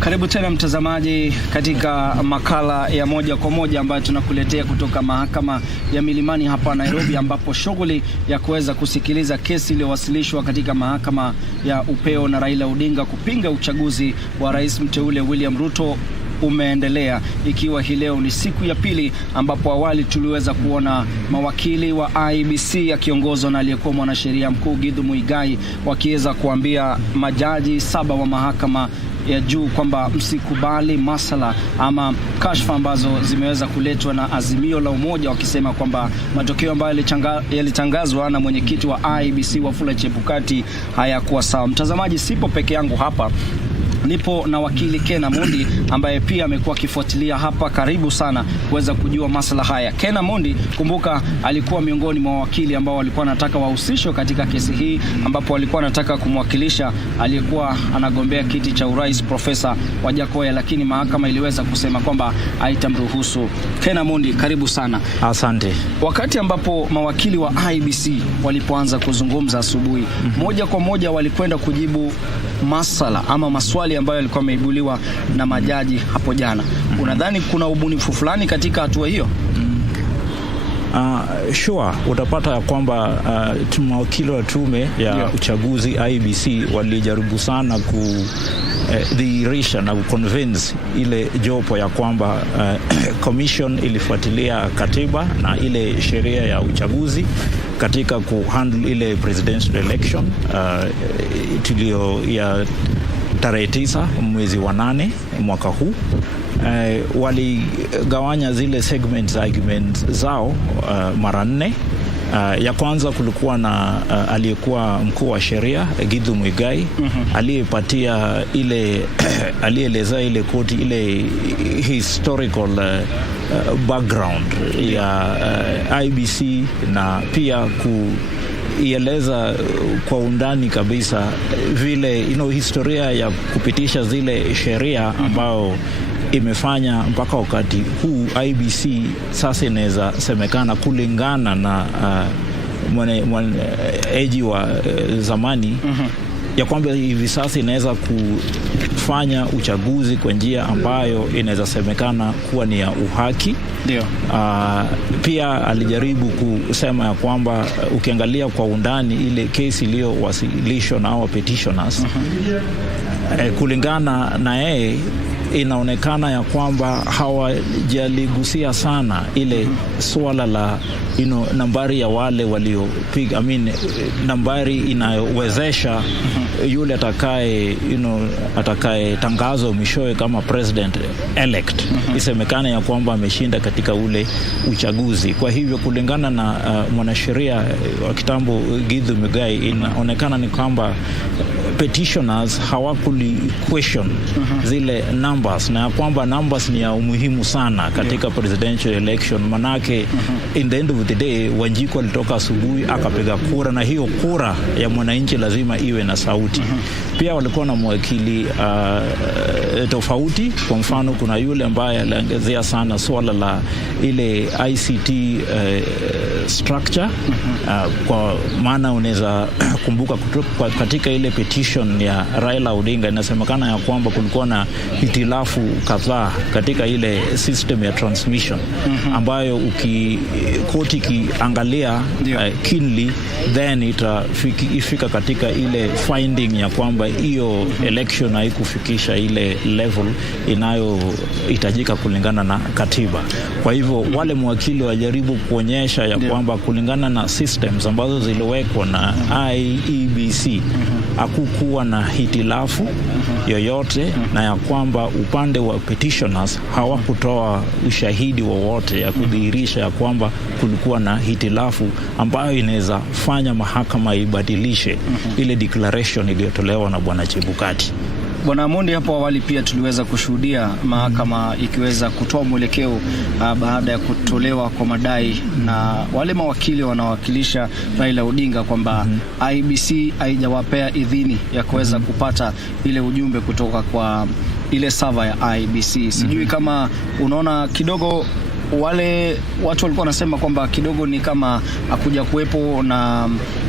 Karibu tena mtazamaji katika makala ya moja kwa moja ambayo tunakuletea kutoka mahakama ya Milimani hapa Nairobi, ambapo shughuli ya kuweza kusikiliza kesi iliyowasilishwa katika mahakama ya upeo na Raila Odinga kupinga uchaguzi wa rais mteule William Ruto umeendelea, ikiwa hii leo ni siku ya pili, ambapo awali tuliweza kuona mawakili wa Iebc akiongozwa na aliyekuwa mwanasheria mkuu Githu Muigai wakiweza kuambia majaji 7 wa mahakama ya juu kwamba msikubali masala ama kashfa ambazo zimeweza kuletwa na Azimio la Umoja, wakisema kwamba matokeo ambayo yalitangazwa na mwenyekiti wa Iebc Wafula Chebukati hayakuwa sawa. Mtazamaji, sipo peke yangu hapa, nipo na wakili Kena Mondi ambaye pia amekuwa akifuatilia hapa karibu sana kuweza kujua masuala haya. Kena Mondi, kumbuka, alikuwa miongoni mwa wakili ambao walikuwa wanataka wahusishwe katika kesi hii, ambapo walikuwa wanataka kumwakilisha aliyekuwa anagombea kiti cha urais Profesa Wajakoya, lakini mahakama iliweza kusema kwamba haitamruhusu. Kena Mondi, karibu sana. Asante. Wakati ambapo mawakili wa Iebc walipoanza kuzungumza asubuhi, moja kwa moja walikwenda kujibu masala ama maswali ambayo yalikuwa yameibuliwa na majaji hapo jana. Unadhani kuna ubunifu fulani katika hatua hiyo? Sure, utapata ya kwamba mawakili wa tume ya uchaguzi Iebc walijaribu sana kudhihirisha na kuconvince ile jopo ya kwamba commission ilifuatilia katiba na ile sheria ya uchaguzi katika kuhandle ile presidential election tulio ya tarehe 9 mwezi wa 8 mwaka huu. Waligawanya zile arguments zao mara 4. Ya kwanza kulikuwa na aliyekuwa mkuu wa sheria Githu Muigai aliyepatia ile alieleza ile koti ile historical background ya Iebc na pia kuieleza kwa undani kabisa vile historia ya kupitisha zile sheria ambao imefanya mpaka wakati huu Iebc sasa inaweza semekana kulingana na mweneji wa zamani ya kwamba hivi sasa inaweza kufanya uchaguzi kwa njia ambayo inaweza semekana kuwa ni ya uhaki. Ndio. Pia alijaribu kusema ya kwamba ukiangalia kwa undani ile kesi iliyowasilishwa na hao petitioners, kulingana na yeye inaonekana ya kwamba hawajaligusia sana ile swala la nambari ya wale waliopiga, nambari inayowezesha yule atakaye tangazo mwishowe kama president-elect isemekana ya kwamba ameshinda katika ule uchaguzi. Kwa hivyo kulingana na mwanasheria wa kitambo Githu Muigai, inaonekana ni kwamba petitioners hawakuli question zile numbers, na kwamba numbers ni ya umuhimu sana katika presidential election. Manake in the end of the day Wanjiku alitoka asubuhi akapiga kura, na hiyo kura ya mwananchi lazima iwe na sauti. Pia walikuwa na mwakili tofauti. Kwa mfano, kuna yule ambaye aliangazia sana swala la ile ICT structure, kwa maana unaweza kumbuka katika ile petition ya Raila Odinga inasemekana ya kwamba kulikuwa na hitilafu kadhaa katika ile system ya transmission ambayo koti kiangalia keenly, then ifika katika ile finding ya kwamba hiyo election haikufikisha ile level inayohitajika kulingana na katiba. Kwa hivyo wale mwakili wajaribu kuonyesha ya kwamba kulingana na systems ambazo ziliwekwa na Iebc hakukuwa na hitilafu yoyote, na ya kwamba upande wa petitioners hawakutoa ushahidi wowote ya kudhihirisha ya kwamba kulikuwa na hitilafu ambayo inaweza fanya mahakama ibadilishe ile declaration iliyotolewa na Bwana Chebukati. Bwana Mondi, hapo awali pia tuliweza kushuhudia mahakama ikiweza kutoa mwelekeo baada ya kutolewa kwa madai na wale mawakili wanawakilisha Raila Odinga kwamba Iebc haijawapea idhini ya kuweza kupata ile ujumbe kutoka kwa ile server ya Iebc. Sijui kama unaona kidogo wale watu walikuwa wanasema kwamba kidogo ni kama hakuja kuwepo na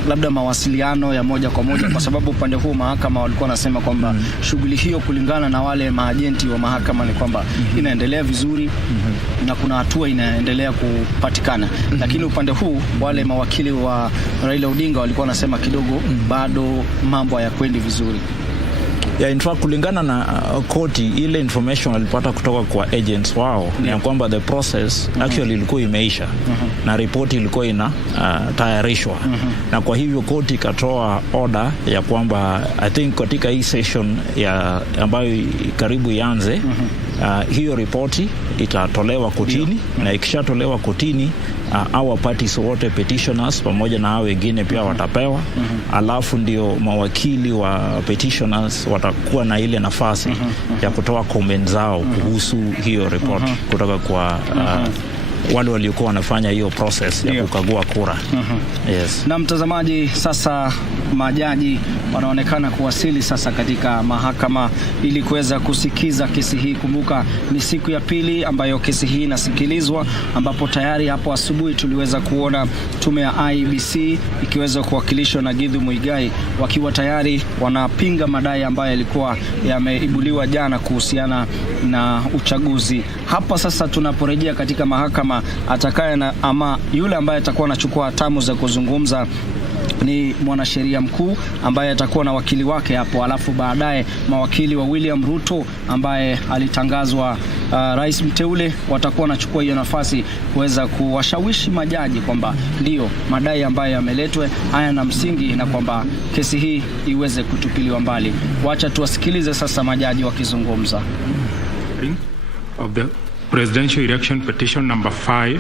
labda mawasiliano ya moja kwa moja, kwa sababu upande huu mahakama walikuwa wanasema kwamba shughuli hiyo kulingana na wale maajenti wa mahakama ni kwamba inaendelea vizuri na kuna hatua inaendelea kupatikana, lakini upande huu wale mawakili wa Raila Odinga walikuwa wanasema kidogo bado mambo hayakwendi vizuri. In fact, kulingana na koti, ile information walipata kutoka kwa agents wao ni kwamba the process actually ilikuwa imeisha na ripoti ilikuwa tayarishwa, na kwa hivyo koti ikatoa order ya kwamba I think katika hii session ambayo karibu ianze, hiyo ripoti itatolewa kotini, na ikishatolewa kotini our parties wote, petitioners pamoja na hao wengine pia watapewa, alafu ndio mawakili wa petitioners watakuwa na ile nafasi ya kutoa comment zao kuhusu hiyo report kutoka kwa wale waliokuwa wanafanya hiyo process ya kukagua kura. Yes. Na mtazamaji, sasa majaji wanaonekana kuwasili sasa katika mahakama ili kuweza kusikiza kesi hii. Kumbuka ni siku ya pili ambayo kesi hii inasikilizwa, ambapo tayari hapo asubuhi tuliweza kuona tume ya Iebc ikiweza kuwakilishwa na Githu Muigai wakiwa tayari wanapinga madai ambayo yalikuwa yameibuliwa jana kuhusiana na uchaguzi. Hapa sasa tunaporejea katika mahakama, ama yule ambaye atakuwa anachukua hatamu za kuzungumza ni mwanasheria mkuu ambaye atakuwa na wakili wake hapo, alafu baadaye mawakili wa William Ruto ambaye alitangazwa rais mteule watakuwa wanachukua hiyo nafasi kuweza kuwashawishi majaji kwamba ndio madai ambayo yameletwa haya na msingi na kwamba kesi hii iweze kutupiliwa mbali. Wacha tuwasikilize sasa majaji wakizungumza. Of the presidential election petition number 5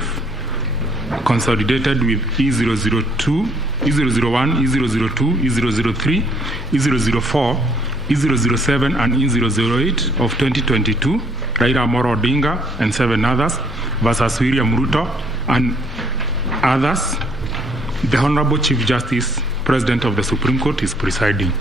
consolidated with E002, E001, E002, E003, E004, E007 and E008 of 2022, Raila Odinga and 7 others versus William Ruto and others. The Honorable Chief Justice, President of the Supreme Court, is presiding.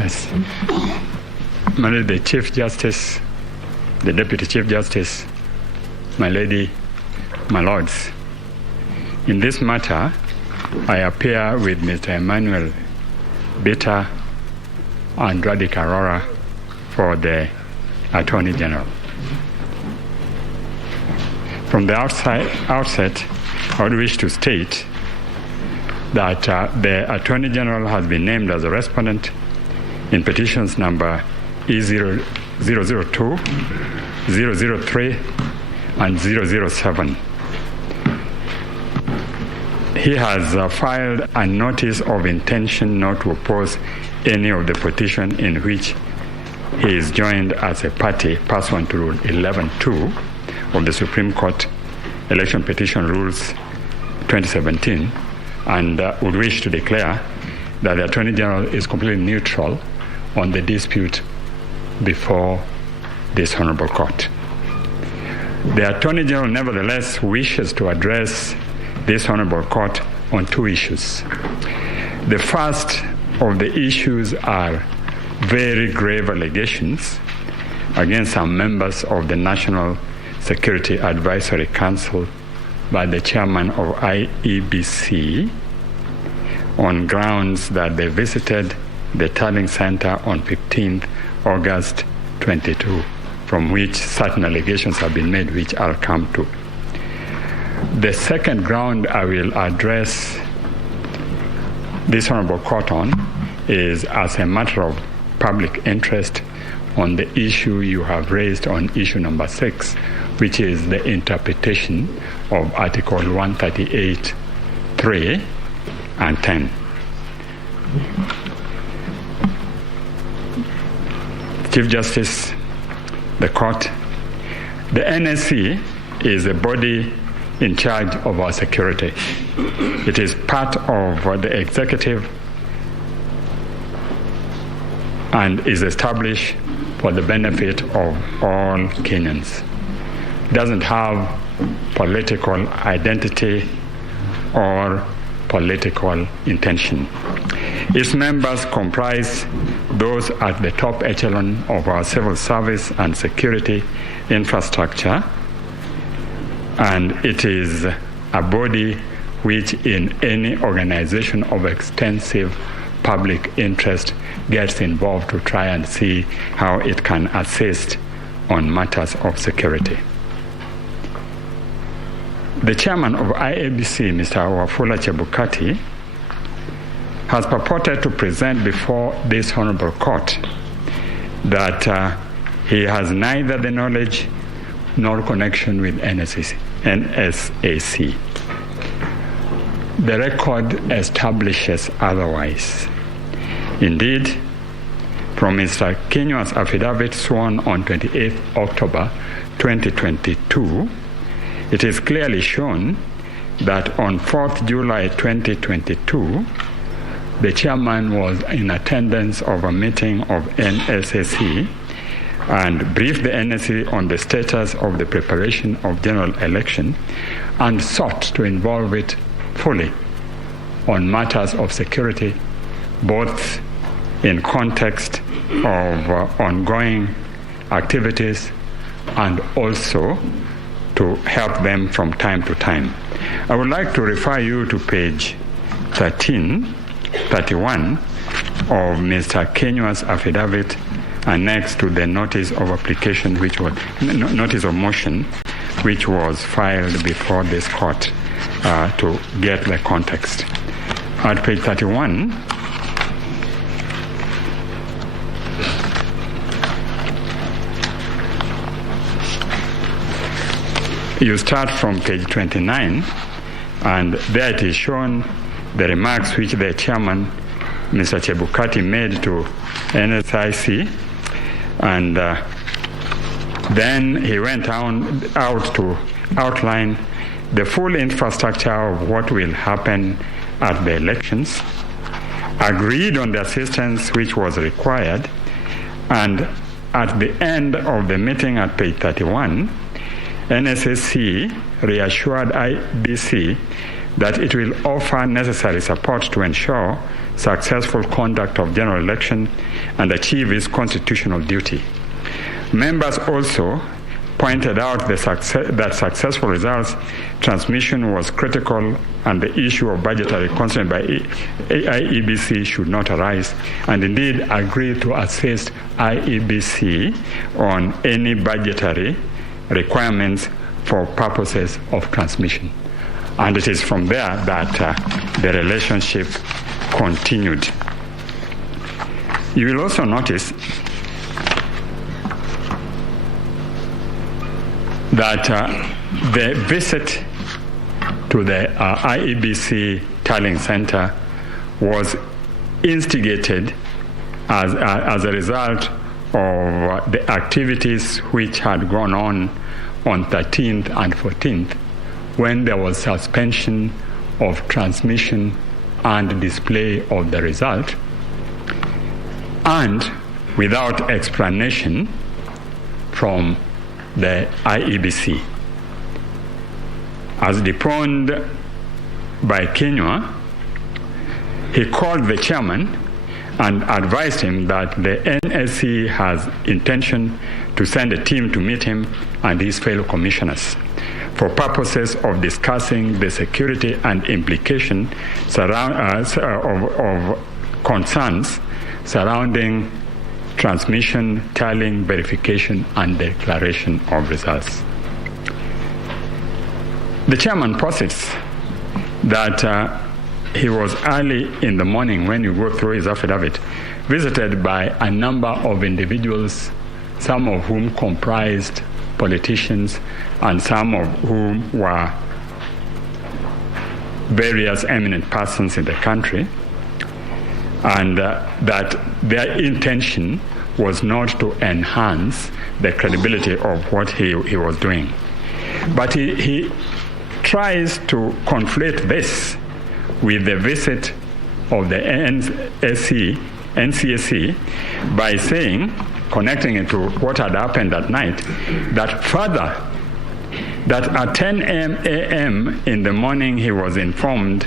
Yes. My Lady, the Chief Justice, the Deputy Chief Justice, my Lady, my Lords, in this matter, I appear with Mr. Emmanuel Bitter and Radhika Arora for the Attorney General. From the outset, I would wish to state that the Attorney General has been named as a respondent in petitions number E002, 003, and 007. He has filed a notice of intention not to oppose any of the petition in which he is joined as a party pursuant to Rule 11.2 of the Supreme Court Election Petition Rules 2017, and would wish to declare that the Attorney General is completely neutral on the dispute before this Honorable Court. The Attorney General nevertheless wishes to address this Honorable Court on two issues. The first of the issues are very grave allegations against some members of the National Security Advisory Council by the chairman of Iebc on grounds that they visited the Tallying Center on 15th August 22, from which certain allegations have been made, which I'll come to. The second ground I will address this Honorable Court on is as a matter of public interest on the issue you have raised on issue number 6, which is the interpretation of Article 138(3) and 10. Chief Justice, the court, the NSC is a body in charge of our security. It is part of the executive and is established for the benefit of all Kenyans. It doesn't have political identity or political intention. Its members comprise those at the top echelon of our civil service and security infrastructure, and it is a body which in any organization of extensive public interest gets involved to try and see how it can assist on matters of security. The chairman of Iebc, Mr. Wafula Chebukati, has purported to present before this honorable court that he has neither the knowledge nor connection with NSAC. The record establishes otherwise. Indeed, from Mr. Kinywa's affidavit sworn on 28 October 2022, it is clearly shown that on 4th July 2022, the chairman was in attendance of a meeting of NSAC and briefed the NSC on the status of the preparation of general election and sought to involve it fully on matters of security, both in context of ongoing activities and also to help them from time to time. I would like to refer you to page 31 of Mr. Kenywa's affidavit annexed to the notice of application, which was notice of motion, which was filed before this court to get the context. At page 31, you start from page 29, and there it is shown the remarks which the chairman, Mr. Chebukati, made to NSIC, and then he went out to outline the full infrastructure of what will happen at the elections, agreed on the assistance which was required, and at the end of the meeting at page 31, NSSC reassured Iebc that it will offer necessary support to ensure successful conduct of general election and achieve its constitutional duty. Members also pointed out that successful results transmission was critical and the issue of budgetary constraint by Iebc should not arise, and indeed agreed to assist Iebc on any budgetary requirements for purposes of transmission. And it is from there that the relationship continued. You will also notice that the visit to the Iebc tallying center was instigated as a result of the activities which had gone on 13th and 14th, when there was suspension of transmission and display of the result, and without explanation from the Iebc. As deponed by Kenywa, he called the chairman and advised him that the NSC has intention to send a team to meet him and his fellow commissioners for purposes of discussing the security and implication of concerns surrounding transmission, tallying, verification, and declaration of results. The chairman posits that he was early in the morning, when you go through his affidavit, visited by a number of individuals, some of whom comprised politicians and some of whom were various eminent persons in the country, and that their intention was not to enhance the credibility of what he was doing. But he tries to conflate this with the visit of the NCSC by saying, connecting it to what had happened that night, that further, that at 10 a.m. in the morning he was informed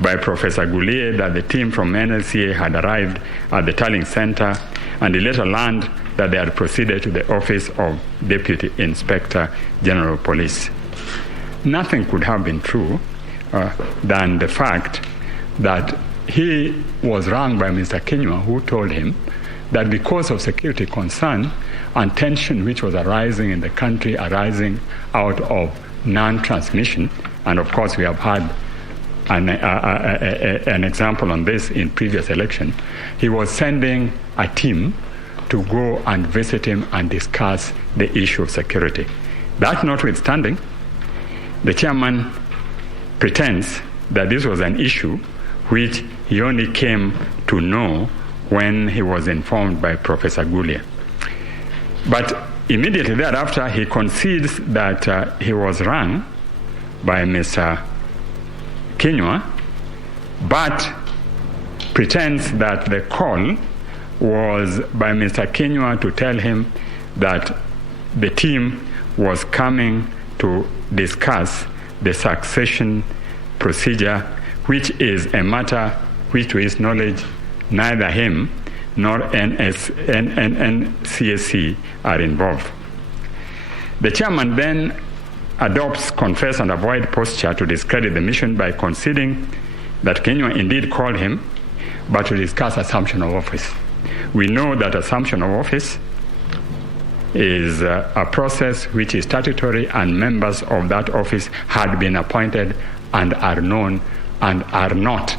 by Professor Goulier that the team from NLCA had arrived at the Tallying Center, and he later learned that they had proceeded to the office of Deputy Inspector General of Police. Nothing could have been true than the fact that he was wronged by Mr. Kinyua, who told him that because of security concern and tension which was arising in the country, arising out of non-transmission, and of course we have had an example on this in previous election, he was sending a team to go and visit him and discuss the issue of security. That notwithstanding, the chairman pretends that this was an issue which he only came to know when he was informed by Professor Goulier. But immediately thereafter, he concedes that he was wrong by Mr. Kinyua, but pretends that the call was by Mr. Kinyua to tell him that the team was coming to discuss the succession procedure, which is a matter which, to his knowledge, neither him nor NCSC are involved. The chairman then adopts confess and avoid posture to discredit the mission by conceding that Kinyua indeed called him, but to discuss assumption of office. We know that assumption of office is a process which is statutory, and members of that office had been appointed and are known and are not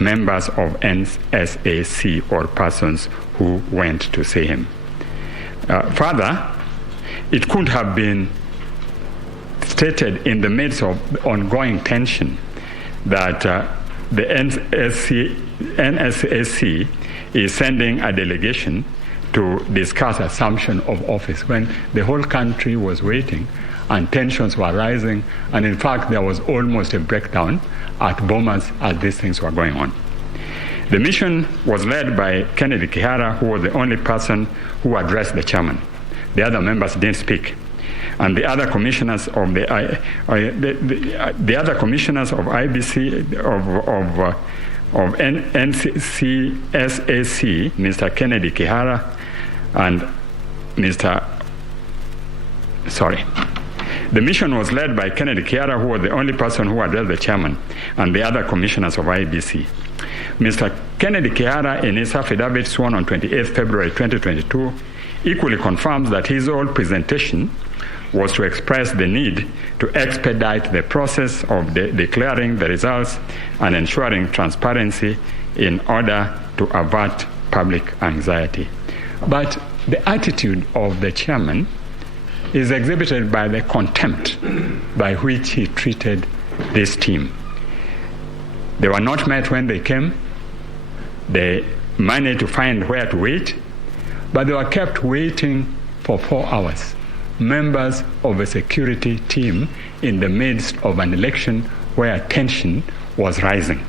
members of NSAC or persons who went to see him. Further, it could have been stated in the midst of ongoing tension that the NSAC is sending a delegation to discuss assumption of office when the whole country was waiting and tensions were rising, and in fact there was almost a breakdown at Bomas as these things were going on. The mission was led by Kennedy Kihara, who was the only person who addressed the chairman. The other members didn't speak, and the other commissioners of the other commissioners of Iebc of NCSAC, Mr. Kennedy Kihara and The mission was led by Kennedy Kihara, who was the only person who addressed the chairman, and the other commissioners of Iebc. Mr. Kennedy Kihara, in his affidavit sworn on 28 February 2022, equally confirms that his whole presentation was to express the need to expedite the process of declaring the results and ensuring transparency in order to avert public anxiety. But the attitude of the chairman is exhibited by the contempt by which he treated this team. They were not met when they came. They managed to find where to wait, but they were kept waiting for 4 hours. Members of a security team in the midst of an election where tension was rising.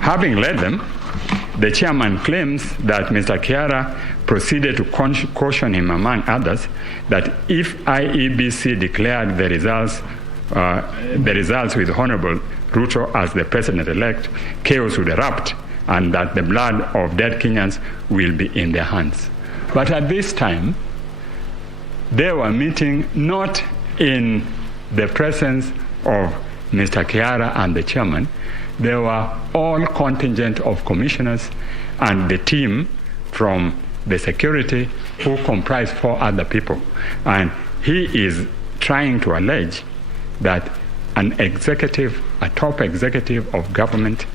Having led them, the chairman claims that Mr. Kihara proceeded to caution him, among others, that if Iebc declared the results with Honorable Ruto as the President-elect, chaos would erupt, and that the blood of dead Kenyans will be in their hands. But at this time, they were meeting not in the presence of Mr. Kihara and the chairman. They were all contingent of commissioners and the team from the security who comprised 4 other people. And he is trying to allege that a top executive of government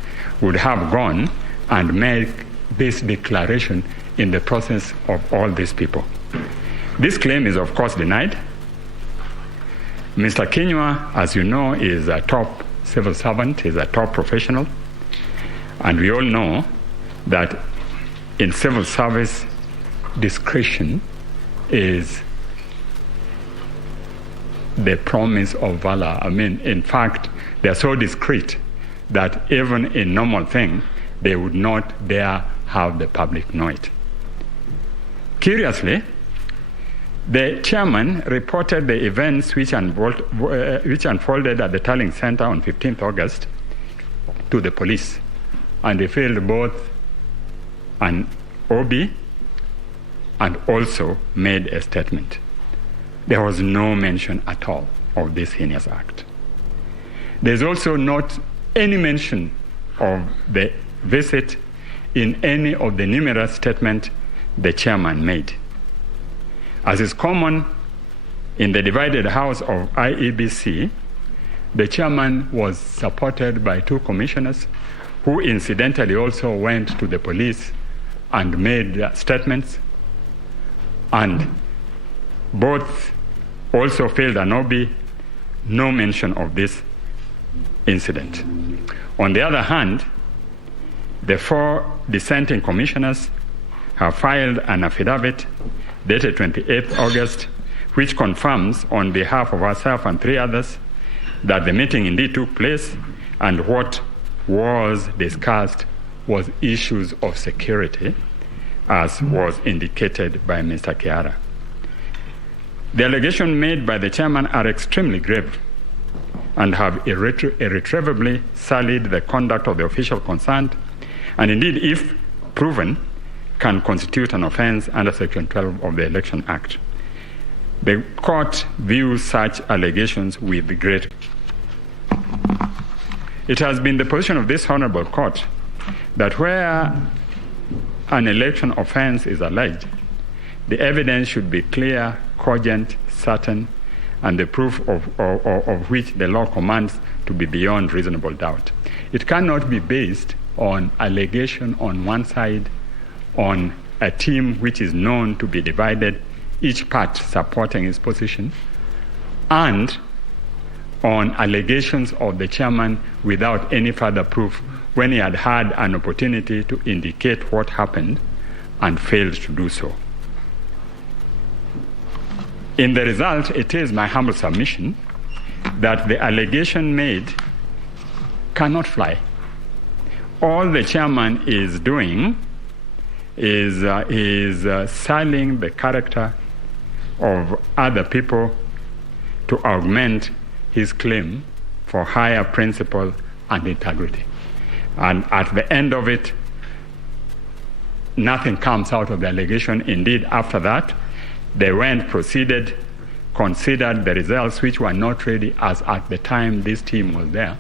would have gone and made this declaration in the presence of all these people. This claim is, of course, denied. Mr. Kinyua, as you know, is a top civil servant, is a top professional, and we all know that in civil service, discretion is the promise of valor. I mean, in fact, they are so discreet that even in normal thing, they would not dare have the public know it. Curiously, the chairman reported the events which unfolded at the Tallying Center on 15th August to the police, and they filed both an OB and also made a statement. There was no mention at all of this heinous act. There's also not any mention of the visit in any of the numerous statements the chairman made. As is common in the divided house of Iebc, the chairman was supported by two commissioners who incidentally also went to the police and made statements, and both also filed an OB, no mention of this incident. On the other hand, the four dissenting commissioners have filed an affidavit dated 28th August, which confirms on behalf of herself and three others that the meeting indeed took place, and what was discussed was issues of security, as was indicated by Mr. Kiara. The allegations made by the chairman are extremely grave and have irretrievably sullied the conduct of the official concerned, and indeed, if proven, can constitute an offense under Section 12 of the Election Act. The court views such allegations with great. It has been the position of this honorable court that where an election offense is alleged, the evidence should be clear, cogent, certain, and the proof of which the law commands to be beyond reasonable doubt. It cannot be based on allegation on one side, on a team which is known to be divided, each part supporting its position, and on allegations of the chairman without any further proof when he had had an opportunity to indicate what happened and failed to do so. In the result, it is my humble submission that the allegation made cannot fly. All the chairman is doing is selling the character of other people to augment his claim for higher principle and integrity. And at the end of it, nothing comes out of the allegation. Indeed, after that, they proceeded, considered the results which were not ready as at the time this team was there,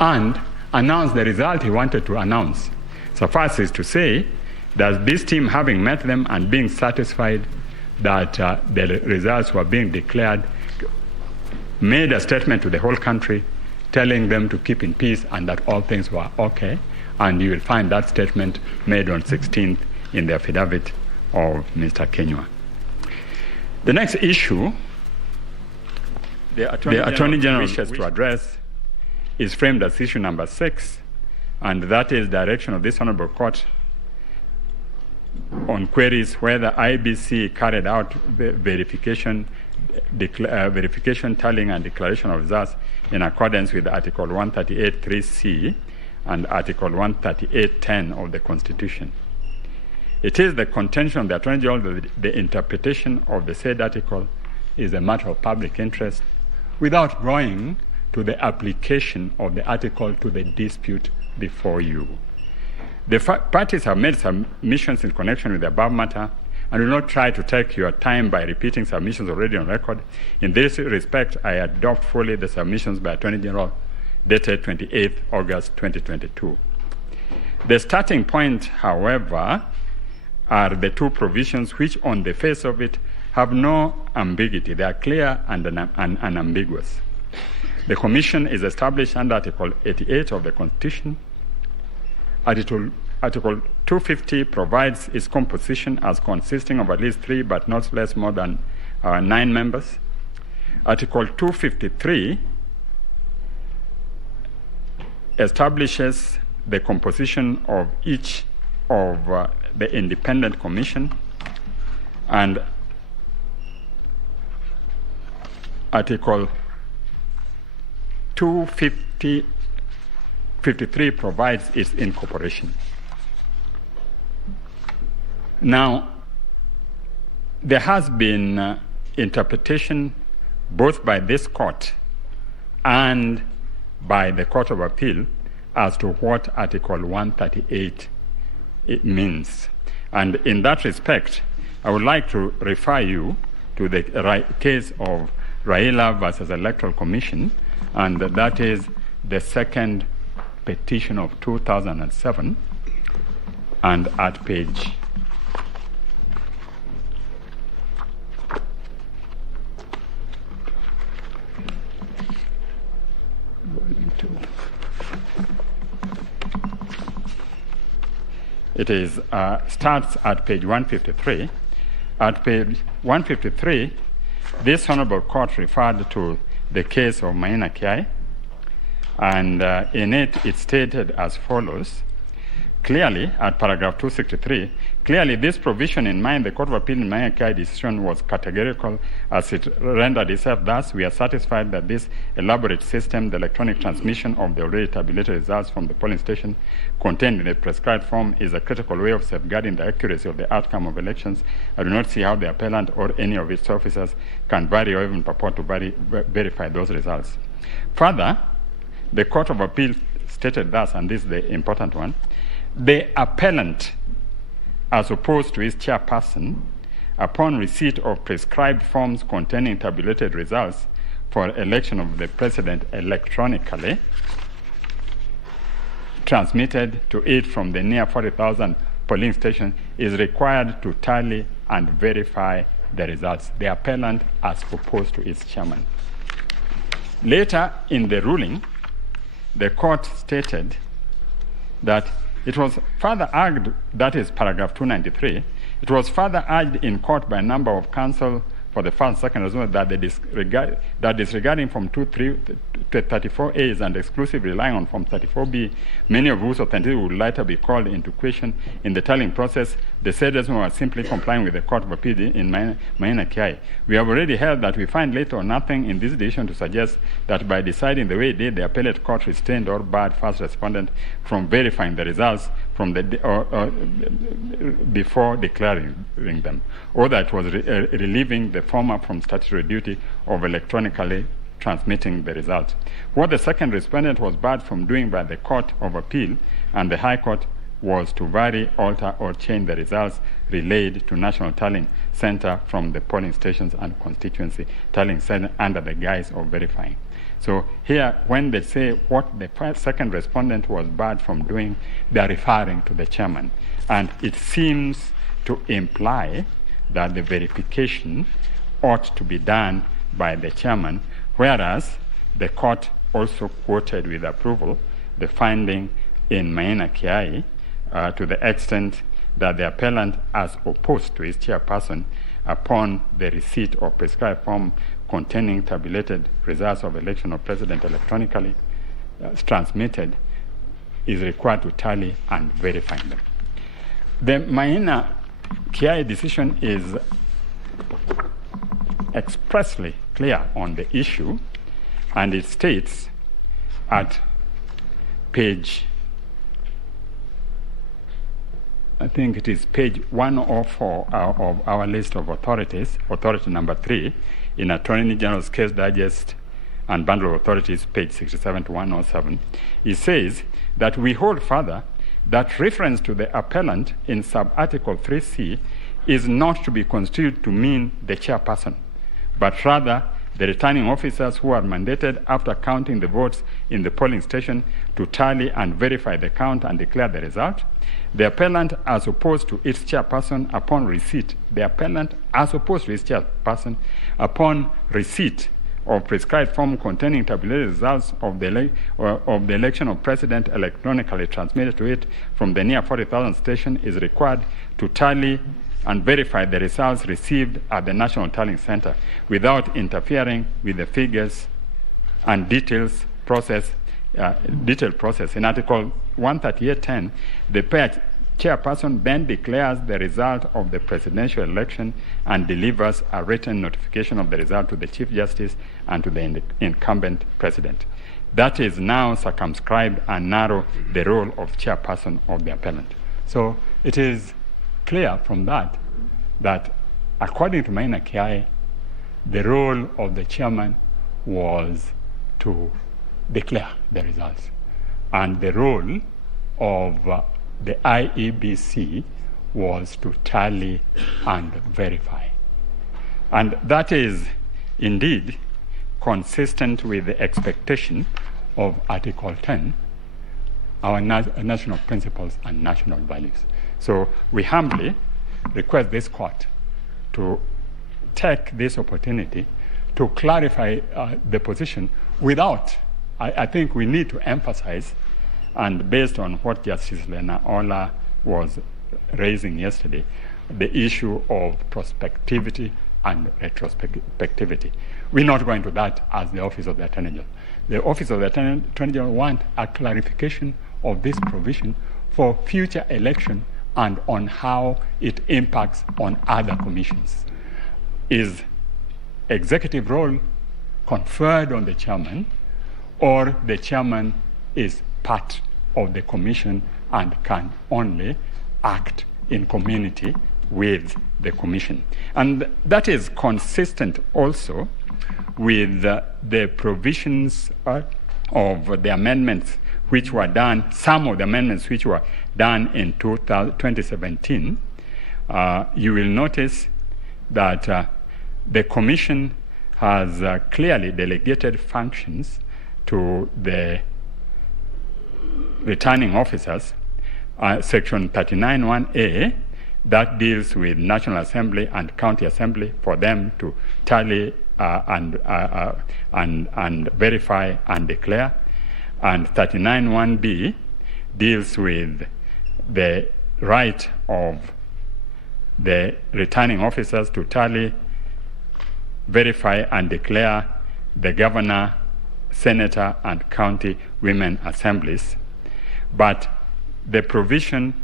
and announced the result he wanted to announce. Suffice is to say that this team, having met them and being satisfied that the results were being declared, made a statement to the whole country telling them to keep in peace and that all things were okay. And you will find that statement made on 16th in the affidavit of Mr. Kenywa. The next issue the Attorney General wishes to address is framed as issue number 6, and that is direction of this Honorable Court on queries whether Iebc carried out verification, tallying, and declaration of results in accordance with Article 138(3)(c) and Article 138(10) of the Constitution. It is the contention of the Attorney General that the interpretation of the said article is a matter of public interest without going to the application of the article to the dispute before you. The parties have made submissions in connection with the above matter and will not try to take your time by repeating submissions already on record. In this respect, I adopt fully the submissions by Attorney General dated 28th August 2022. The starting point, however, are the two provisions which on the face of it have no ambiguity. They are clear and unambiguous. The Commission is established under Article 88 of the Constitution. Article 250 provides its composition as consisting of at least 3 but not less more than 9 members. Article 253 establishes the composition of each of the Independent Commission, and Article 253 provides its incorporation. Now, there has been interpretation both by this court and by the Court of Appeal as to what Article 138 it means. And in that respect, I would like to refer you to the case of Raila versus Electoral Commission, and that is the second petition of 2007, and at page 153. At page 153, this Honorable Court referred to the case of Maina Kiai, and in it stated as follows. Clearly, at paragraph 263, clearly this provision in mind, the Court of Appeal in Maina Kiai decision was categorical as it rendered itself thus: we are satisfied that this elaborate system, the electronic transmission of the already tabulated results from the polling station contained in the prescribed form, is a critical way of safeguarding the accuracy of the outcome of elections. I do not see how the appellant or any of its officers can vary or even purport to verify those results. Further, the Court of Appeal stated thus, and this is the important one: the appellant, as opposed to his chairperson, upon receipt of prescribed forms containing tabulated results for election of the president electronically, transmitted to it from the near 40,000 polling stations, is required to tally and verify the results. The appellant as opposed to its chairman. Later in the ruling, the court stated that it was further argued, that is paragraph 293, it was further urged in court by a number of counsel for the first, second, as well, that disregarding from 34As and exclusively relying on Form 34B, many of whose authenticity would later be called into question in the tallying process, the said Azimio was simply complying with the Court of Appeal in Maina Kiai. We have already held that we find little or nothing in this decision to suggest that by deciding the way it did, the appellate court restrained or barred first respondent from verifying the results from the before declaring them, or that was relieving the former from statutory duty of electronically transmitting the results. What the second respondent was barred from doing by the Court of Appeal and the High Court was to vary, alter, or change the results relayed to National Tallying Center from the polling stations and constituency tallying center under the guise of verifying. So here, when they say what the second respondent was barred from doing, they are referring to the chairman. And it seems to imply that the verification ought to be done by the chairman, whereas the court also quoted with approval the finding in Maina Kiai to the extent that the appellant, as opposed to his chairperson, upon the receipt of prescribed form containing tabulated results of election of president electronically transmitted, is required to tally and verify them. The Maina Kiai decision is expressly clear on the issue, and it states at page, I think it is page 104 of our list of authorities, authority number 3, in Attorney General's Case Digest and Bundle of Authorities, page 67 to 107, it says that we hold further that reference to the appellant in sub-article 3C is not to be construed to mean the chairperson, but rather the returning officers who are mandated after counting the votes in the polling station to tally and verify the count and declare the result. The appellant, as opposed to its chairperson, upon receipt. The appellant, as opposed to its chairperson, upon receipt of prescribed form containing tabulated results of the election of president electronically transmitted to it from the near 40,000 station, is required to tally and verify the results received at the National Tallying Center without interfering with the figures and detailed process. In Article 138.10, the chairperson then declares the result of the presidential election and delivers a written notification of the result to the Chief Justice and to the incumbent president. That is now circumscribed and narrow the role of chairperson of the appellant. So it is clear from that according to Maina Kiai, the role of the chairman was to declare the results, and the role of the Iebc was to tally and verify. And that is indeed consistent with the expectation of Article 10, our national principles and national values. So we humbly request this court to take this opportunity to clarify the position without, I think we need to emphasize, and based on what Justice Lena Ola was raising yesterday, the issue of prospectivity and retrospectivity. We're not going to that as the Office of the Attorney General. The Office of the Attorney General wants a clarification of this provision for future election and on how it impacts on other commissions. Is executive role conferred on the chairman, or the chairman is part of the commission and can only act in community with the commission? And that is consistent also with the provisions of the amendments which were done, some of the amendments which were done in 2017. You will notice that the commission has clearly delegated functions to the returning officers. Section 39(1)(a) that deals with National Assembly and County Assembly for them to tally and verify and declare. And 39(1)(b) deals with the right of the returning officers to tally, verify and declare the governor, senator, and county women assemblies. But the provision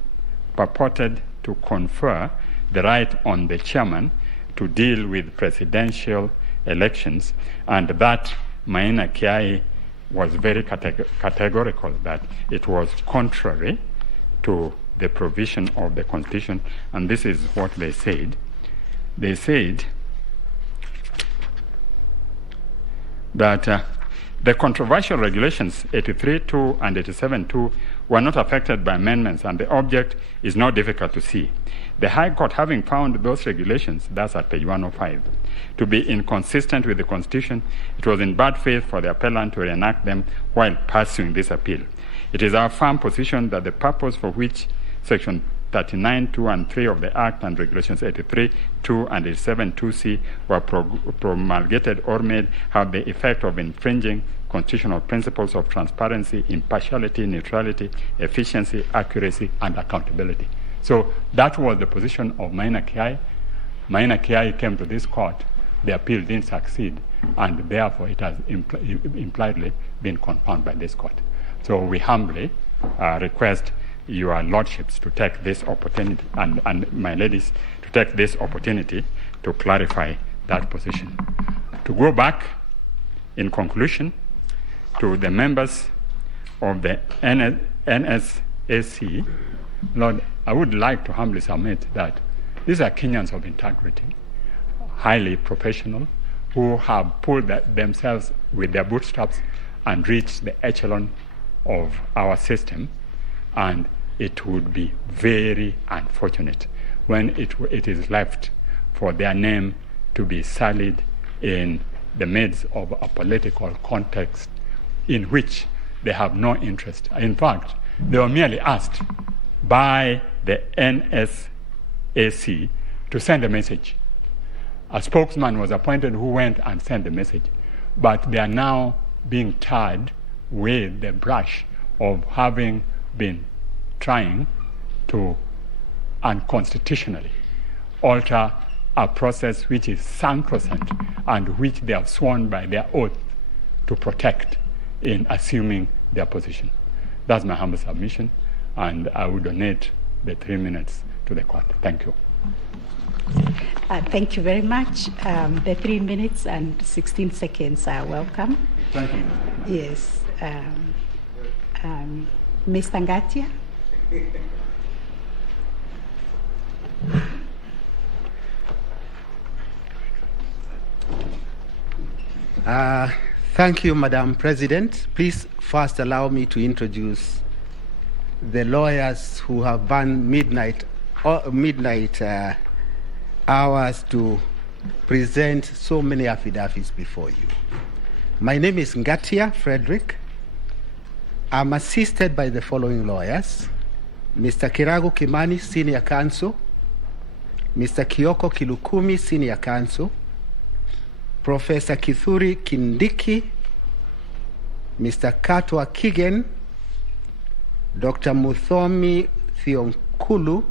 purported to confer the right on the chairman to deal with presidential elections, and that Maina Kiai was very categorical that it was contrary to the provision of the Constitution, and this is what they said. They said that the controversial regulations 83(2) and 87(2) were not affected by amendments, and the object is not difficult to see. The High Court, having found those regulations, that's at page 105, to be inconsistent with the Constitution, it was in bad faith for the appellant to reenact them while pursuing this appeal. It is our firm position that the purpose for which Section 39(2) and 3 of the Act and Regulations 83(2) and 87(2)(c) were promulgated or made have the effect of infringing constitutional principles of transparency, impartiality, neutrality, efficiency, accuracy, and accountability. So that was the position of Maina Kiai. Maina Kiai came to this court. The appeal didn't succeed, and therefore it has impliedly been confirmed by this court. So we humbly request your lordships to take this opportunity, and my ladies, to take this opportunity to clarify that position. To go back, in conclusion, to the members of the NSAC, Lord, I would like to humbly submit that these are Kenyans of integrity, highly professional, who have pulled themselves with their bootstraps and reached the echelon of our system, and it would be very unfortunate when it is left for their name to be sullied in the midst of a political context in which they have no interest. In fact, they were merely asked by the NSAC to send a message. A spokesman was appointed who went and sent the message, but they are now being tarred with the brush of having been trying to unconstitutionally alter a process which is sacrosanct and which they have sworn by their oath to protect in assuming their position. That's my humble submission, and I would donate the 3 minutes to the court. Thank you. Thank you very much. The 3 minutes and 16 seconds are welcome. Thank you. Yes. Ms. Ngatia? Thank you, Madam President. Please first allow me to introduce the lawyers who have burned midnight hours to present so many affidavits before you. My name is Ngatia Frederick. I'm assisted by the following lawyers: Mr. Kiragu Kimani, Senior Counsel; Mr. Kioko Kilukumi, Senior Counsel; Professor Kithuri Kindiki; Mr. Katwa Kigen; Dr. Muthomi Thionkulu;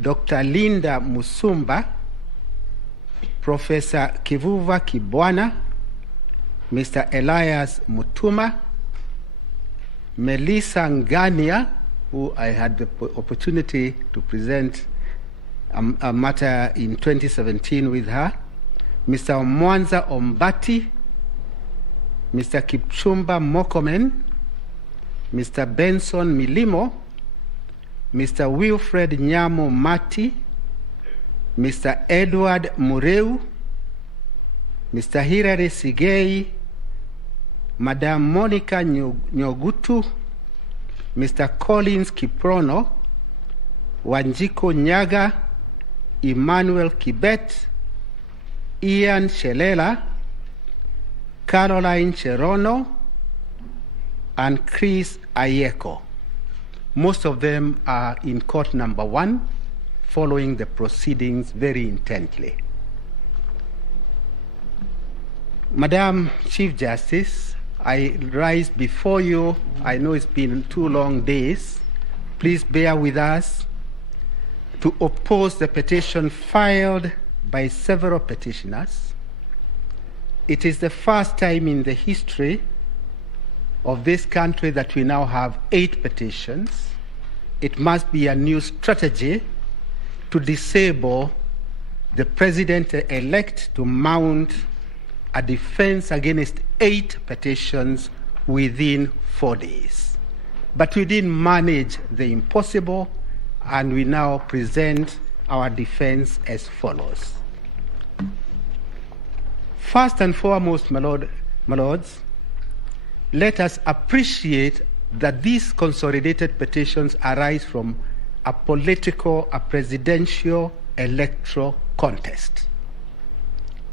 Dr. Linda Musumba; Professor Kivuva Kibwana; Mr. Elias Mutuma; Melissa Ngania, who I had the opportunity to present a matter in 2017 with her; Mr. Mwanza Ombati; Mr. Kipchumba Mokomen; Mr. Benson Milimo; Mr. Wilfred Nyamo Mati; Mr. Edward Mureu; Mr. Hirare Sigei; Madam Monica Nyogutu; Mr. Collins Kiprono; Wanjiko Nyaga; Emmanuel Kibet; Ian Shelela; Caroline Cherono; and Chris Ayeko. Most of them are in court number 1, following the proceedings very intently. Madam Chief Justice, I rise before you. I know it's been 2 long days. Please bear with us to oppose the petition filed by several petitioners. It is the first time in the history of this country that we now have 8 petitions. It must be a new strategy to disable the President-elect to mount a defense against 8 petitions within 4 days. But we didn't manage the impossible, and we now present our defense as follows. First and foremost, my lords, let us appreciate that these consolidated petitions arise from a presidential electoral contest.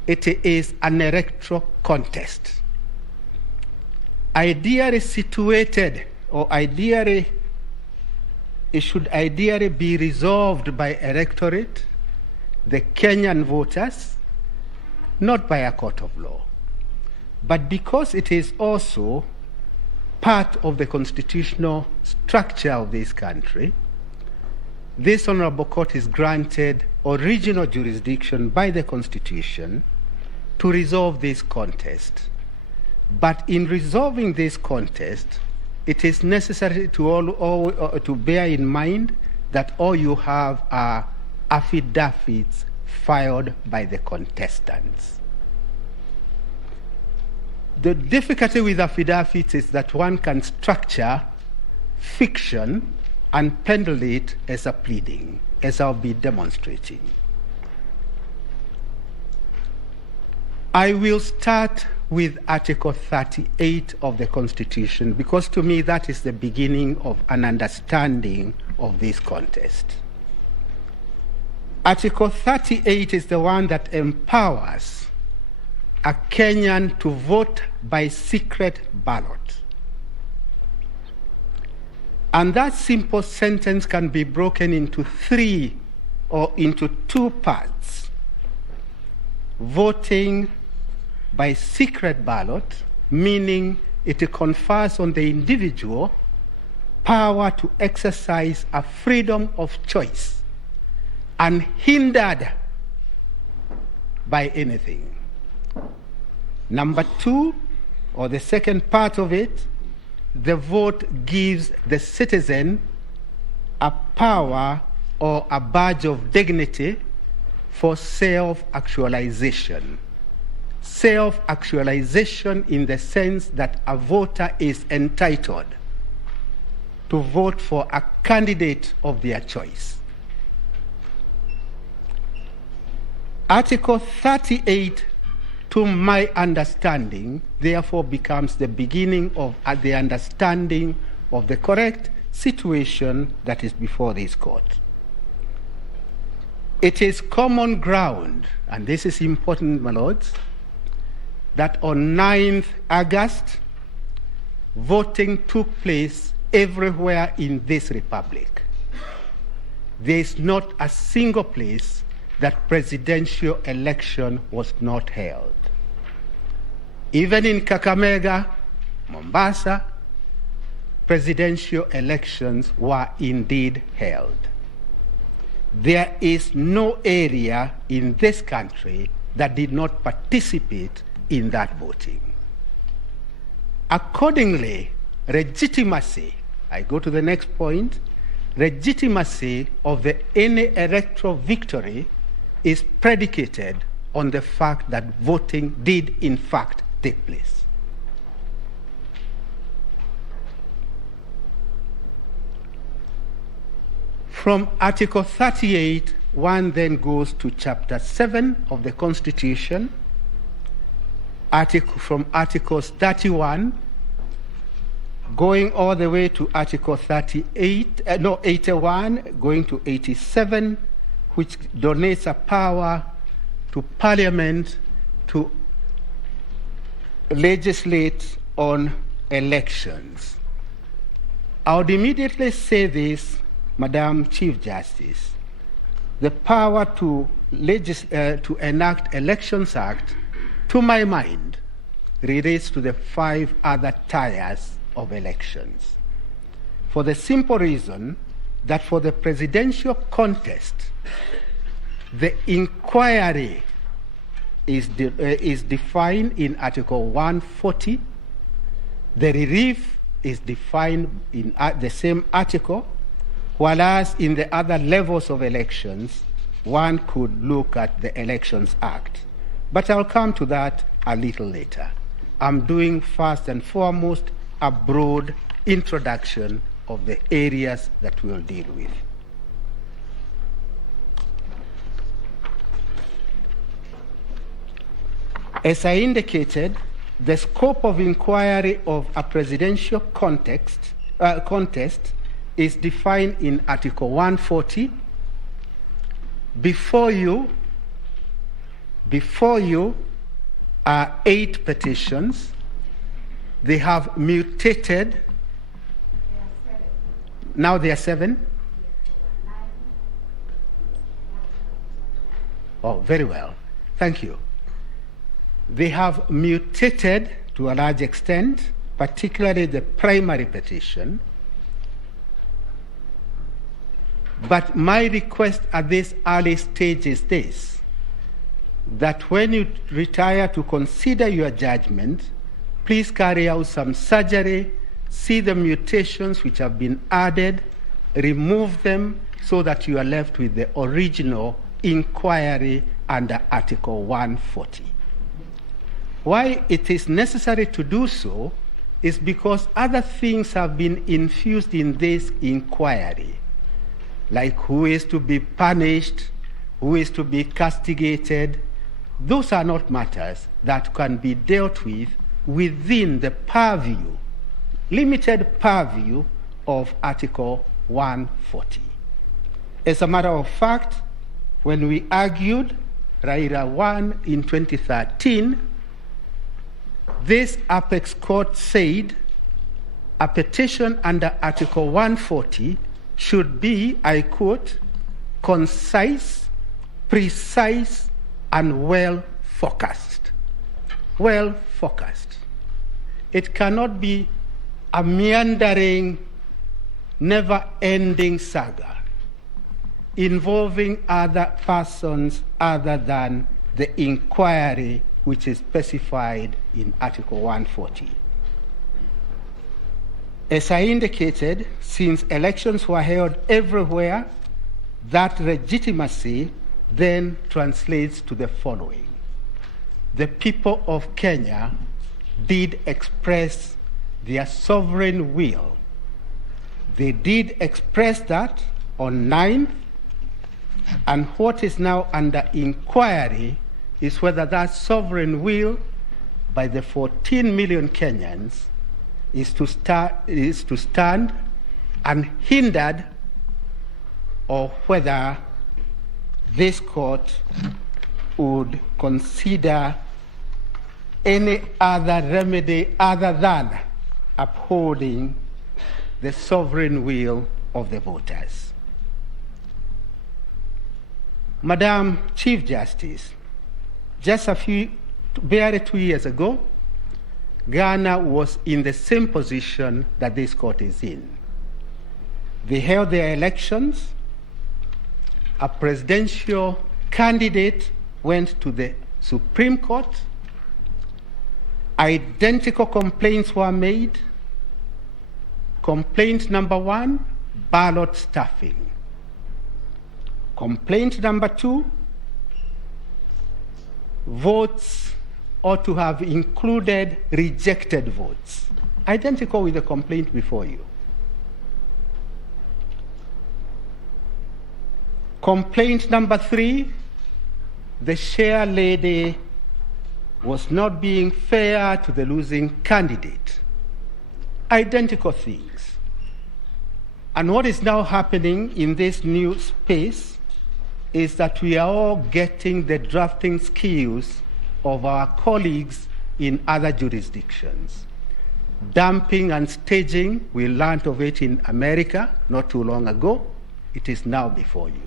It is an electoral contest. Ideally situated, or it should ideally be resolved by electorate, the Kenyan voters, not by a court of law. But because it is also part of the constitutional structure of this country, this honorable court is granted original jurisdiction by the Constitution to resolve this contest. But in resolving this contest, it is necessary to bear in mind that all you have are affidavits filed by the contestants. The difficulty with affidavits is that one can structure fiction and peddle it as a pleading, as I'll be demonstrating. I will start with Article 38 of the Constitution, because to me that is the beginning of an understanding of this contest. Article 38 is the one that empowers a Kenyan to vote by secret ballot. And that simple sentence can be broken into 3 or into 2 parts. Voting by secret ballot, meaning it confers on the individual power to exercise a freedom of choice, unhindered by anything. Number 2, or the second part of it, the vote gives the citizen a power or a badge of dignity for self-actualization. Self-actualization in the sense that a voter is entitled to vote for a candidate of their choice. Article 38, to my understanding, therefore becomes the beginning of the understanding of the correct situation that is before this court. It is common ground, and this is important, my lords, that on 9th August, voting took place everywhere in this republic. There is not a single place that presidential election was not held. Even in Kakamega, Mombasa, presidential elections were indeed held. There is no area in this country that did not participate in that voting. Accordingly, legitimacy, I go to the next point, legitimacy of any electoral victory is predicated on the fact that voting did in fact take place. From Article 38, one then goes to Chapter 7 of the Constitution, from Articles 31, going all the way to Article 81, going to 87, which donates a power to Parliament to legislate on elections. I would immediately say this, Madam Chief Justice. The power to enact Elections Act, to my mind, relates to the 5 other tiers of elections. For the simple reason that for the presidential contest, the inquiry is defined in Article 140. The relief is defined in the same article, whereas in the other levels of elections, one could look at the Elections Act. But I'll come to that a little later. I'm doing first and foremost a broad introduction of the areas that we'll deal with. As I indicated, the scope of inquiry of a presidential contest is defined in Article 140. Before you are 8 petitions. They have mutated. Now there are 7. Oh, very well. Thank you. They have mutated to a large extent, particularly the primary petition. But my request at this early stage is this, that when you retire to consider your judgment, please carry out some surgery, see the mutations which have been added, remove them so that you are left with the original inquiry under Article 140. Why it is necessary to do so is because other things have been infused in this inquiry, like who is to be punished, who is to be castigated. Those are not matters that can be dealt with within the purview, limited purview of Article 140. As a matter of fact, when we argued Raila 1 in 2013, this apex court said a petition under Article 140 should be, I quote, concise, precise, and well-focused. Well-focused. It cannot be a meandering, never-ending saga involving other persons other than the inquiry which is specified in Article 140. As I indicated, since elections were held everywhere, that legitimacy then translates to the following. The people of Kenya did express their sovereign will. They did express that on 9th, and what is now under inquiry is whether that sovereign will by the 14 million Kenyans is to stand unhindered, or whether this court would consider any other remedy other than upholding the sovereign will of the voters. Madam Chief Justice, just barely 2 years ago, Ghana was in the same position that this court is in. They held their elections. A presidential candidate went to the Supreme Court. Identical complaints were made. Complaint number 1, ballot stuffing. Complaint number 2, votes ought to have included rejected votes. Identical with the complaint before you. Complaint number 3, the chair lady was not being fair to the losing candidate. Identical things. And what is now happening in this new space is that we are all getting the drafting skills of our colleagues in other jurisdictions. Dumping and staging, we learned of it in America not too long ago. It is now before you.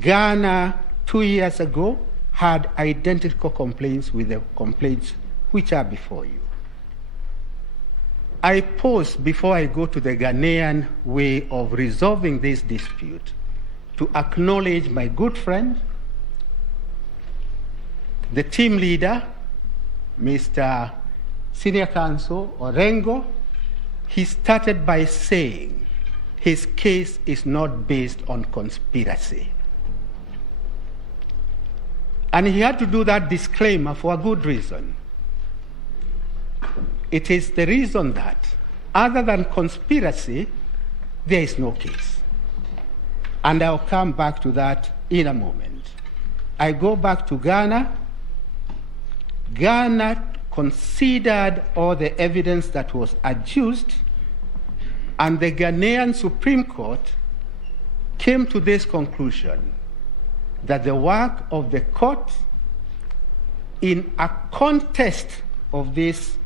Ghana, 2 years ago, had identical complaints with the complaints which are before you. I pause, before I go to the Ghanaian way of resolving this dispute, to acknowledge my good friend, the team leader, Mr. Senior Counsel Orengo. He started by saying his case is not based on conspiracy. And he had to do that disclaimer for a good reason. It is the reason that, other than conspiracy, there is no case. And I'll come back to that in a moment. I go back to Ghana. Ghana considered all the evidence that was adduced, and the Ghanaian Supreme Court came to this conclusion, that the work of the court in a contest of this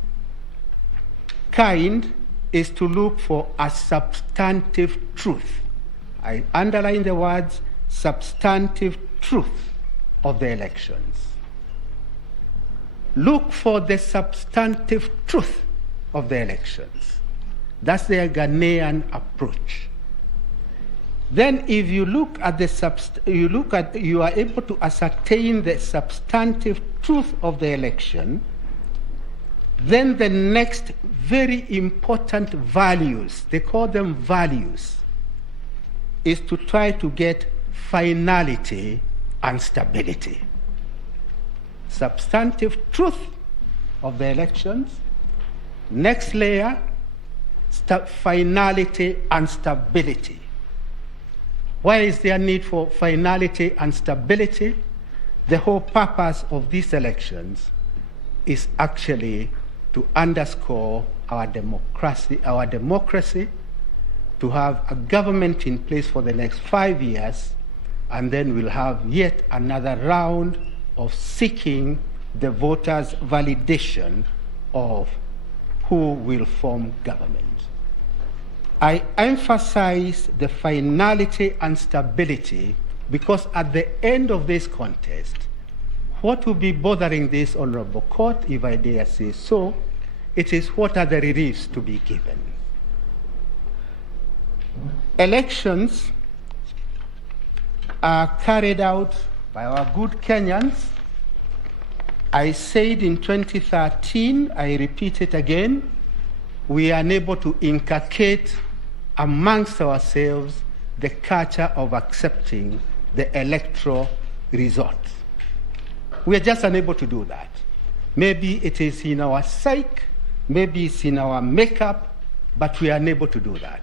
kind is to look for a substantive truth. I underline the words substantive truth of the elections. Look for the substantive truth of the elections. That's the Ghanaian approach. Then if you look at you are able to ascertain the substantive truth of the election, then the next very important values, they call them values, is to try to get finality and stability. Substantive truth of the elections. Next layer, finality and stability. Why is there need for finality and stability? The whole purpose of these elections is actually to underscore our democracy, to have a government in place for the next 5 years, and then we'll have yet another round of seeking the voters' validation of who will form government. I emphasize the finality and stability because at the end of this contest, what will be bothering this honorable court, if I dare say so, it is what are the reliefs to be given. Elections are carried out by our good Kenyans. I said in 2013, I repeat it again, we are unable to inculcate amongst ourselves the culture of accepting the electoral result. We are just unable to do that. Maybe it is in our psyche, maybe it's in our makeup, but we are unable to do that.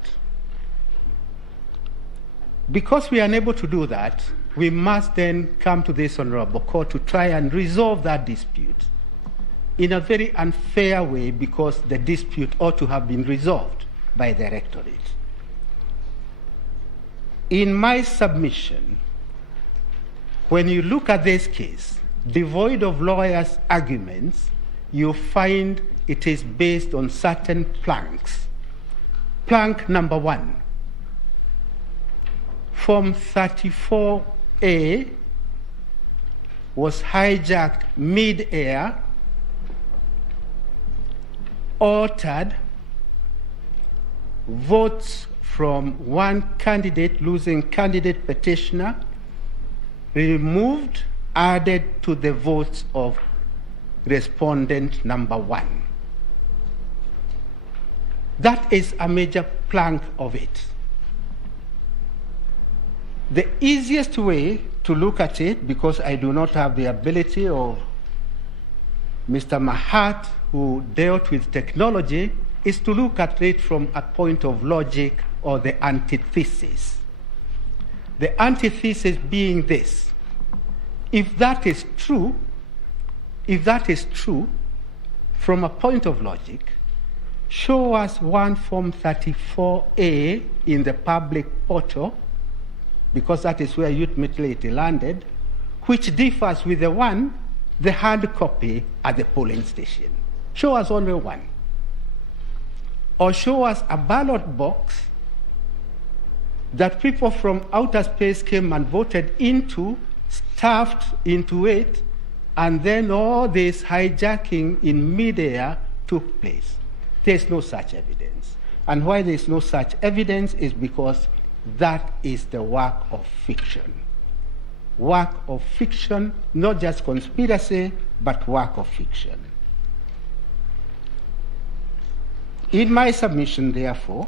Because we are unable to do that, we must then come to this honorable court to try and resolve that dispute in a very unfair way, because the dispute ought to have been resolved by the electorate. In my submission, when you look at this case, devoid of lawyers' arguments, you find it is based on certain planks. Plank number 1, Form 34A was hijacked mid-air, altered, votes from one candidate, losing candidate petitioner, removed, added to the votes of respondent number 1. That is a major plank of it. The easiest way to look at it, because I do not have the ability of Mr. Mahat, who dealt with technology, is to look at it from a point of logic or the antithesis. The antithesis being this: if that is true, from a point of logic, show us one Form 34A in the public portal, because that is where ultimately it landed, which differs with the hard copy at the polling station. Show us only one. Or show us a ballot box that people from outer space came and voted into, stuffed into it, and then all this hijacking in midair took place. There's no such evidence. And why there's no such evidence is because that is the work of fiction. Work of fiction, not just conspiracy, but work of fiction. In my submission, therefore,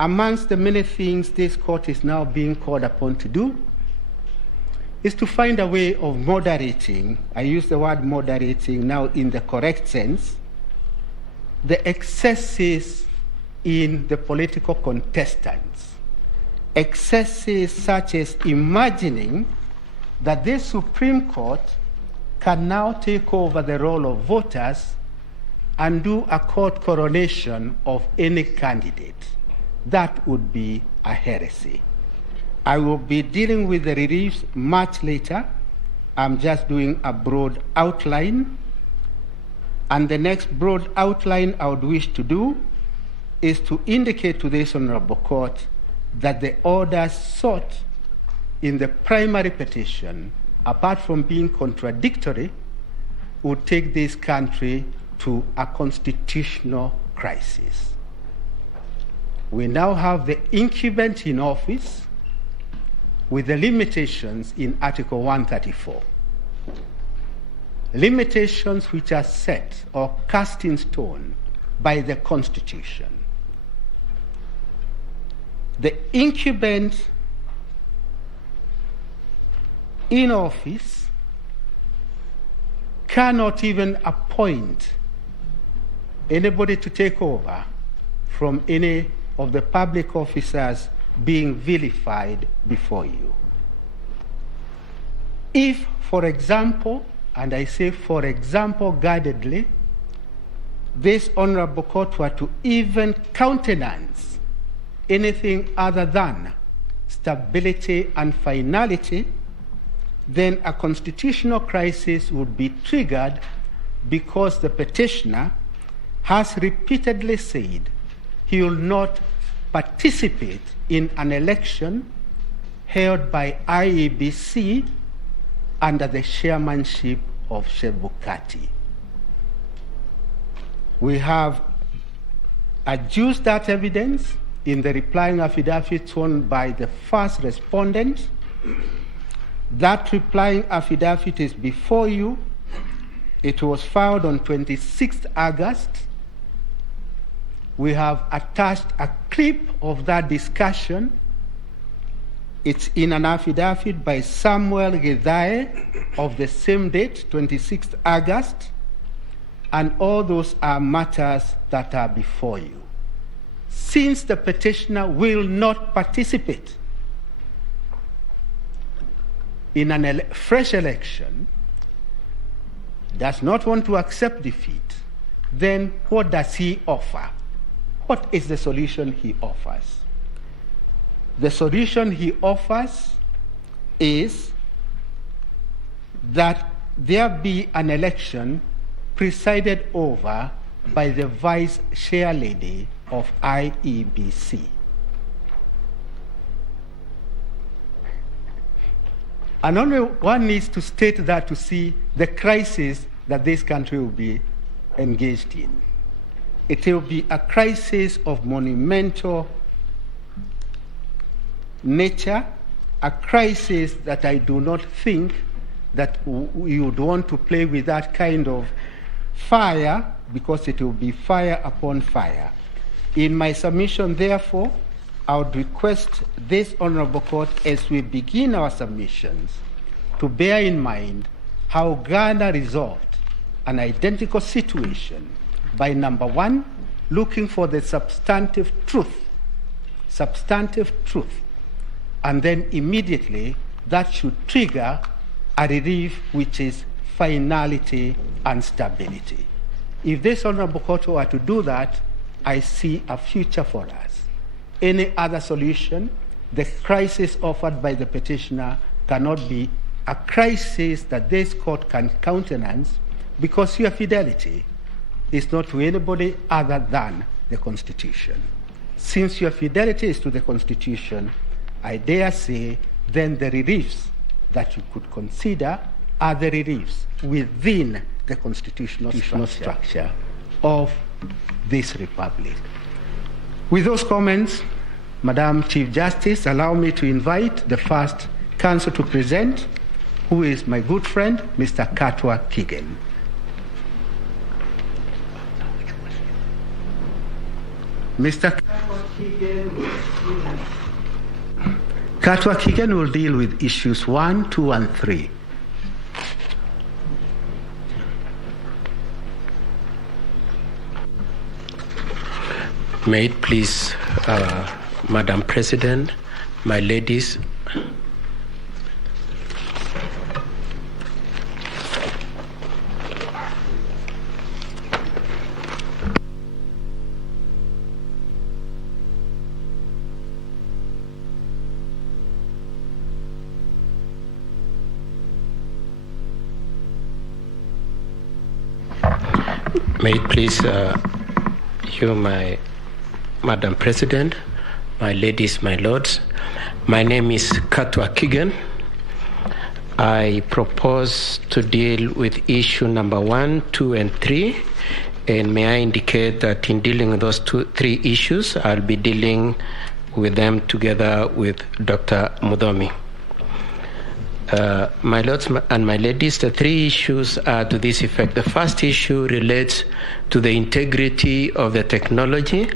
amongst the many things this court is now being called upon to do, is to find a way of moderating, I use the word moderating now in the correct sense, the excesses in the political contestants. Excesses such as imagining that this Supreme Court can now take over the role of voters and do a court coronation of any candidate. That would be a heresy. I will be dealing with the reliefs much later. I'm just doing a broad outline. And the next broad outline I would wish to do is to indicate to this honorable court that the orders sought in the primary petition, apart from being contradictory, would take this country to a constitutional crisis. We now have the incumbent in office with the limitations in Article 134. Limitations which are set or cast in stone by the Constitution. The incumbent in office cannot even appoint anybody to take over from any of the public officers being vilified before you. If, for example, and I say for example guardedly, this honorable court were to even countenance anything other than stability and finality, then a constitutional crisis would be triggered because the petitioner has repeatedly said he will not participate in an election held by Iebc under the chairmanship of Chebukati. We have adduced that evidence in the replying affidavit sworn by the first respondent. That replying affidavit is before you. It was filed on 26th August. We have attached a clip of that discussion. It's in an affidavit by Samuel Githae of the same date, 26th August, and all those are matters that are before you. Since the petitioner will not participate in a fresh election, does not want to accept defeat, then what does he offer? What is the solution he offers? The solution he offers is that there be an election presided over by the vice chair lady of Iebc. And only one needs to state that to see the crisis that this country will be engaged in. It will be a crisis of monumental nature, a crisis that I do not think that you would want to play with that kind of fire, because it will be fire upon fire. In my submission, therefore, I would request this honorable court, as we begin our submissions, to bear in mind how Ghana resolved an identical situation by, number one, looking for the substantive truth, and then immediately that should trigger a relief which is finality and stability. If this honorable court were to do that, I see a future for us. Any other solution, the crisis offered by the petitioner cannot be a crisis that this court can countenance, because your fidelity is not to anybody other than the Constitution. Since your fidelity is to the Constitution, I dare say then the reliefs that you could consider are the reliefs within the constitutional structure of this republic. With those comments, Madam Chief Justice, allow me to invite the first counsel to present, who is my good friend, Mr. Katwa Kigen. Mr. Katwa Kigen will deal with issues 1, 2, and 3. May it please, Madam President, my ladies, may it please you, my Madam President, my ladies, my lords, my name is Katwa Kigen. I propose to deal with issue number 1, 2, and 3, and may I indicate that in dealing with those 3 issues, I'll be dealing with them together with Dr. Mudomi. My lords and my ladies, the 3 issues are to this effect. The first issue relates to the integrity of the technology,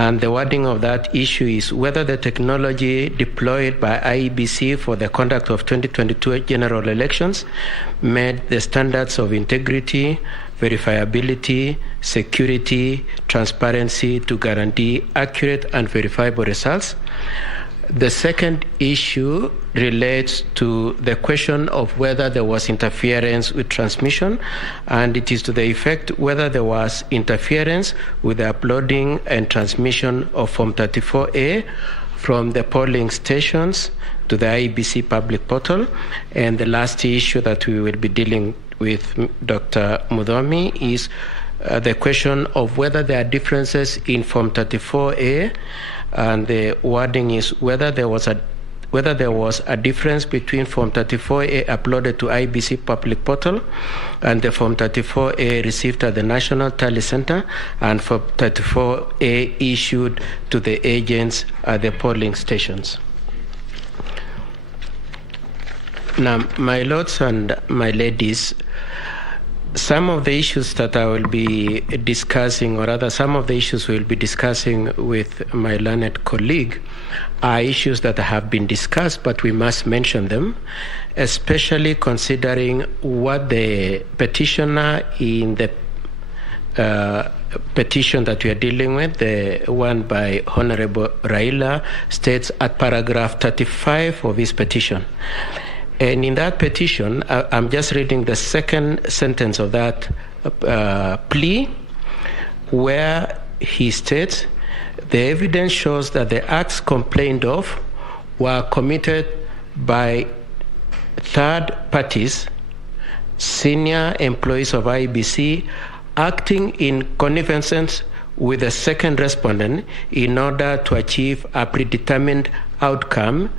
and the wording of that issue is whether the technology deployed by Iebc for the conduct of 2022 general elections met the standards of integrity, verifiability, security, transparency to guarantee accurate and verifiable results. The second issue relates to the question of whether there was interference with transmission, and it is to the effect whether there was interference with the uploading and transmission of Form 34A from the polling stations to the Iebc public portal. And the last issue that we will be dealing with Dr. Mudomi is the question of whether there are differences in Form 34A, and the wording is whether there was a difference between Form 34A uploaded to Iebc public portal and the Form 34A received at the National Tally Center and Form 34A issued to the agents at the polling stations. Now, my lords and my ladies, some of the issues that I will be discussing, or rather some of the issues we'll be discussing with my learned colleague, are issues that have been discussed, but we must mention them, especially considering what the petitioner in the petition that we are dealing with, the one by Honorable Raila, states at paragraph 35 of his petition. And in that petition, I'm just reading the second sentence of that plea, where he states, the evidence shows that the acts complained of were committed by third parties, senior employees of Iebc, acting in connivance with the second respondent in order to achieve a predetermined outcome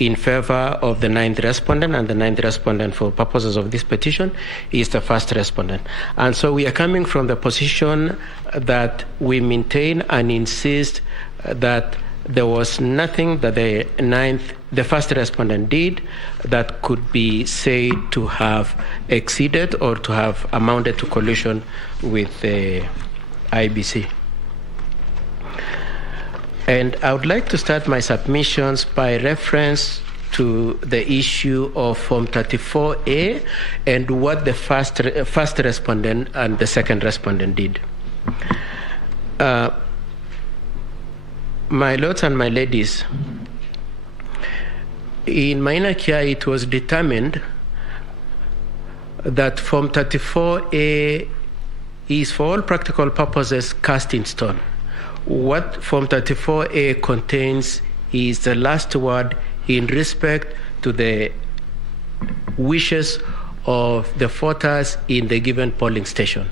in favor of the ninth respondent, and the ninth respondent, for purposes of this petition, is the first respondent. And so we are coming from the position that we maintain and insist that there was nothing that the first respondent did that could be said to have exceeded or to have amounted to collusion with the Iebc. And I would like to start my submissions by reference to the issue of Form 34A and what the first respondent and the second respondent did. My lords and my ladies, in Maina Kia, it was determined that Form 34A is, for all practical purposes, cast in stone. What Form 34A contains is the last word in respect to the wishes of the voters in the given polling station.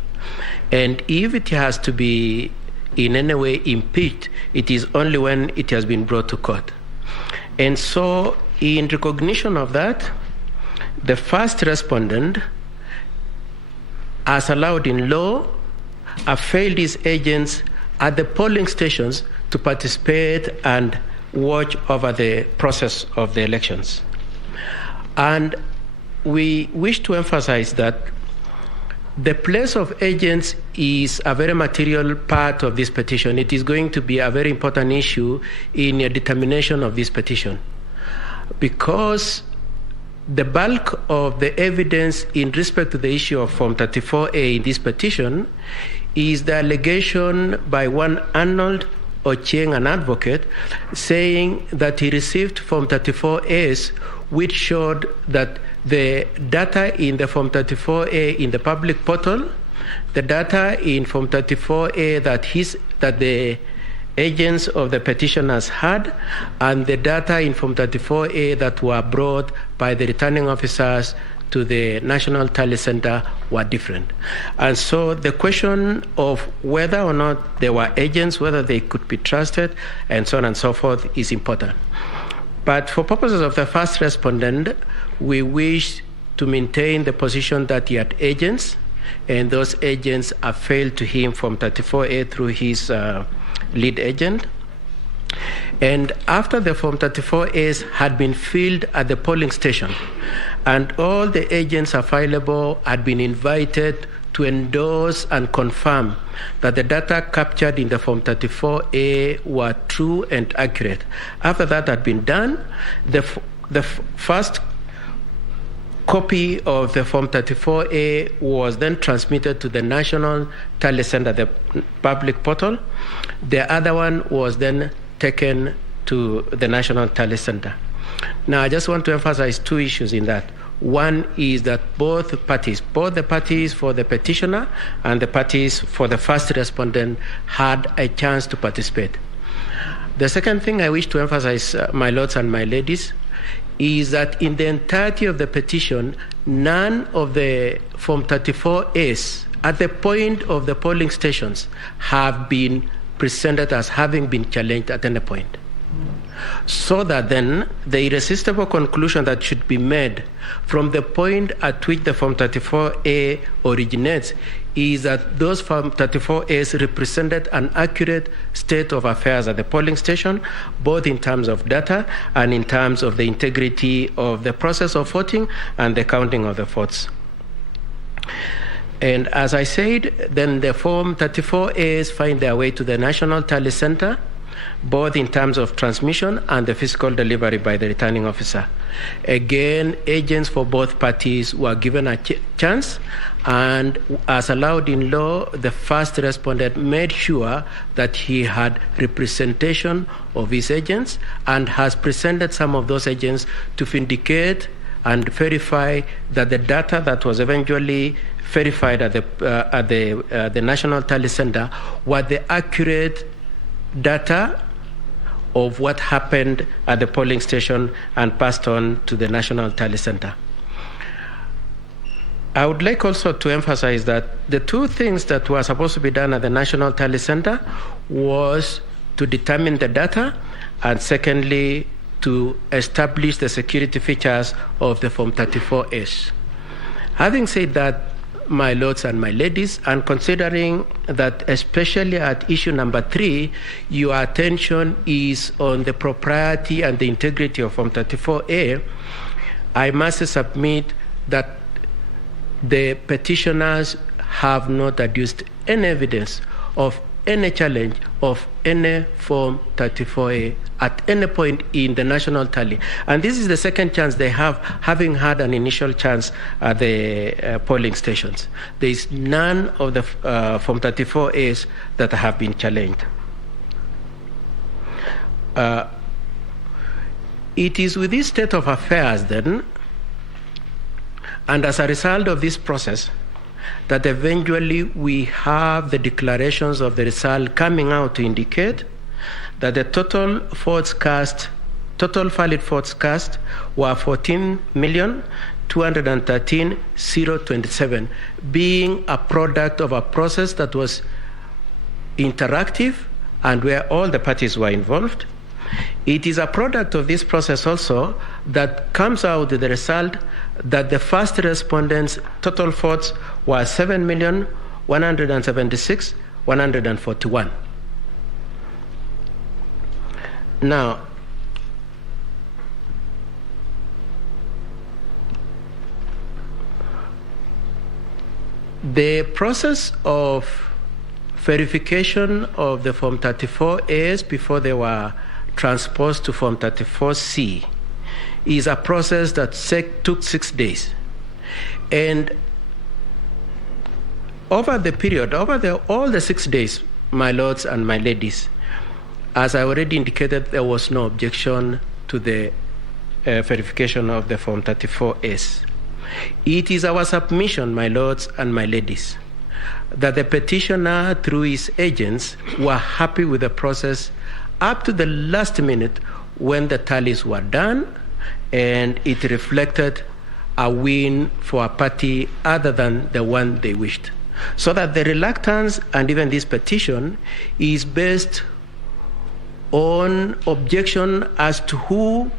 And if it has to be in any way impeached, it is only when it has been brought to court. And so, in recognition of that, the first respondent, as allowed in law, availed his agents at the polling stations to participate and watch over the process of the elections. And we wish to emphasize that the place of agents is a very material part of this petition. It is going to be a very important issue in your determination of this petition, because the bulk of the evidence in respect to the issue of Form 34A in this petition is the allegation by one Arnold Ochieng, an advocate, saying that he received Form 34As which showed that the data in the Form 34A in the public portal, the data in Form 34A that the agents of the petitioners had, and the data in Form 34A that were brought by the returning officers to the National Tally Center were different. And so the question of whether or not they were agents, whether they could be trusted, and so on and so forth, is important. But for purposes of the first respondent, we wish to maintain the position that he had agents, and those agents have failed to him Form 34A through his lead agent. And after the Form 34As had been filled at the polling station, and all the agents available had been invited to endorse and confirm that the data captured in the Form 34A were true and accurate. After that had been done, the first copy of the Form 34A was then transmitted to the National Tally Center, the public portal. The other one was then taken to the National Tally Center. Now, I just want to emphasize two issues in that. One is that both the parties for the petitioner and the parties for the first respondent, had a chance to participate. The second thing I wish to emphasize, my lords and my ladies, is that in the entirety of the petition, none of the Form 34As at the point of the polling stations have been presented as having been challenged at any point. So that then the irresistible conclusion that should be made from the point at which the Form 34A originates is that those Form 34As represented an accurate state of affairs at the polling station, both in terms of data and in terms of the integrity of the process of voting and the counting of the votes. And as I said, then the Form 34As find their way to the National Tally Center, both in terms of transmission and the physical delivery by the returning officer. Again, agents for both parties were given a chance, and as allowed in law, the first respondent made sure that he had representation of his agents and has presented some of those agents to vindicate and verify that the data that was eventually verified at the National Tally Center were the accurate data of what happened at the polling station and passed on to the National Tally Center. I would like also to emphasize that the two things that were supposed to be done at the National Tally Center was to determine the data, and secondly, to establish the security features of the Form 34S. Having said that, my lords and my ladies, and considering that especially at issue number 3, your attention is on the propriety and the integrity of Form 34A, I must submit that the petitioners have not adduced any evidence of any challenge of any Form 34A at any point in the national tally. And this is the second chance they have, having had an initial chance at the polling stations. There is none of the Form 34As that have been challenged. It is with this state of affairs then, and as a result of this process, that eventually we have the declarations of the result coming out to indicate that the total valid votes cast were 14,213,027, being a product of a process that was interactive and where all the parties were involved. It is a product of this process also that comes out with the result that the first respondents' total votes were 7,176,141. Now, the process of verification of the Form 34As before they were transposed to Form 34C is a process that took 6 days. And over the period, all the 6 days, my lords and my ladies, as I already indicated, there was no objection to the verification of the Form 34S. It is our submission, my lords and my ladies, that the petitioner, through his agents, were happy with the process up to the last minute when the tallies were done, and it reflected a win for a party other than the one they wished. So that the reluctance and even this petition is based on objection as to who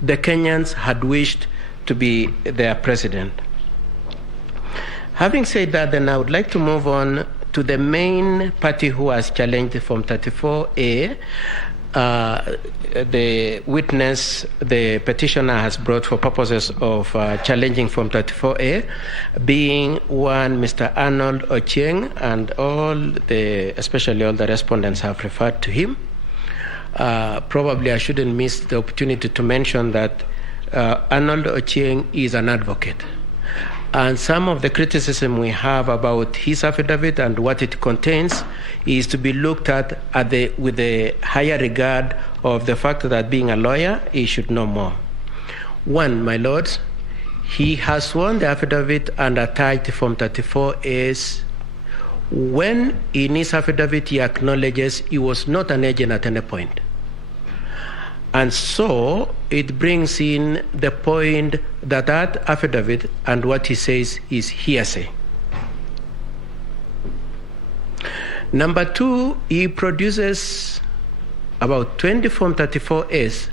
the Kenyans had wished to be their president. Having said that, then I would like to move on to the main party who has challenged Form 34A. The witness the petitioner has brought for purposes of challenging Form 34A, being one Mr. Arnold Ochieng, and especially all the respondents have referred to him. Probably I shouldn't miss the opportunity to mention that Arnold Ochieng is an advocate. And some of the criticism we have about his affidavit and what it contains is to be looked at with the higher regard of the fact that being a lawyer, he should know more. One, my lords, he has sworn the affidavit and attached Form 34As when in his affidavit he acknowledges he was not an agent at any point. And so it brings in the point that affidavit and what he says is hearsay. Number two, he produces about 20 Form 34As,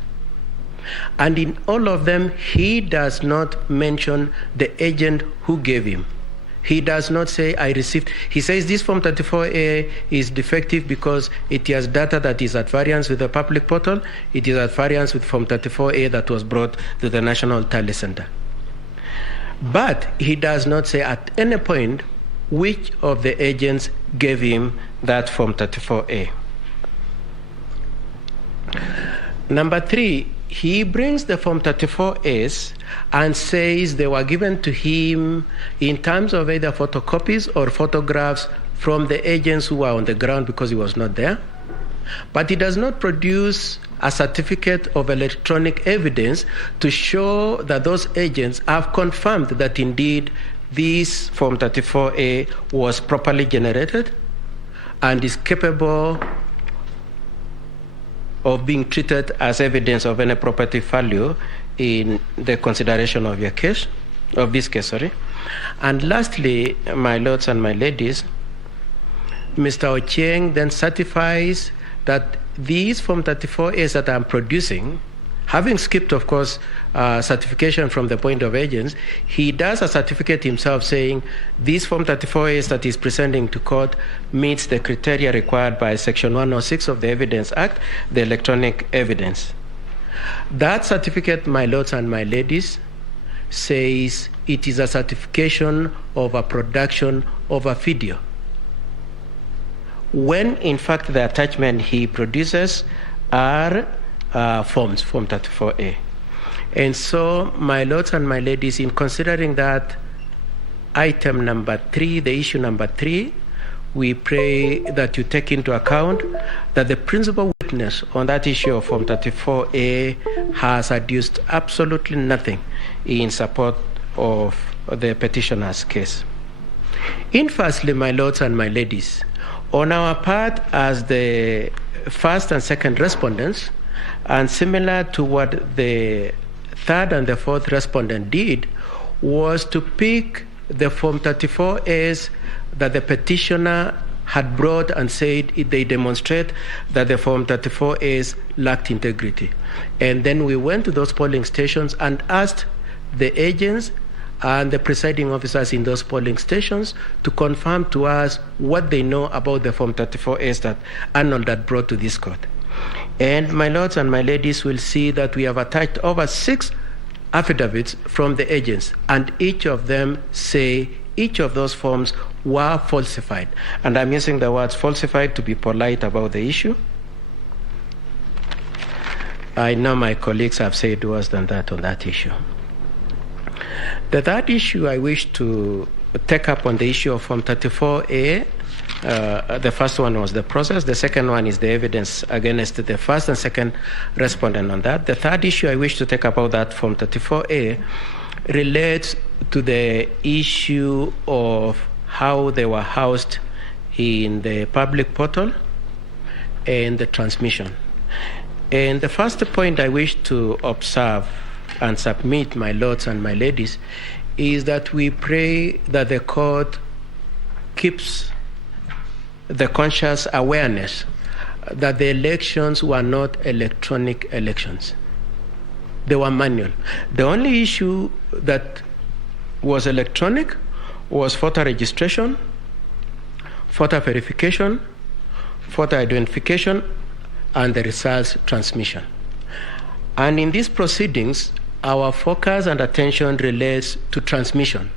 and in all of them, he does not mention the agent who gave him. He does not say, I received. He says this Form 34A is defective because it has data that is at variance with the public portal. It is at variance with Form 34A that was brought to the National Tally Center. But he does not say at any point which of the agents gave him that Form 34A. Number 3, he brings the Form 34As and says they were given to him in terms of either photocopies or photographs from the agents who were on the ground because he was not there. But he does not produce a certificate of electronic evidence to show that those agents have confirmed that indeed this Form 34A was properly generated and is capable of being treated as evidence of any property value in the consideration of your case, of this case, sorry. And lastly, my lords and my ladies, Mr. Ochieng then certifies that these Form 34As that I'm producing, having skipped, of course, certification from the point of agents, he does a certificate himself saying this Form 34As that he's presenting to court meets the criteria required by Section 106 of the Evidence Act, the electronic evidence. That certificate, my lords and my ladies, says it is a certification of a production of a video, when in fact the attachment he produces are forms, Form 34A. And so, my lords and my ladies, in considering that item number 3, the issue number 3, we pray that you take into account that the principal witness on that issue of Form 34A has adduced absolutely nothing in support of the petitioner's case. In firstly, my lords and my ladies, on our part as the first and second respondents, and similar to what the third and the fourth respondent did, was to pick the Form 34As that the petitioner had brought and said they demonstrate that the Form 34As lacked integrity. And then we went to those polling stations and asked the agents and the presiding officers in those polling stations to confirm to us what they know about the Form 34As that Arnold had brought to this court. And my lords and my ladies will see that we have attached over 6 affidavits from the agents, and each of them say each of those forms were falsified. And I'm using the words falsified to be polite about the issue. I know my colleagues have said worse than that on that issue. The third issue I wish to take up on the issue of Form 34A, the first one was the process. The second one is the evidence against the first and second respondent on that. The third issue I wish to take up about that Form 34A relates to the issue of how they were housed in the public portal and the transmission. And the first point I wish to observe and submit, my lords and my ladies, is that we pray that the court keeps the conscious awareness that the elections were not electronic elections. They were manual. The only issue that was electronic was voter registration, voter verification, voter identification, and the results transmission. And in these proceedings, our focus and attention relates to transmission.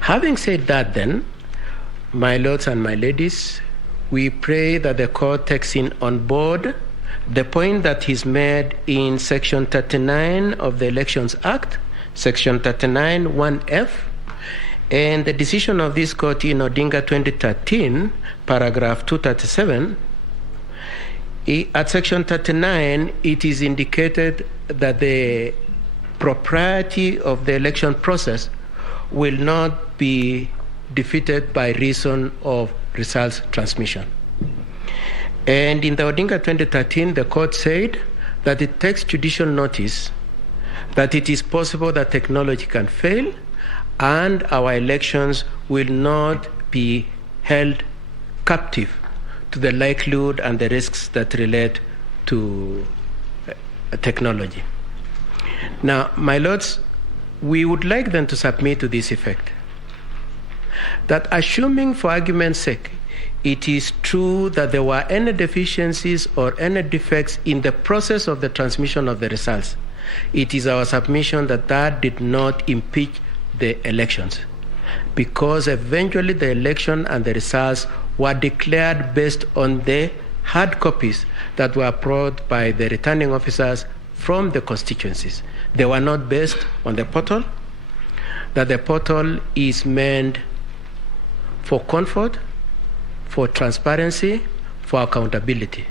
Having said that then, my lords and my ladies, we pray that the court takes in on board the point that is made in Section 39 of the Elections Act, Section 39 1F, and the decision of this court in Odinga 2013, paragraph 237. At Section 39, it is indicated that the propriety of the election process will not be defeated by reason of results transmission. And in the Odinga 2013, the court said that it takes judicial notice that it is possible that technology can fail and our elections will not be held captive to the likelihood and the risks that relate to technology. Now, my lords, we would like them to submit to this effect that, assuming for argument's sake it is true that there were any deficiencies or any defects in the process of the transmission of the results, it is our submission that that did not impeach the elections, because eventually the election and the results were declared based on the hard copies that were brought by the returning officers from the constituencies. They were not based on the portal, that the portal is meant for comfort, for transparency, for accountability.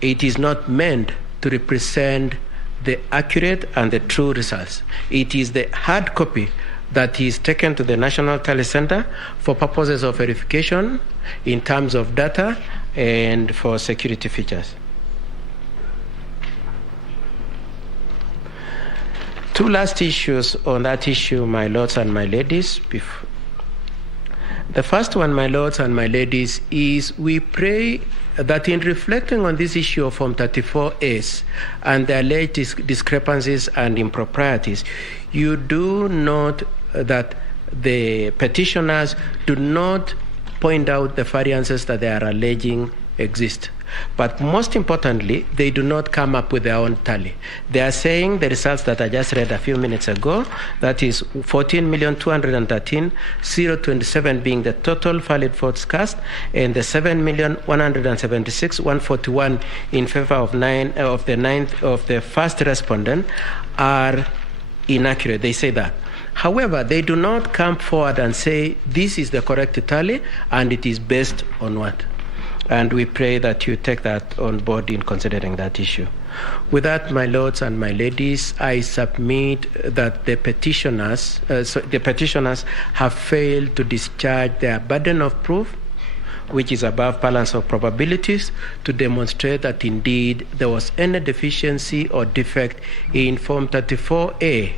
It is not meant to represent the accurate and the true results. It is the hard copy that is taken to the National Tally Center for purposes of verification in terms of data and for security features. Two last issues on that issue, my lords and my ladies. The first one, my lords and my ladies, is we pray that in reflecting on this issue of Form 34As and the alleged discrepancies and improprieties, you do note that the petitioners do not point out the variances that they are alleging exist. But most importantly, they do not come up with their own tally. They are saying the results that I just read a few minutes ago, that is 14,213,027 being the total valid votes cast, and the 7,176,141 in favor of the first respondent are inaccurate. They say that. However, they do not come forward and say this is the correct tally and it is based on what. And we pray that you take that on board in considering that issue. With that, my lords and my ladies, I submit that the petitioners have failed to discharge their burden of proof, which is above balance of probabilities, to demonstrate that indeed there was any deficiency or defect in Form 34A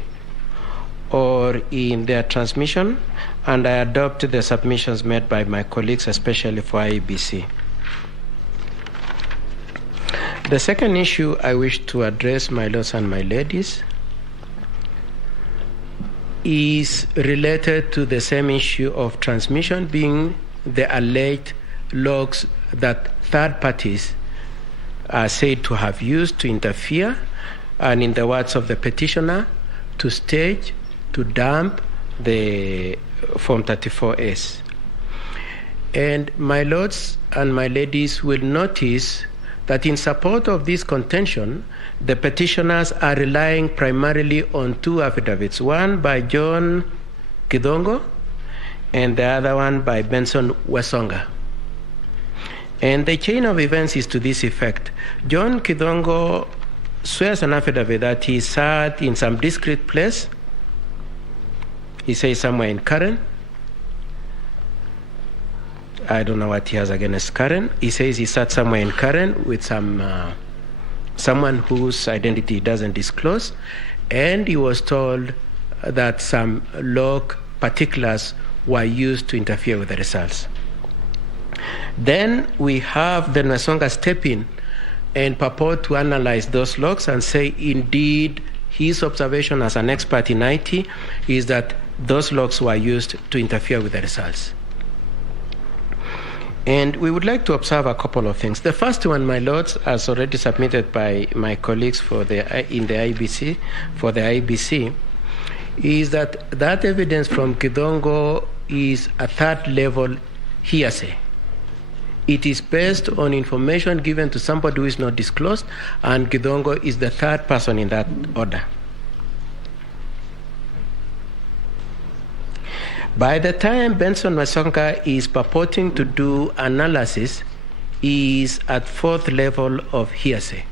or in their transmission, and I adopt the submissions made by my colleagues, especially for Iebc. The second issue I wish to address, my lords and my ladies, is related to the same issue of transmission, being the alleged logs that third parties are said to have used to interfere, and in the words of the petitioner, to stage, to dump the Form 34S. And my lords and my ladies will notice that in support of this contention, the petitioners are relying primarily on two affidavits, one by John Kidongo and the other one by Benson Wesonga. And the chain of events is to this effect. John Kidongo swears an affidavit that he sat in some discreet place. He says somewhere in Karen. I don't know what he has against Karen. He says he sat somewhere in Karen with someone whose identity he doesn't disclose, and he was told that some log particulars were used to interfere with the results. Then we have the Nasonga step in and purport to analyze those logs and say indeed his observation as an expert in IT is that those logs were used to interfere with the results. And we would like to observe a couple of things. The first one, my lords, as already submitted by my colleagues in the Iebc, for the Iebc, is that evidence from Kidongo is a third level hearsay. It is based on information given to somebody who is not disclosed, and Kidongo is the third person in that order. By the time Benson Wesonga is purporting to do analysis, he is at fourth level of hearsay.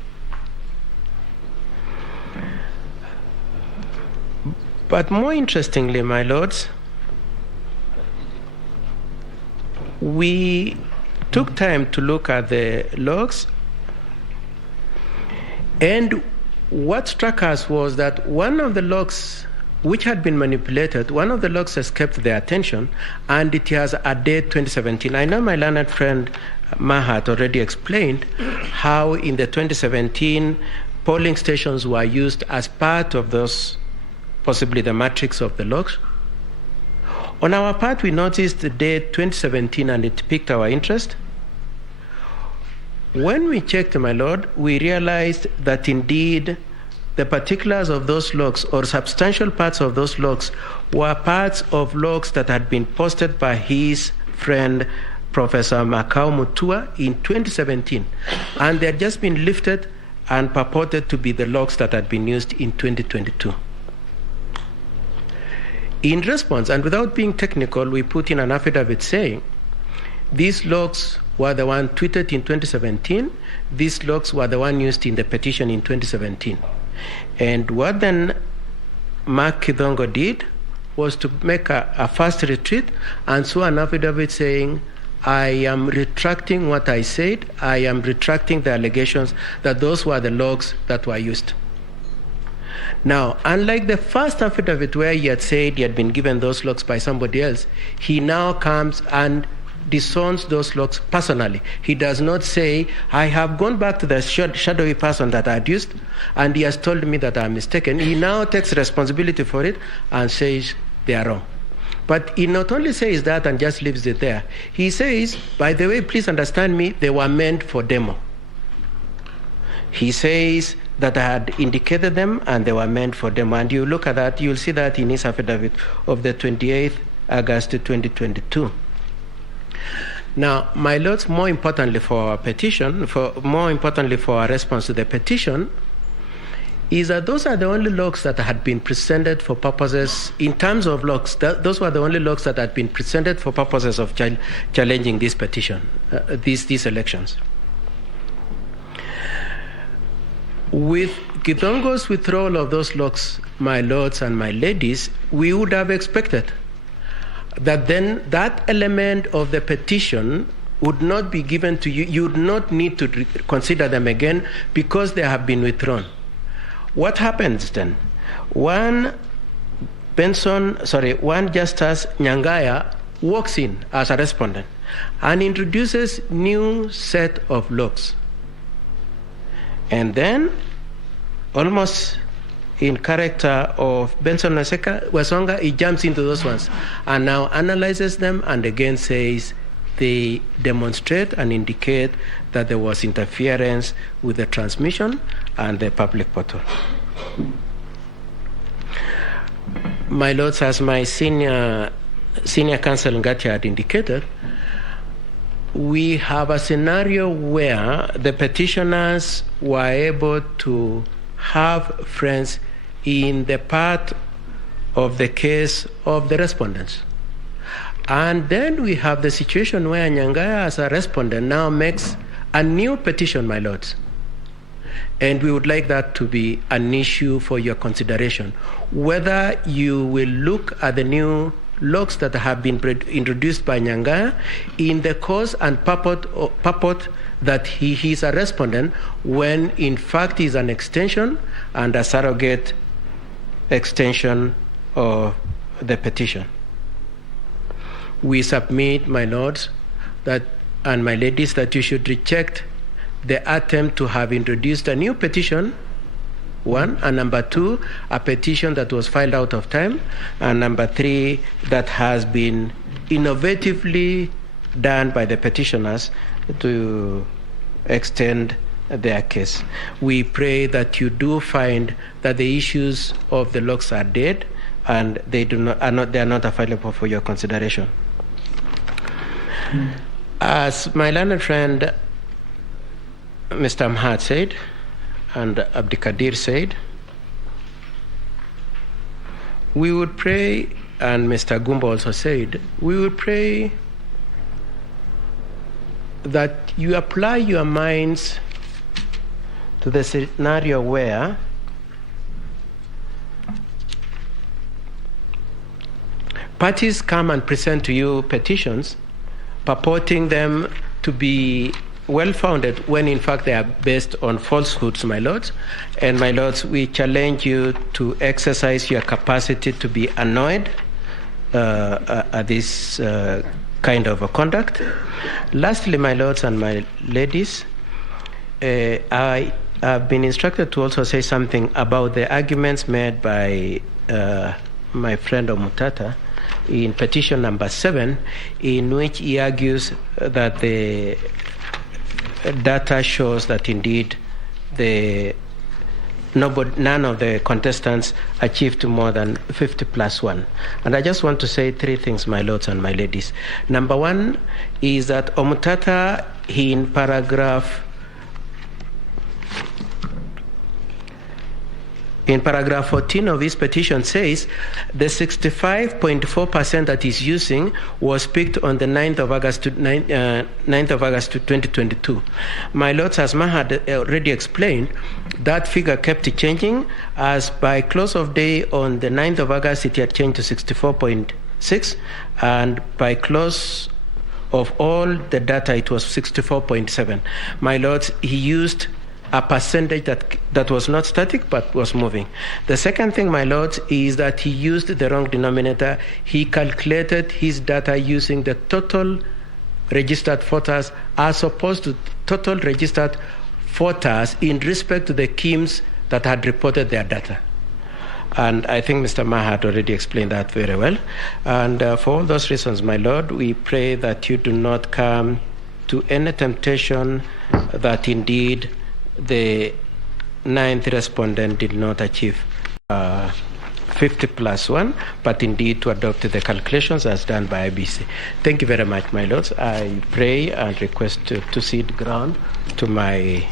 But more interestingly, my lords, we took time to look at the logs, and what struck us was that one of the logs which had been manipulated, one of the logs escaped their attention, and it has a date 2017. I know my learned friend Mahat already explained how in the 2017 polling stations were used as part of those, possibly the matrix of the logs. On our part, we noticed the date 2017 and it piqued our interest. When we checked, my lord, we realized that indeed the particulars of those logs or substantial parts of those logs were parts of logs that had been posted by his friend Professor Makau Mutua in 2017, and they had just been lifted and purported to be the logs that had been used in 2022. In response, and without being technical, we put in an affidavit saying these logs were the one tweeted in 2017, these logs were the one used in the petition in 2017. And what then Mark Kidongo did was to make a fast retreat and saw an affidavit saying, I am retracting what I said, I am retracting the allegations that those were the logs that were used. Now, unlike the first affidavit where he had said he had been given those logs by somebody else, he now comes and disowns those logs personally. He does not say, I have gone back to the shadowy person that I had used, and he has told me that I'm mistaken. He now takes responsibility for it and says they are wrong. But he not only says that and just leaves it there, he says, by the way, please understand me, they were meant for demo. He says that I had indicated them and they were meant for demo. And you look at that, you'll see that in his affidavit of the 28th August 2022. Now, my lords, more importantly for our petition, more importantly for our response to the petition, is that those are the only logs that had been presented for purposes, in terms of logs, those were the only logs that had been presented for purposes of challenging this petition, these elections. With Kidongo's withdrawal of those logs, my lords and my ladies, we would have expected that then that element of the petition would not be given to you. You would not need to consider them again because they have been withdrawn. What happens then? One Justice Nyangaya walks in as a respondent and introduces new set of logs. And then, almost in character of Benson Wasonga, he jumps into those ones and now analyzes them and again says they demonstrate and indicate that there was interference with the transmission and the public portal. My lords, as my senior counsel Ngati had indicated, we have a scenario where the petitioners were able to have friends in the part of the case of the respondents. And then we have the situation where Nyangaya as a respondent now makes a new petition, my lords. And we would like that to be an issue for your consideration. Whether you will look at the new logs that have been introduced by Nyangaya in the cause and purport that he is a respondent when in fact he is an extension and a surrogate extension of the petition. We submit, my lords, that and my ladies, that you should reject the attempt to have introduced a new petition, one, and number two, a petition that was filed out of time, and number three, that has been innovatively done by the petitioners to extend their case. We pray that you do find that the issues of the logs are dead and they are not available for your consideration. As my learned friend Mr. Amhat said, and Abdikadir said, we would pray, and Mr. Gumba also said, we would pray that you apply your minds to the scenario where parties come and present to you petitions purporting them to be well-founded when in fact they are based on falsehoods, my lords. And my lords, we challenge you to exercise your capacity to be annoyed at this kind of a conduct. Lastly, my lords and my ladies, I have been instructed to also say something about the arguments made by my friend Omutata in petition number 7, in which he argues that the data shows that indeed the none of the contestants achieved more than 50+1. And I just want to say three things, my lords and my ladies. Number one is that Omutata, in paragraph 14 of his petition says the 65.4% that he's using was picked on the 9th of August to 2022. My lords, as Maha had already explained, that figure kept changing, as by close of day on the 9th of August it had changed to 64.6, and by close of all the data it was 64.7. My lords, he used a percentage that was not static but was moving. The second thing, my lords, is that he used the wrong denominator. He calculated his data using the total registered voters as opposed to total registered voters in respect to the KIMs that had reported their data. And I think Mr. Maha had already explained that very well. And for all those reasons, my lord, we pray that you do not come to any temptation that indeed the 9th respondent did not achieve 50+1, but indeed to adopt the calculations as done by Iebc. Thank you very much, my lords. I pray and request to cede ground to my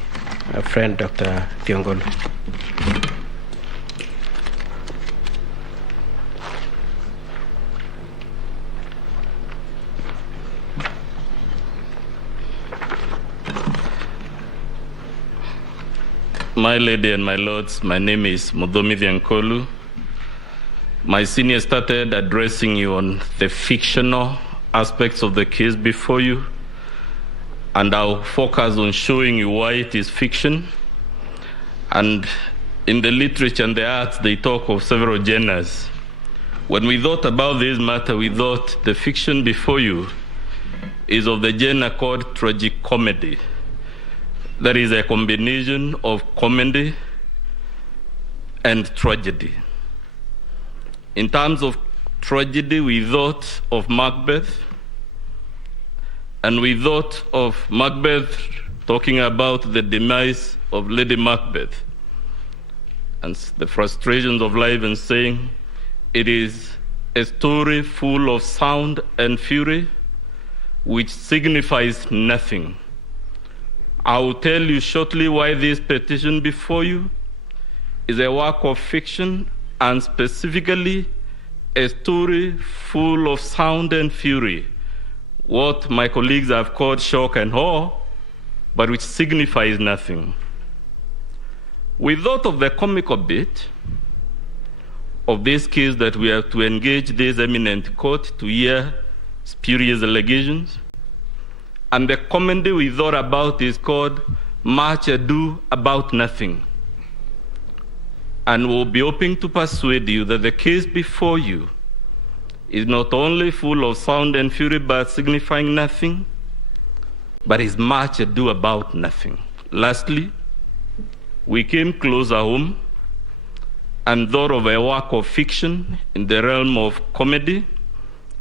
friend, Dr. Thiongolo. My lady and my lords, my name is Mudomi Thiankolu. My senior started addressing you on the fictional aspects of the case before you, and I'll focus on showing you why it is fiction. And in the literature and the arts, they talk of several genres. When we thought about this matter, we thought the fiction before you is of the genre called tragicomedy. That is a combination of comedy and tragedy. In terms of tragedy, we thought of Macbeth, and we thought of Macbeth talking about the demise of Lady Macbeth and the frustrations of life, and saying it is a story full of sound and fury which signifies nothing. I will tell you shortly why this petition before you is a work of fiction, and specifically a story full of sound and fury, what my colleagues have called shock and awe, but which signifies nothing. We thought of the comical bit of this case, that we have to engage this eminent court to hear spurious allegations. And the comedy we thought about is called Much Ado About Nothing. And we'll be hoping to persuade you that the case before you is not only full of sound and fury but signifying nothing, but is much ado about nothing. Lastly, we came closer home and thought of a work of fiction in the realm of comedy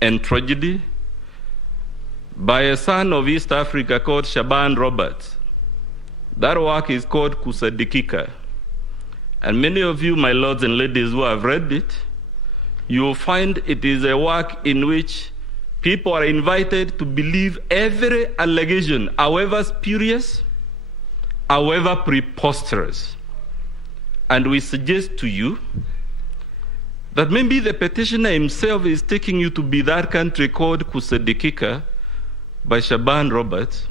and tragedy by a son of East Africa called Shaban Roberts. That work is called Kusadikika. And many of you, my lords and ladies, who have read it, you will find it is a work in which people are invited to believe every allegation, however spurious, however preposterous. And we suggest to you that maybe the petitioner himself is taking you to be that country called Kusadikika by Shaban Roberts,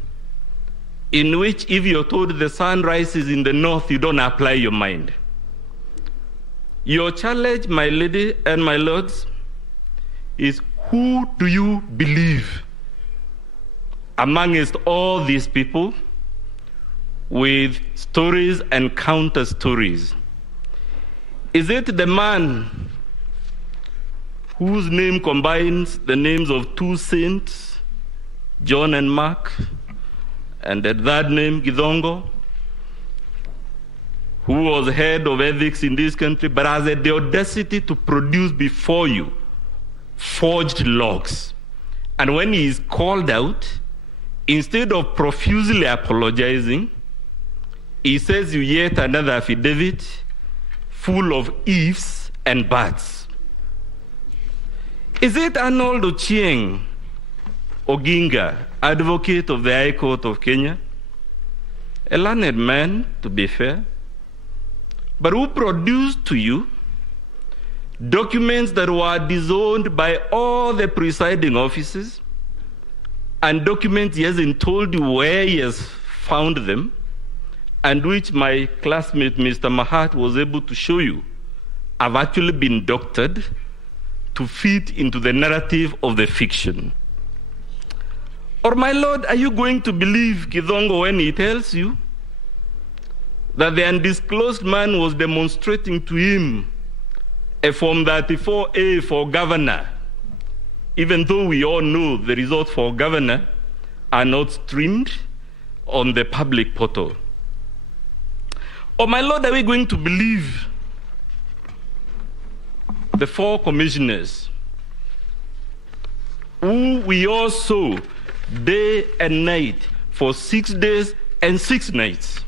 in which if you're told the sun rises in the north, you don't apply your mind. Your challenge, my lady and my lords, is who do you believe amongst all these people with stories and counter stories? Is it the man whose name combines the names of two saints, John and Mark, and the third name, Githongo, who was head of ethics in this country, but has the audacity to produce before you forged logs? And when he is called out, instead of profusely apologizing, he says you yet another affidavit, full of ifs and buts. Is it Arnold Ochieng Oginga, advocate of the High Court of Kenya, a learned man, to be fair, but who produced to you documents that were disowned by all the presiding officers, and documents he hasn't told you where he has found them, and which my classmate Mr. Mahat was able to show you have actually been doctored to fit into the narrative of the fiction? Or, my lord, are you going to believe Kidhongo when he tells you that the undisclosed man was demonstrating to him a Form 34A for governor, even though we all know the results for governor are not streamed on the public portal? Or, my lord, are we going to believe the 4 commissioners who we all saw day and night for 6 days and 6 nights?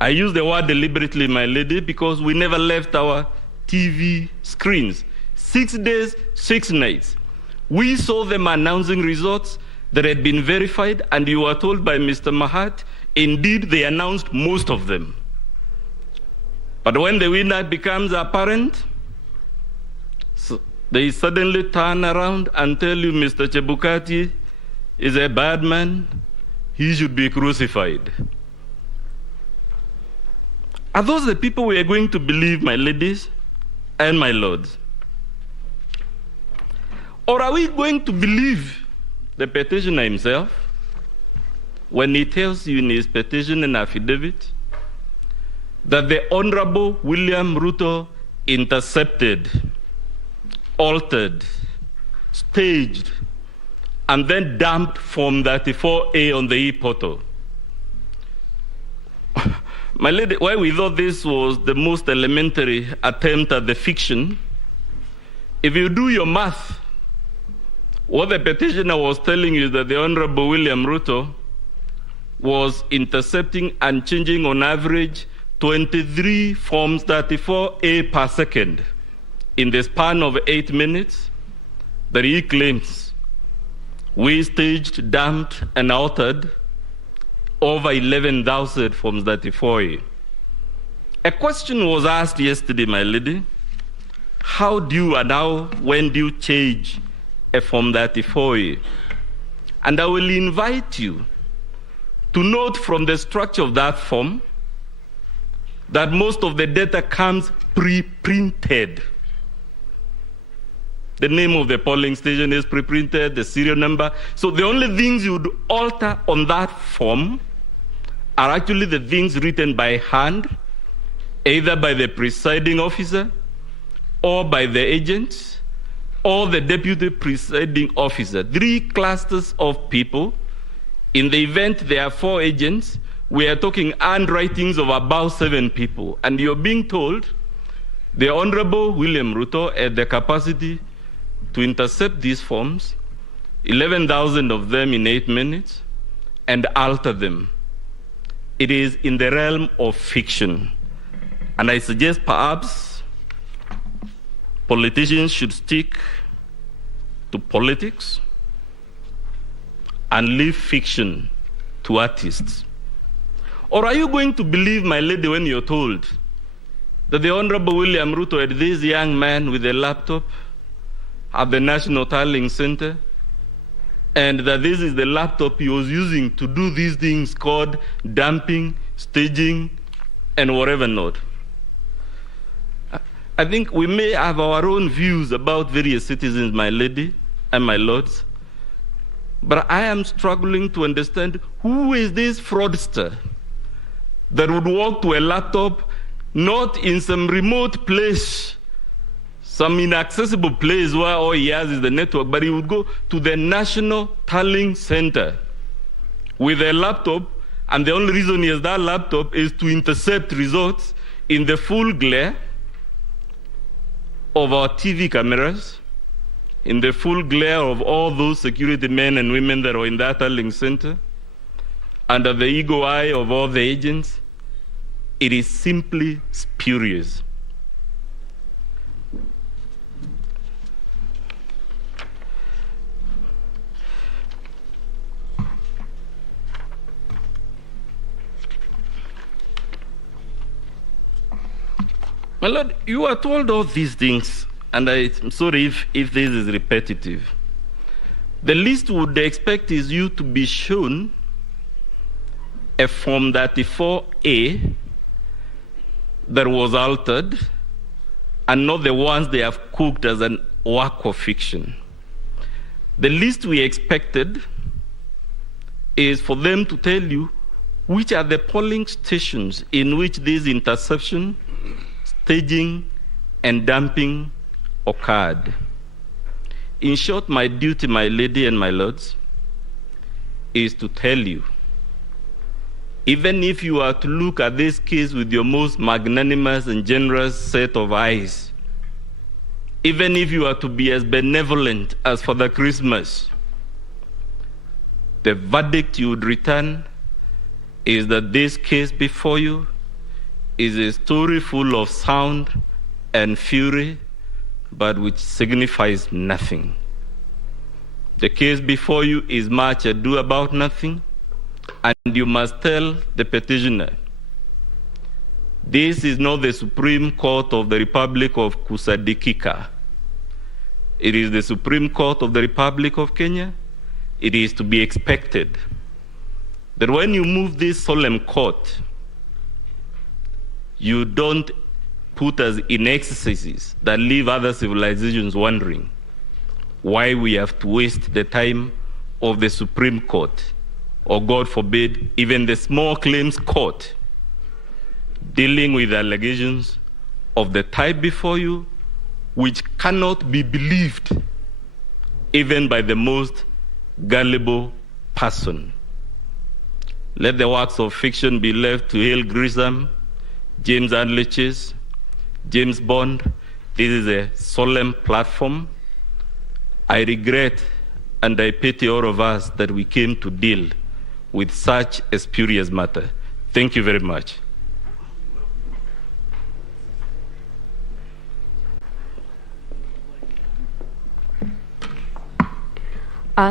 I use the word deliberately, my lady, because we never left our TV screens. 6 days, 6 nights. We saw them announcing results that had been verified, and you were told by Mr. Mahat, indeed, they announced most of them. But when the winner becomes apparent, they suddenly turn around and tell you Mr. Chebukati is a bad man, he should be crucified. Are those the people we are going to believe, my ladies and my lords? Or are we going to believe the petitioner himself when he tells you in his petition and affidavit that the Honorable William Ruto intercepted, altered, staged, and then dumped Form 34A on the e-portal? My lady, why we thought this was the most elementary attempt at the fiction, if you do your math, what the petitioner was telling you that the Honorable William Ruto was intercepting and changing on average 23 Forms 34A per second in the span of 8 minutes, that he claims we staged, dumped, and altered over 11,000 Forms 34A. A question was asked yesterday, my lady, how do you and how, when do you change a Form 34A? And I will invite you to note from the structure of that form that most of the data comes pre-printed. The name of the polling station is pre-printed, the serial number. So the only things you would alter on that form are actually the things written by hand, either by the presiding officer or by the agents or the deputy presiding officer. 3 clusters of people. In the event there are 4 agents, we are talking handwritings of about 7 people. And you're being told the Honorable William Ruto had the capacity to intercept these forms, 11,000 of them in 8 minutes, and alter them. It is in the realm of fiction. And I suggest perhaps politicians should stick to politics and leave fiction to artists. Or are you going to believe, my lady, when you're told that the Honorable William Ruto had this young man with a laptop at the National Tallying Center, and that this is the laptop he was using to do these things called dumping, staging, and whatever not? I think we may have our own views about various citizens, my lady and my lords, but I am struggling to understand who is this fraudster that would walk to a laptop not in some remote place, some inaccessible place where all he has is the network, but he would go to the National Tallying Center with a laptop, and the only reason he has that laptop is to intercept results in the full glare of our TV cameras, in the full glare of all those security men and women that are in that tallying center, under the eagle eye of all the agents, It is simply spurious. My Lord, you are told all these things, and I'm sorry if this is repetitive. The least we would expect is you to be shown a Form 34A that was altered and not the ones they have cooked as a work of fiction. The least we expected is for them to tell you which are the polling stations in which this interception, staging, and dumping occurred. In short, my duty, my lady and my lords, is to tell you, even if you are to look at this case with your most magnanimous and generous set of eyes, even if you are to be as benevolent as Father Christmas, the verdict you would return is that this case before you is a story full of sound and fury, but which signifies nothing. The case before you is much ado about nothing, and you must tell the petitioner, this is not the Supreme Court of the Republic of Kusadikika. It is the Supreme Court of the Republic of Kenya. It is to be expected that when you move this solemn court, you don't put us in exercises that leave other civilizations wondering why we have to waste the time of the Supreme Court, or God forbid, even the small claims court, dealing with allegations of the type before you, which cannot be believed even by the most gullible person. Let the works of fiction be left to Hale Grissom, James Adliches, James Bond. This is a solemn platform. I regret and I pity all of us that we came to deal with such a spurious matter. Thank you very much.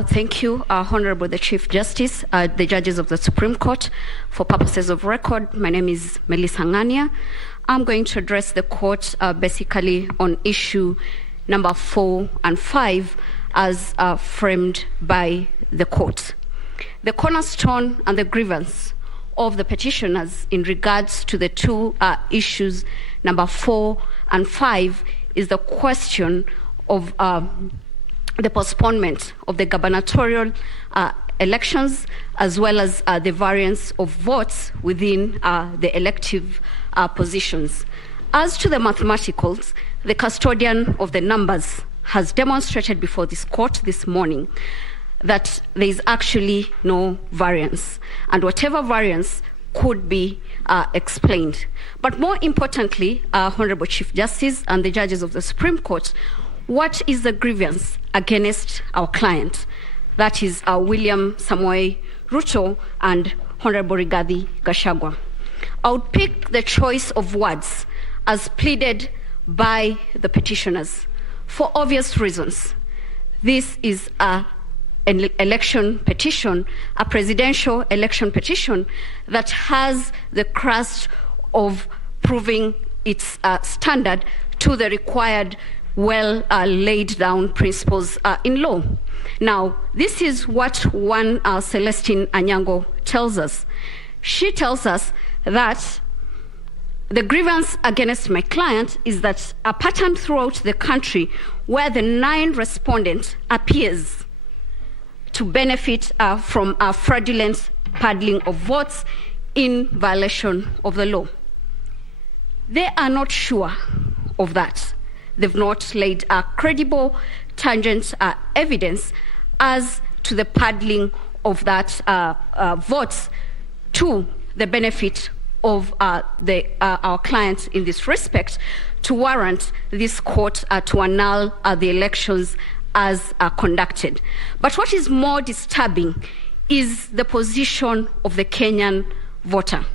Thank you, Honorable the Chief Justice, the judges of the Supreme Court. For purposes of record, my name is Melissa Ngania. I'm going to address the court basically on issue number 4 and 5 as framed by the court. The cornerstone and the grievance of the petitioners in regards to the two issues, number 4 and 5, is the question of the postponement of the gubernatorial elections, as well as the variance of votes within the elective positions. As to the mathematicals, the custodian of the numbers has demonstrated before this court this morning that there is actually no variance, and whatever variance could be explained. But more importantly, Honorable Chief Justice and the judges of the Supreme Court, what is the grievance against our client? That is William Samoei Ruto and Honorable Rigathi Gachagua. I would pick the choice of words as pleaded by the petitioners for obvious reasons. This is an election petition, a presidential election petition that has the crust of proving its standard to the required well laid down principles in law. Now, this is what one Celestine Anyango tells us. She tells us that the grievance against my client is that a pattern throughout the country where the 9 respondents appears to benefit from a fraudulent paddling of votes in violation of the law. They are not sure of that. They've not laid a credible tangent evidence as to the paddling of that votes to the benefit of our clients in this respect to warrant this court to annul the elections as conducted. But what is more disturbing is the position of the Kenyan voter.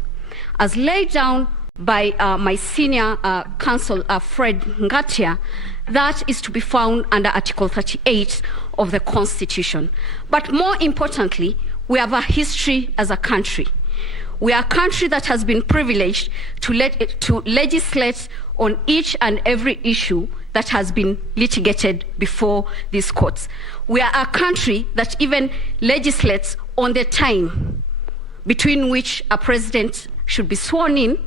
As laid down by my senior counsel, Fred Ngatia, that is to be found under Article 38 of the Constitution. But more importantly, we have a history as a country. We are a country that has been privileged to legislate on each and every issue that has been litigated before these courts. We are a country that even legislates on the time between which a president should be sworn in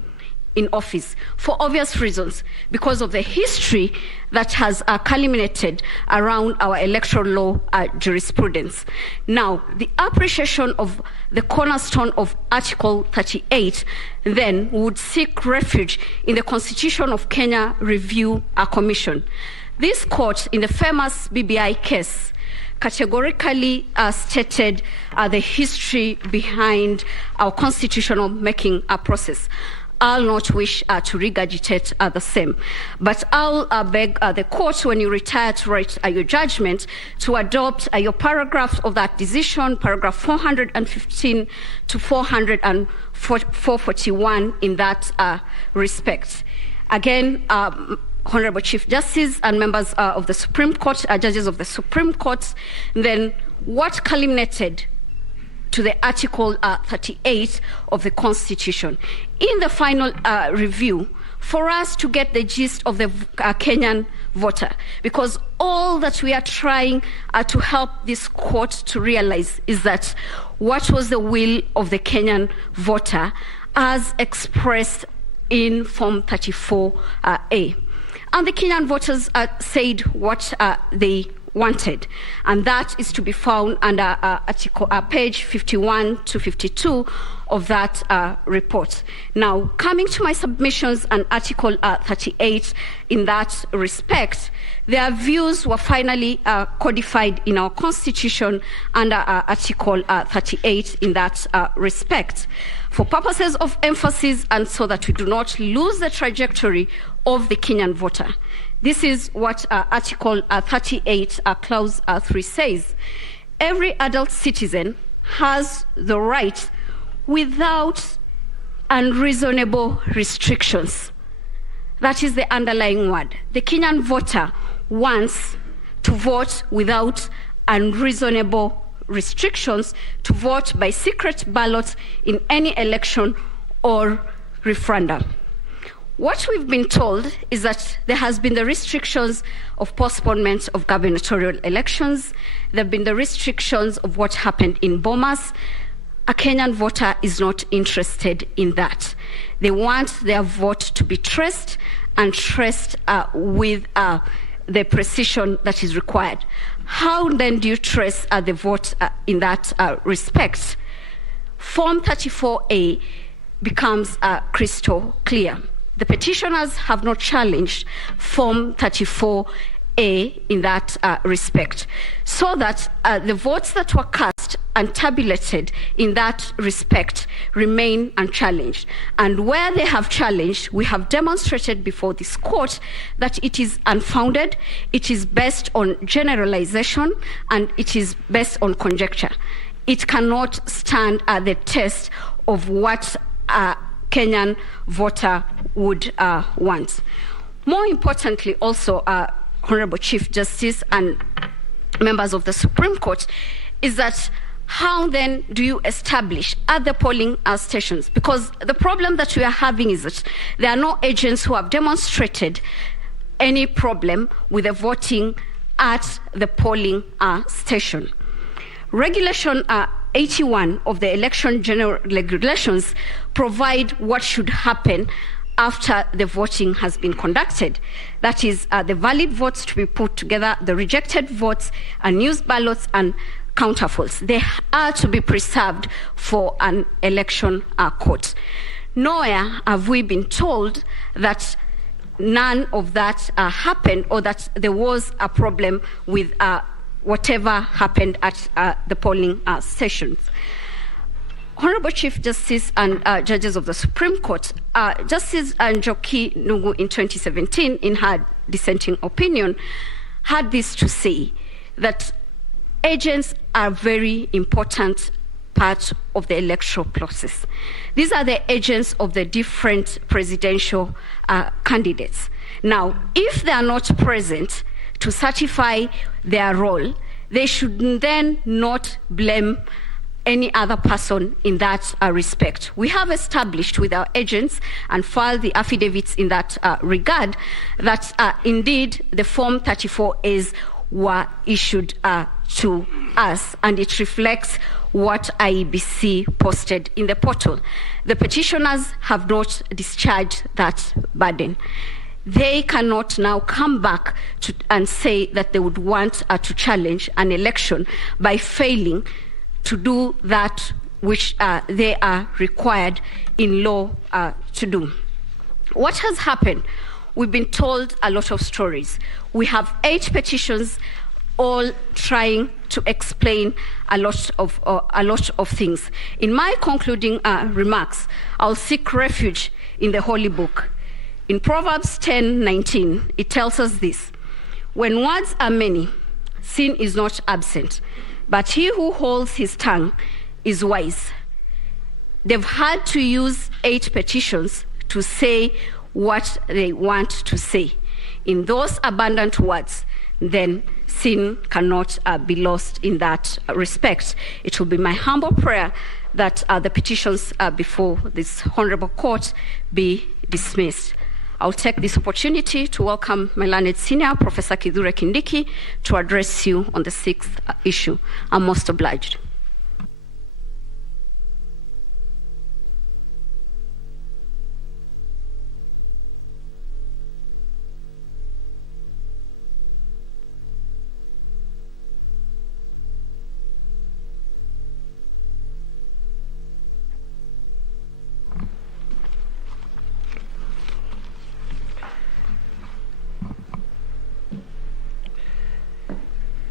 office, for obvious reasons, because of the history that has culminated around our electoral law jurisprudence. Now, the appreciation of the cornerstone of Article 38 then would seek refuge in the Constitution of Kenya Review Commission. This court, in the famous BBI case, categorically stated the history behind our constitutional making process. I'll not wish to regurgitate the same, but I'll beg the court, when you retire to write your judgment, to adopt your paragraphs of that decision, paragraph 415 to 441 in that respect. Again, Honorable Chief Justice and members of the Supreme Court, judges of the Supreme Court, then what culminated to the Article 38 of the Constitution. In the final review, for us to get the gist of the Kenyan voter, because all that we are trying to help this court to realize is that what was the will of the Kenyan voter as expressed in Form 34A. And the Kenyan voters said what they wanted, and that is to be found under page 51 to 52 of that report. Now, coming to my submissions on Article 38 in that respect, their views were finally codified in our Constitution under Article 38 in that respect. For purposes of emphasis and so that we do not lose the trajectory of the Kenyan voter, this is what Article 38, Clause 3 says. Every adult citizen has the right without unreasonable restrictions. That is the underlying word. The Kenyan voter wants to vote without unreasonable restrictions, to vote by secret ballot in any election or referendum. What we've been told is that there has been the restrictions of postponement of gubernatorial elections. There have been the restrictions of what happened in Bomas. A Kenyan voter is not interested in that. They want their vote to be traced and traced with the precision that is required. How then do you trace the vote in that respect? Form 34A becomes crystal clear. The petitioners have not challenged Form 34A in that respect, so that the votes that were cast and tabulated in that respect remain unchallenged. And where they have challenged, we have demonstrated before this court that it is unfounded, it is based on generalization, and it is based on conjecture. It cannot stand the test of what Kenyan voter would want. More importantly also, Honorable Chief Justice and members of the Supreme Court, is that how then do you establish at the polling stations? Because the problem that we are having is that there are no agents who have demonstrated any problem with the voting at the polling station. Regulation 81 of the Election General Regulations provide what should happen after the voting has been conducted. That is, the valid votes to be put together, the rejected votes, unused ballots, and counterfeits. They are to be preserved for an election court. Nowhere have we been told that none of that happened, or that there was a problem with whatever happened at the polling stations. Honorable Chief Justice and judges of the Supreme Court, Justice Njoki Nugu in 2017, in her dissenting opinion, had this to say, that agents are very important part of the electoral process. These are the agents of the different presidential candidates. Now, if they are not present to certify their role, they should then not blame any other person in that respect. We have established with our agents and filed the affidavits in that regard that indeed the Form 34As were issued to us, and it reflects what Iebc posted in the portal. The petitioners have not discharged that burden. They cannot now come back and say that they would want to challenge an election by failing to do that which they are required in law to do. What has happened? We've been told a lot of stories. We have 8 petitions, all trying to explain a lot of things. In my concluding remarks, I'll seek refuge in the Holy Book. In Proverbs 10:19, it tells us this: when words are many, sin is not absent, but he who holds his tongue is wise. They've had to use 8 petitions to say what they want to say. In those abundant words, then sin cannot be lost in that respect. It will be my humble prayer that the petitions before this honorable court be dismissed. I'll take this opportunity to welcome my learned senior, Professor Kithure Kindiki, to address you on the 6th issue. I'm most obliged.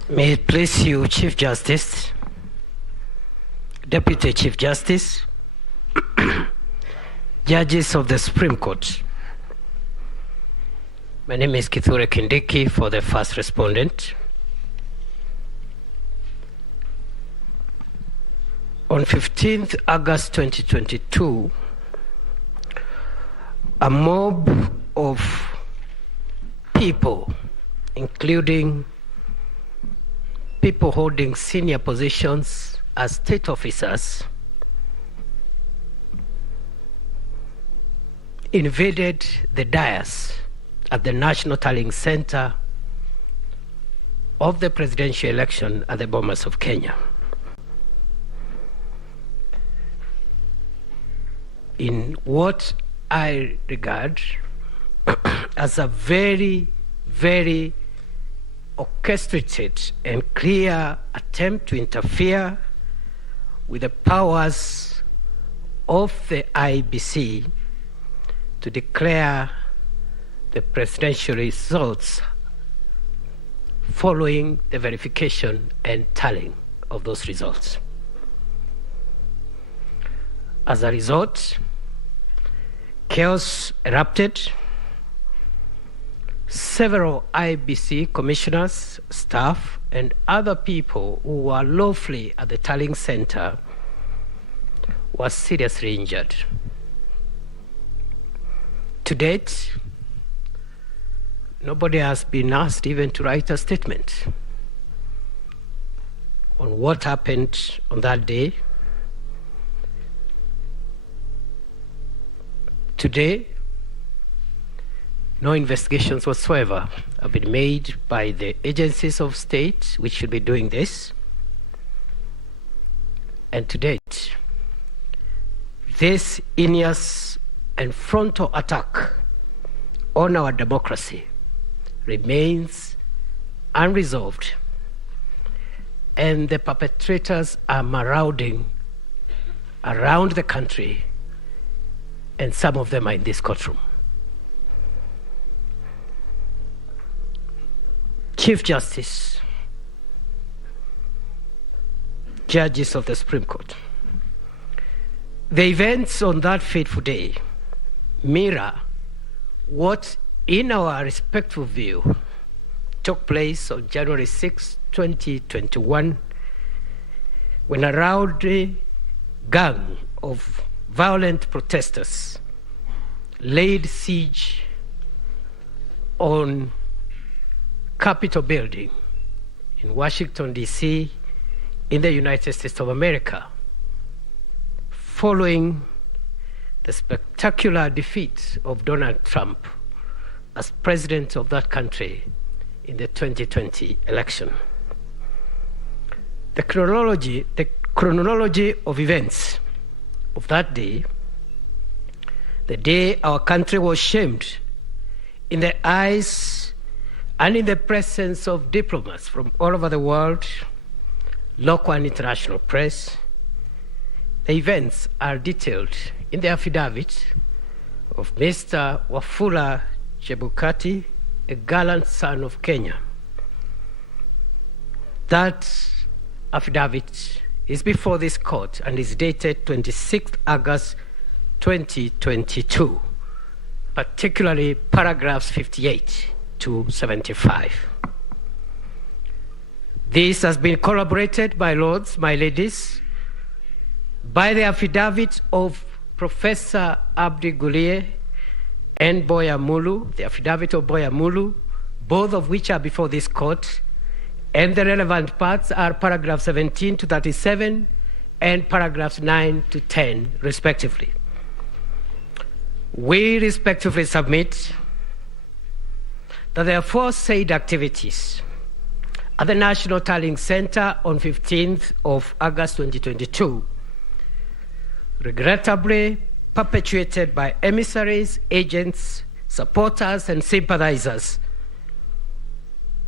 May it please you, Chief Justice, Deputy Chief Justice, judges of the Supreme Court. My name is Kithure Kindiki for the first respondent. On 15th August 2022, a mob of people, including people holding senior positions as state officers, invaded the dais at the National Tallying Center of the presidential election at the Bomas of Kenya. In what I regard as a very, very orchestrated and clear attempt to interfere with the powers of the Iebc to declare the presidential results following the verification and tallying of those results. As a result, chaos erupted. Several Iebc commissioners, staff, and other people who were lawfully at the tallying center were seriously injured. To date, nobody has been asked even to write a statement on what happened on that day. Today, no investigations whatsoever have been made by the agencies of state which should be doing this. And to date, this heinous and frontal attack on our democracy remains unresolved, and the perpetrators are marauding around the country, and some of them are in this courtroom. Chief Justice, judges of the Supreme Court, the events on that fateful day mirror what, in our respectful view, took place on January 6, 2021, when a rowdy gang of violent protesters laid siege on Capitol building in Washington, D.C., in the United States of America, following the spectacular defeat of Donald Trump as president of that country in the 2020 election. The chronology of events of that day, the day our country was shamed in the eyes and in the presence of diplomats from all over the world, local and international press. The events are detailed in the affidavit of Mr. Wafula Chebukati, a gallant son of Kenya. That affidavit is before this court and is dated 26th August 2022, particularly paragraphs 58 to 75. This has been corroborated, my lords, my ladies, by the affidavit of Professor Abdi Gulie and Boya Mulu, the affidavit of Boya Mulu, both of which are before this court, and the relevant parts are paragraphs 17 to 37 and paragraphs 9 to 10, respectively. We respectively submit that the aforesaid activities at the National Tallying Center on 15th of August 2022, regrettably perpetuated by emissaries, agents, supporters, and sympathizers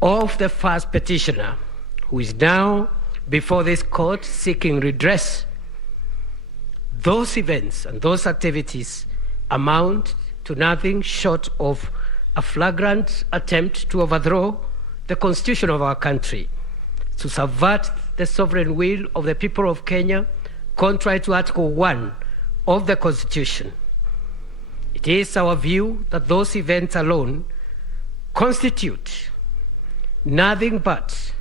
of the first petitioner, who is now before this court seeking redress. Those events and those activities amount to nothing short of a flagrant attempt to overthrow the constitution of our country, to subvert the sovereign will of the people of Kenya, contrary to Article 1 of the Constitution. It is our view that those events alone constitute nothing but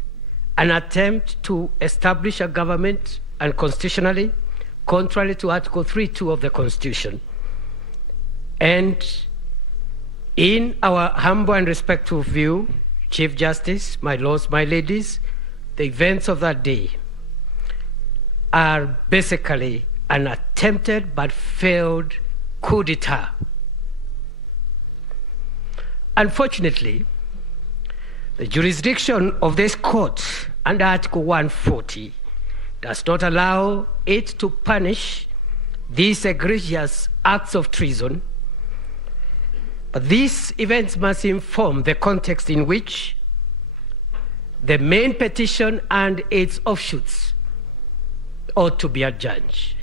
an attempt to establish a government unconstitutionally, contrary to Article 3.2 of the Constitution. And in our humble and respectful view, Chief Justice, my lords, my ladies, the events of that day are basically an attempted but failed coup d'etat. Unfortunately, the jurisdiction of this court under Article 140 does not allow it to punish these egregious acts of treason. But these events must inform the context in which the main petition and its offshoots ought to be adjudged.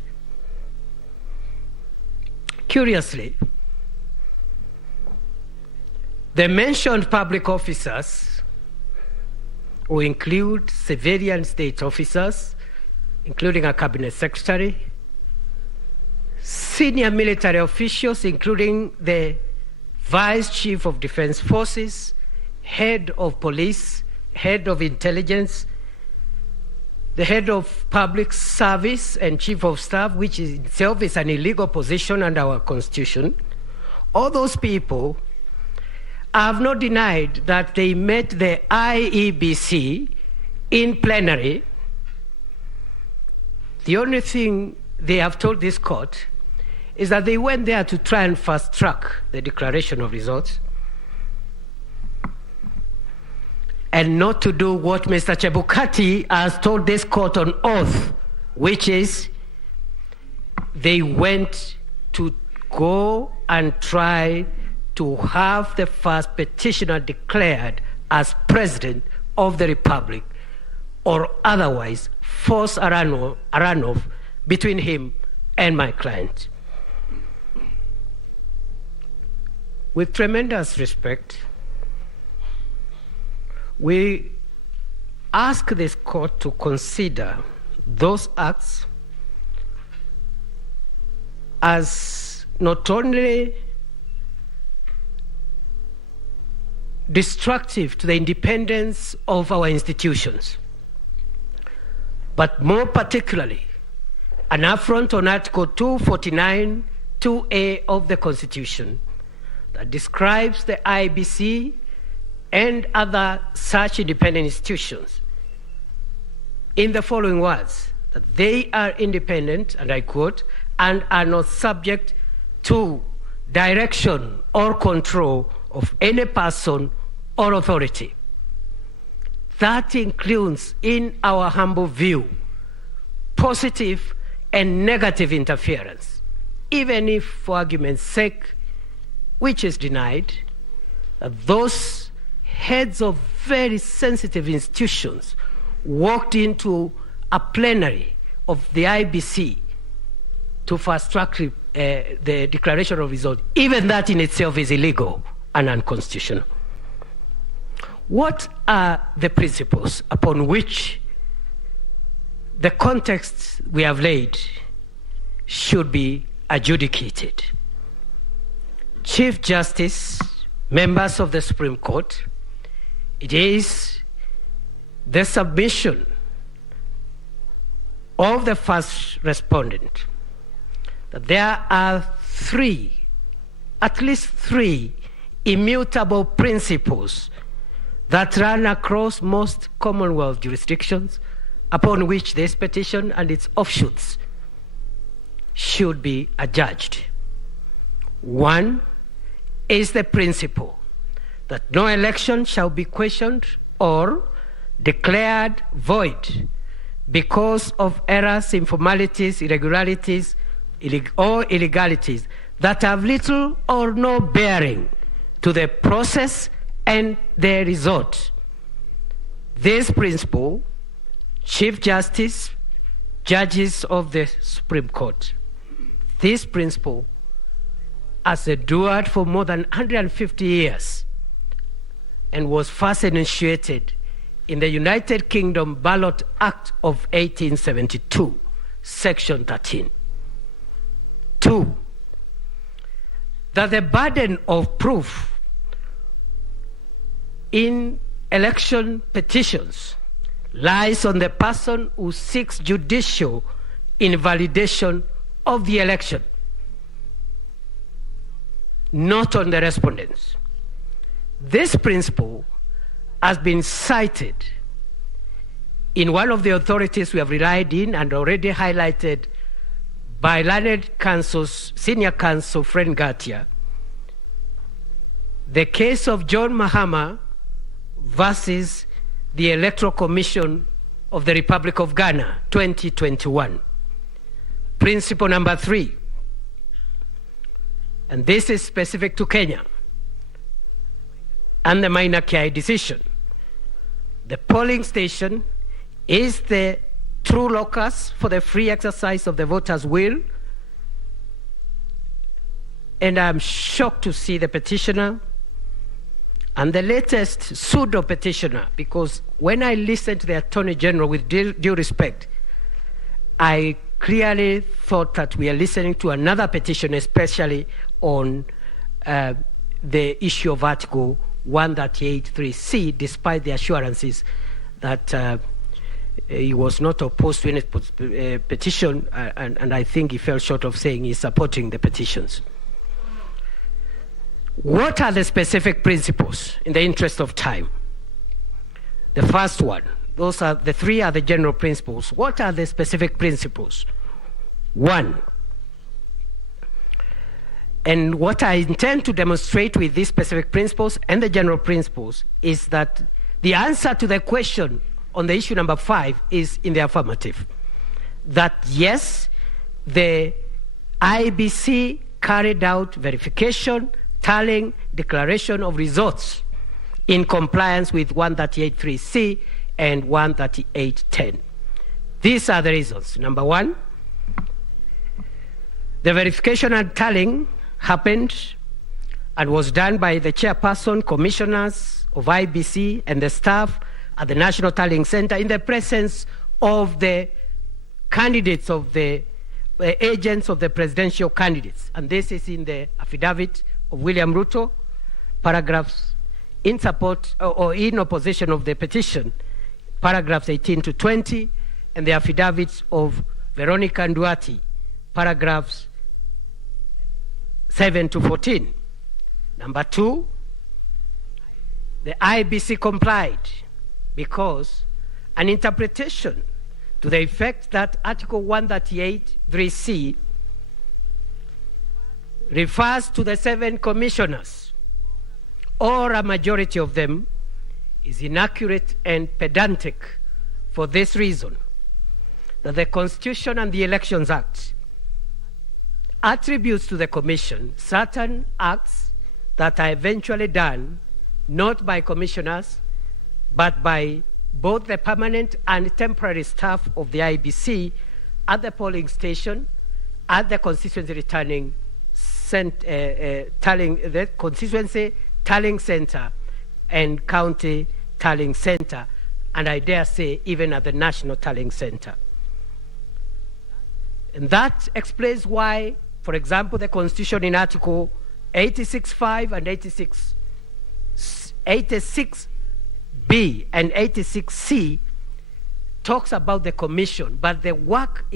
Curiously, the mentioned public officers, who include civilian state officers, including a cabinet secretary, senior military officials, including the Vice Chief of Defense Forces, Head of Police, Head of Intelligence, the Head of Public Service and Chief of Staff, which itself is an illegal position under our Constitution. All those people have not denied that they met the Iebc in plenary. The only thing they have told this court is that they went there to try and fast-track the declaration of results and not to do what Mr. Chebukati has told this court on oath, which is they went to go and try to have the first petitioner declared as president of the Republic, or otherwise force a runoff between him and my client. With tremendous respect, we ask this court to consider those acts as not only destructive to the independence of our institutions, but more particularly an affront on Article 249, 2A of the Constitution that describes the IEBC and other such independent institutions in the following words, that they are independent, and I quote, and are not subject to direction or control of any person or authority. That includes, in our humble view, positive and negative interference, even if, for argument's sake, which is denied, those heads of very sensitive institutions walked into a plenary of the IEBC to fast-track the declaration of result. Even that in itself is illegal and unconstitutional. What are the principles upon which the context we have laid should be adjudicated? Chief Justice, members of the Supreme Court, it is the submission of the first respondent that there are at least three immutable principles that run across most Commonwealth jurisdictions upon which this petition and its offshoots should be adjudged. One is the principle that no election shall be questioned or declared void because of errors, informalities, irregularities, or illegalities that have little or no bearing to the process and the result. This principle, Chief Justice, judges of the Supreme Court, this principle has endured for more than 150 years and was first initiated in the United Kingdom Ballot Act of 1872, Section 13. 2, that the burden of proof in election petitions lies on the person who seeks judicial invalidation of the election, not on the respondents. This principle has been cited in one of the authorities we have relied in and already highlighted by learned senior counsel Fred Ngatia, the case of John Mahama versus the Electoral Commission of the Republic of Ghana, 2021. Principle number 3, and this is specific to Kenya and the minor Kiai decision. The polling station is the true locus for the free exercise of the voters' will, and I'm shocked to see the petitioner and the latest pseudo-petitioner, because when I listened to the Attorney General with due respect, I clearly thought that we are listening to another petition, especially on the issue of Article 138.3c, despite the assurances that he was not opposed to any petition, and I think he fell short of saying he's supporting the petitions. What are the specific principles in the interest of time? The first one, the 3 are the general principles. What are the specific principles? 1, and what I intend to demonstrate with these specific principles and the general principles is that the answer to the question on the issue number 5 is in the affirmative. That yes, the IEBC carried out verification, tallying, declaration of results in compliance with 138.3c and 138.10. These are the reasons. Number 1, the verification and tallying happened and was done by the chairperson, commissioners of IEBC and the staff at the National Tallying Center in the presence of the candidates of the agents of the presidential candidates. And this is in the affidavit of William Ruto, paragraphs in support or in opposition of the petition, paragraphs 18 to 20, and the affidavits of Veronica Nduati, paragraphs 7 to 14. Number 2, the IEBC complied because an interpretation to the effect that Article 138(3)(c) refers to the 7 commissioners, or a majority of them, is inaccurate and pedantic for this reason, that the Constitution and the Elections Act attributes to the Commission certain acts that are eventually done not by commissioners, but by both the permanent and temporary staff of the IEBC at the polling station, at the constituency the constituency tallying center and county tallying center, and I dare say even at the national tallying center. And that explains why, for example, the Constitution in Article 86(5) and 86(b) and 86(c) talks about the commission, but the work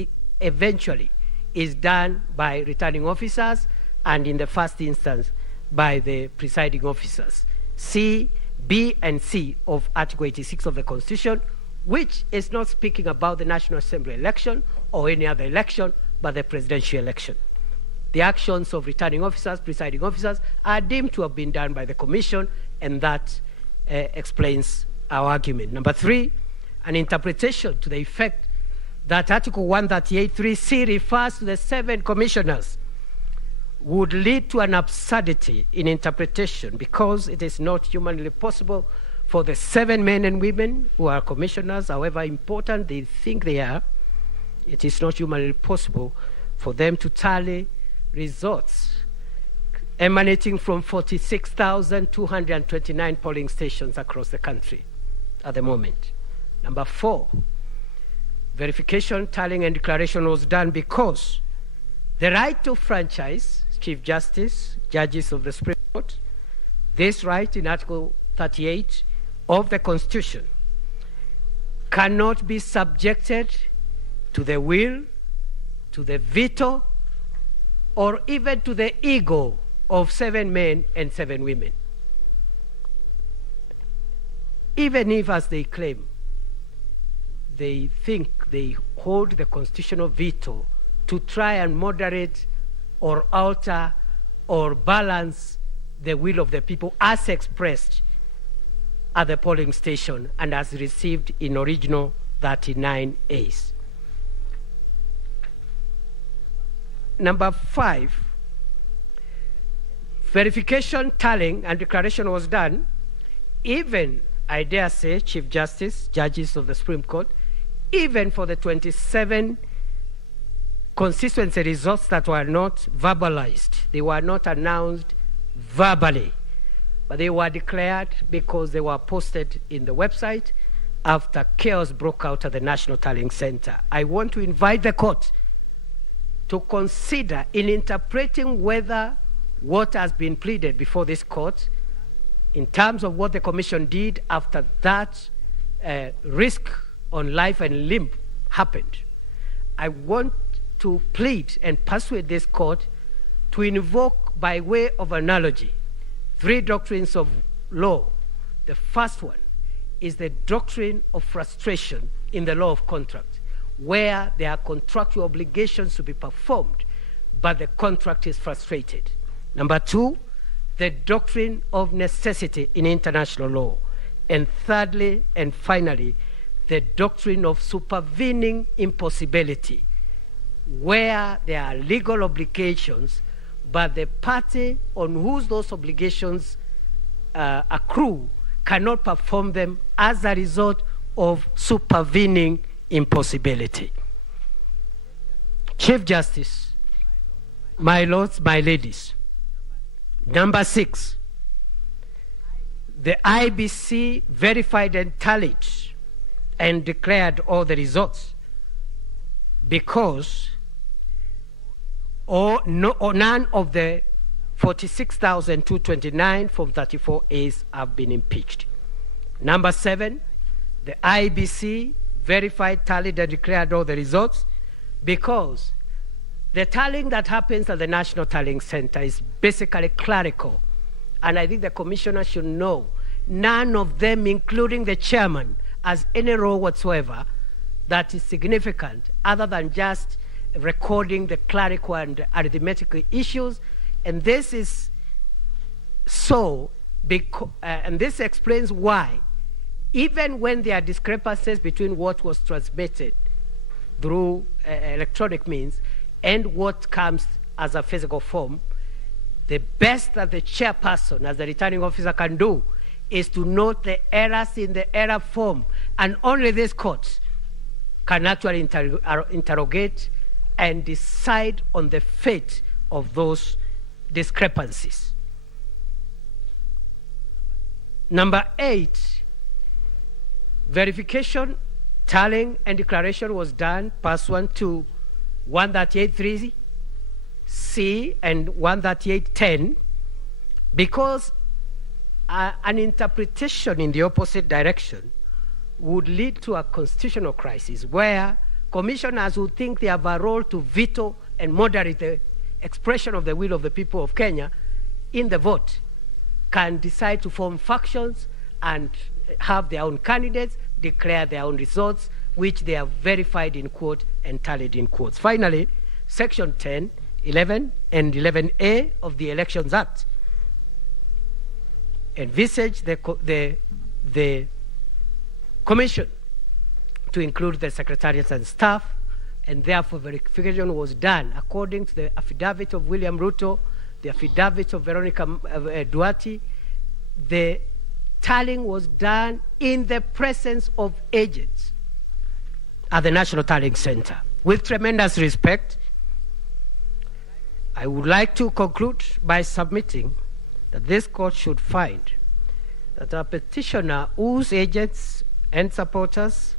eventually is done by returning officers, and in the first instance by the presiding officers. C, B, and C of Article 86 of the Constitution, which is not speaking about the National Assembly election or any other election, but the presidential election. The actions of returning officers, presiding officers, are deemed to have been done by the Commission, and that explains our argument. Number 3, an interpretation to the effect that Article 138(3)(c) refers to the 7 commissioners would lead to an absurdity in interpretation, because it is not humanly possible for the 7 men and women who are commissioners, however important they think they are, it is not humanly possible for them to tally results emanating from 46,229 polling stations across the country at the moment. Number 4, verification, tallying, and declaration was done because the right to franchise, Chief Justice, judges of the Supreme Court, this right in Article 38 of the Constitution cannot be subjected to the will, to the veto, or even to the ego of 7 men and 7 women. Even if, as they claim, they think they hold the constitutional veto to try and moderate or alter or balance the will of the people as expressed at the polling station and as received in original 39As. Number 5, verification, tallying, and declaration was done, even, I dare say, Chief Justice, judges of the Supreme Court, even for the 27 constituency results that were not verbalized. They were not announced verbally, but they were declared because they were posted in the website after chaos broke out at the National Tallying Center. I want to invite the court to consider, in interpreting whether what has been pleaded before this court in terms of what the Commission did after that risk on life and limb happened. I want to plead and persuade this court to invoke, by way of analogy, 3 doctrines of law. The first one is the doctrine of frustration in the law of contract, where there are contractual obligations to be performed, but the contract is frustrated. Number 2, the doctrine of necessity in international law. And thirdly and finally, the doctrine of supervening impossibility, where there are legal obligations, but the party on whose those obligations accrue cannot perform them as a result of supervening impossibility. Chief Justice, my lords, my ladies, number 6, the IEBC verified and tallied and declared all the results because none of the 46,229 from 34As have been impeached. Number 7, the IEBC verified, tallied, and declared all the results because the tallying that happens at the National Tallying Center is basically clerical. And I think the commissioner should know none of them, including the chairman, has any role whatsoever that is significant other than just recording the clerical and arithmetical issues. And this is so, and this explains why, even when there are discrepancies between what was transmitted through electronic means and what comes as a physical form, the best that the chairperson, as the returning officer, can do is to note the errors in the error form, and only this court can actually interrogate and decide on the fate of those discrepancies. Number 8, verification, tallying, and declaration was done pursuant to 138.3C and 138.10 because an interpretation in the opposite direction would lead to a constitutional crisis where commissioners who think they have a role to veto and moderate the expression of the will of the people of Kenya in the vote can decide to form factions and have their own candidates, declare their own results, which they have verified in quote and tallied in quotes. Finally, Section 10, 11, and 11A of the Elections Act envisage the commission to include the secretariats and staff, and therefore verification was done according to the affidavit of William Ruto, the affidavit of Veronica Duarte. The tallying was done in the presence of agents at the National Tallying Center. With tremendous respect, I would like to conclude by submitting that this court should find that a petitioner whose agents and supporters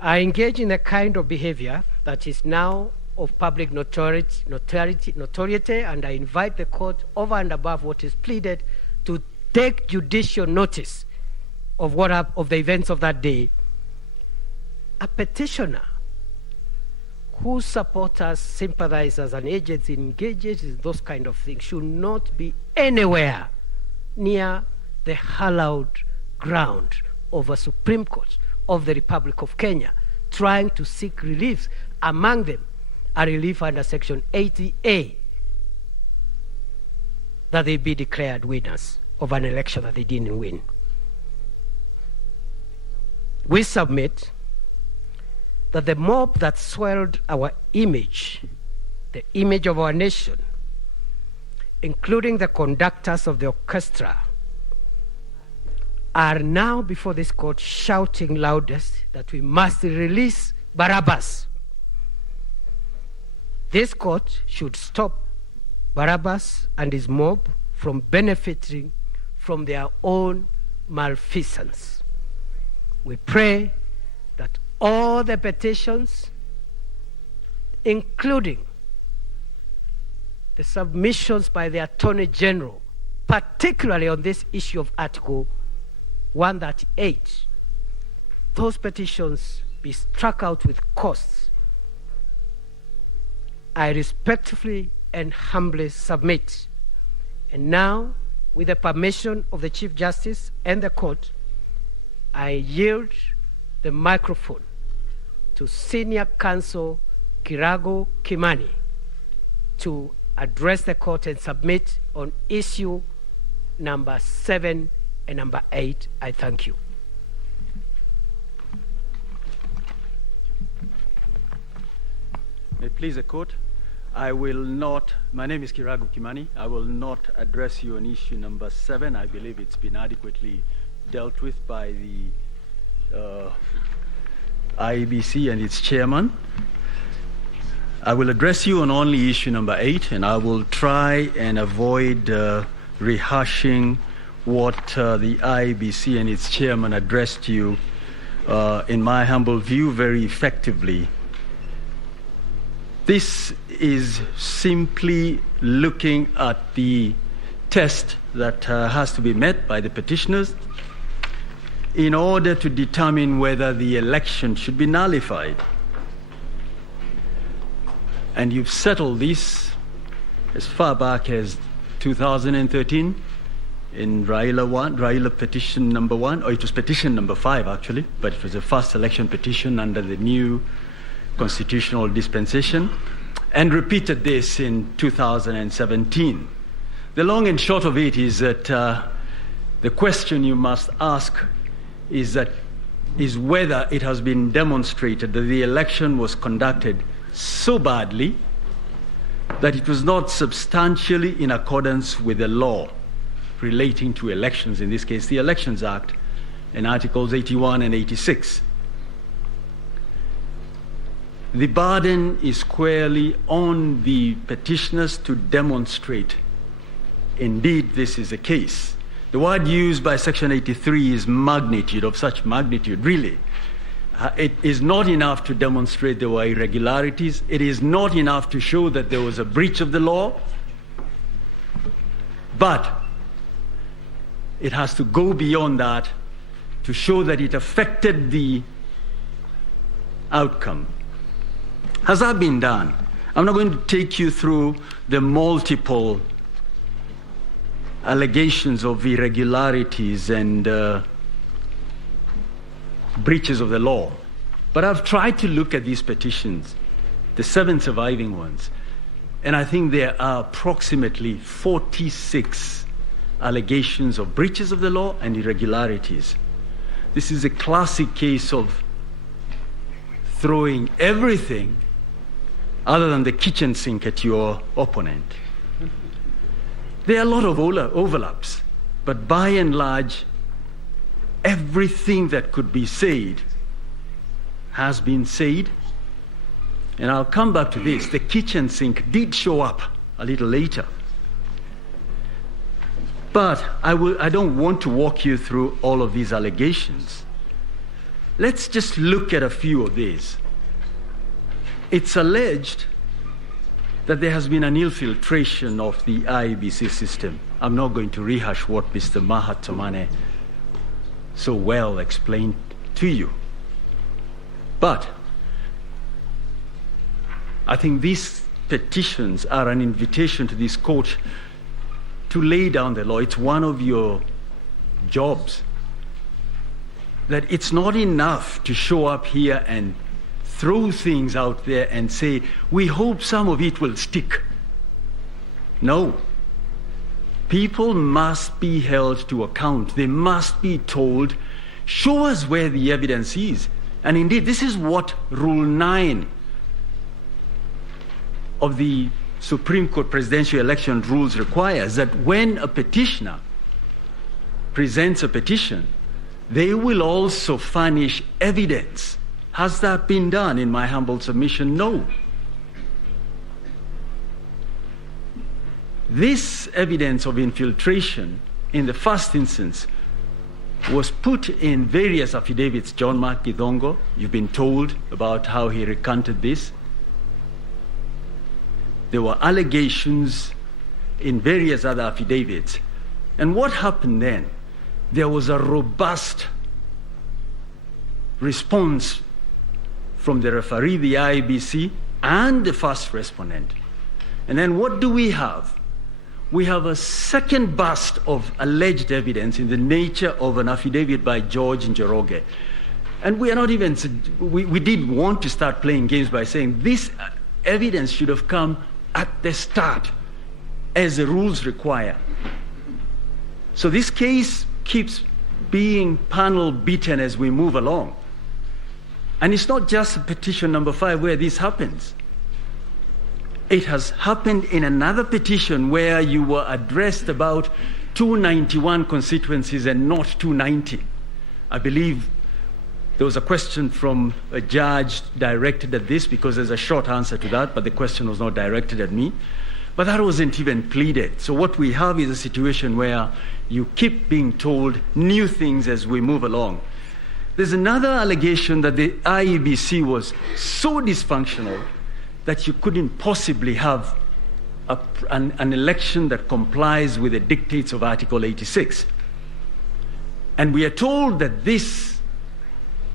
are engaged in a kind of behavior that is now of public notoriety, and I invite the court, over and above what is pleaded, to take judicial notice of of the events of that day. A petitioner whose supporters, sympathizers, and agents engaged in those kind of things should not be anywhere near the hallowed ground of a Supreme Court of the Republic of Kenya, trying to seek relief, among them a relief under Section 80A, that they be declared winners of an election that they didn't win. We submit that the mob that swelled our image, the image of our nation, including the conductors of the orchestra, are now before this court shouting loudest that we must release Barabbas. This court should stop Barabbas and his mob from benefiting from their own malfeasance. We pray that all the petitions, including the submissions by the Attorney General, particularly on this issue of Article 138, those petitions be struck out with costs. I respectfully and humbly submit. And now, with the permission of the Chief Justice and the court, I yield the microphone to Senior Counsel Kirago Kimani to address the court and submit on issue number 7 and number 8. I thank you. May it please the court, I will not, my name is Kirago Kimani, I will not address you on issue number 7. I believe it's been adequately dealt with by the Iebc and its chairman. I will address you on only issue number 8, and I will try and avoid rehashing what the Iebc and its chairman addressed you, in my humble view, very effectively. This is simply looking at the test that has to be met by the petitioners in order to determine whether the election should be nullified. And you've settled this as far back as 2013 in Raila petition number 1, or it was petition number 5 actually, but it was the first election petition under the new constitutional dispensation, and repeated this in 2017. The long and short of it is that the question you must ask is whether it has been demonstrated that the election was conducted so badly that it was not substantially in accordance with the law relating to elections, in this case the Elections Act in Articles 81 and 86. The burden is squarely on the petitioners to demonstrate indeed this is the case. The word used by Section 83 is magnitude, of such magnitude, really. It is not enough to demonstrate there were irregularities. It is not enough to show that there was a breach of the law. But it has to go beyond that to show that it affected the outcome. Has that been done? I'm not going to take you through the multiple allegations of irregularities and breaches of the law. But I've tried to look at these petitions, the 7 surviving ones, and I think there are approximately 46 allegations of breaches of the law and irregularities. This is a classic case of throwing everything other than the kitchen sink at your opponent. There are a lot of overlaps, but by and large, everything that could be said has been said. And I'll come back to this. The kitchen sink did show up a little later. But I don't want to walk you through all of these allegations. Let's just look at a few of these. It's alleged that there has been an infiltration of the Iebc system. I'm not going to rehash what Mr. Mahatamane so well explained to you. But I think these petitions are an invitation to this court to lay down the law. It's one of your jobs. That it's not enough to show up here and throw things out there and say, we hope some of it will stick. No. People must be held to account. They must be told, show us where the evidence is. And indeed, this is what Rule 9 of the Supreme Court presidential election rules requires, that when a petitioner presents a petition, they will also furnish evidence. Has that been done? In my humble submission, no. This evidence of infiltration, in the first instance, was put in various affidavits. John Mark Githongo, you've been told about how he recanted this. There were allegations in various other affidavits. And what happened then? There was a robust response from the referee, the Iebc, and the first respondent. And then what do we have? We have a second burst of alleged evidence in the nature of an affidavit by George Njoroge. And we are not even, we did want to start playing games by saying this evidence should have come at the start, as the rules require. So this case keeps being panel beaten as we move along. And it's not just petition number 5 where this happens. It has happened in another petition where you were addressed about 291 constituencies and not 290. I believe there was a question from a judge directed at this, because there's a short answer to that, but the question was not directed at me. But that wasn't even pleaded. So what we have is a situation where you keep being told new things as we move along. There's another allegation that the Iebc was so dysfunctional that you couldn't possibly have an election that complies with the dictates of Article 86. And we are told that this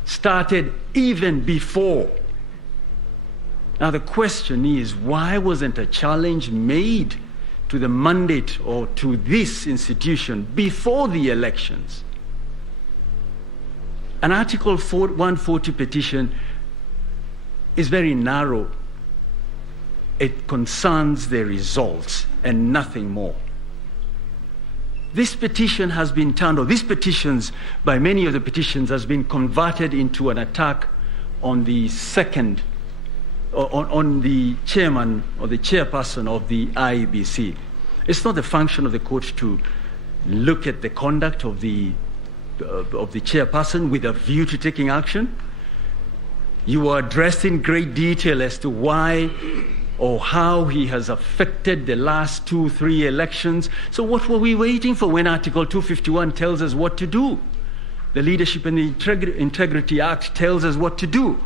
started even before Now the question is, why wasn't a challenge made to the mandate or to this institution before the elections? An Article 140 petition is very narrow. It concerns the results and nothing more. This petition has been turned, or these petitions, by many of the petitions, has been converted into an attack on the second, on the chairman or the chairperson of the Iebc. It's not the function of the court to look at the conduct of the chairperson with a view to taking action. You are addressed in great detail as to why or how he has affected the last 2-3 elections. So what were we waiting for when Article 251 tells us what to do? The Leadership and the Integrity Act tells us what to do.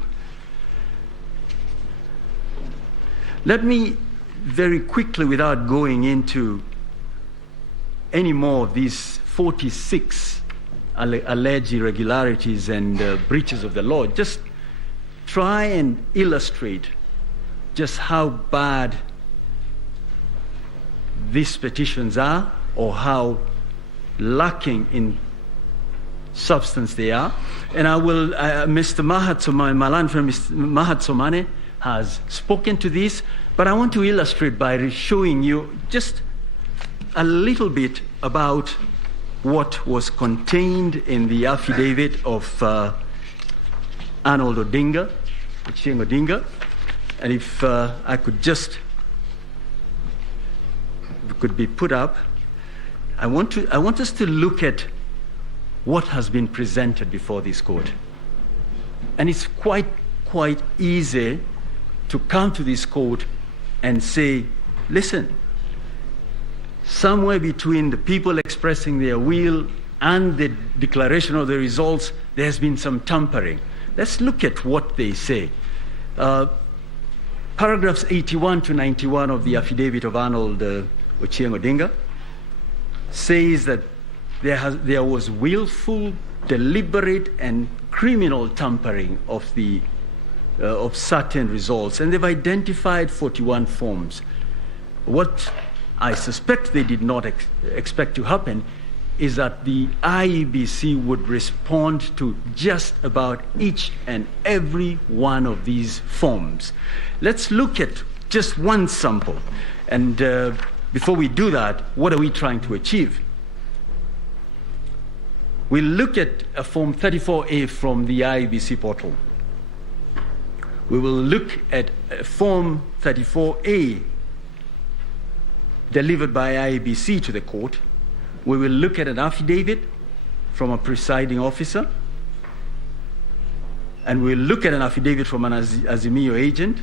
Let me very quickly, without going into any more of these 46 alleged irregularities and breaches of the law, just try and illustrate just how bad these petitions are, or how lacking in substance they are. And I will, Mr. Mahat Somane has spoken to this, but I want to illustrate by showing you just a little bit about what was contained in the affidavit of Arnold Odinga, Ochieng Odinga. And if I could just, if it could be put up, I want us to look at what has been presented before this court. And it's quite easy to come to this court and say, listen, somewhere between the people expressing their will and the declaration of the results, there's been some tampering. Let's look at what they say. Paragraphs 81 to 91 of the affidavit of Arnold Ochieng Odinga says that there was willful, deliberate, and criminal tampering of certain results, and they've identified 41 forms. What I suspect they did not expect to happen is that the Iebc would respond to just about each and every one of these forms. Let's look at just one sample. And before we do that, what are we trying to achieve? We'll look at a Form 34A from the Iebc portal. We will look at a Form 34A delivered by Iebc to the court. We will look at an affidavit from a presiding officer, and we'll look at an affidavit from an Azimio agent,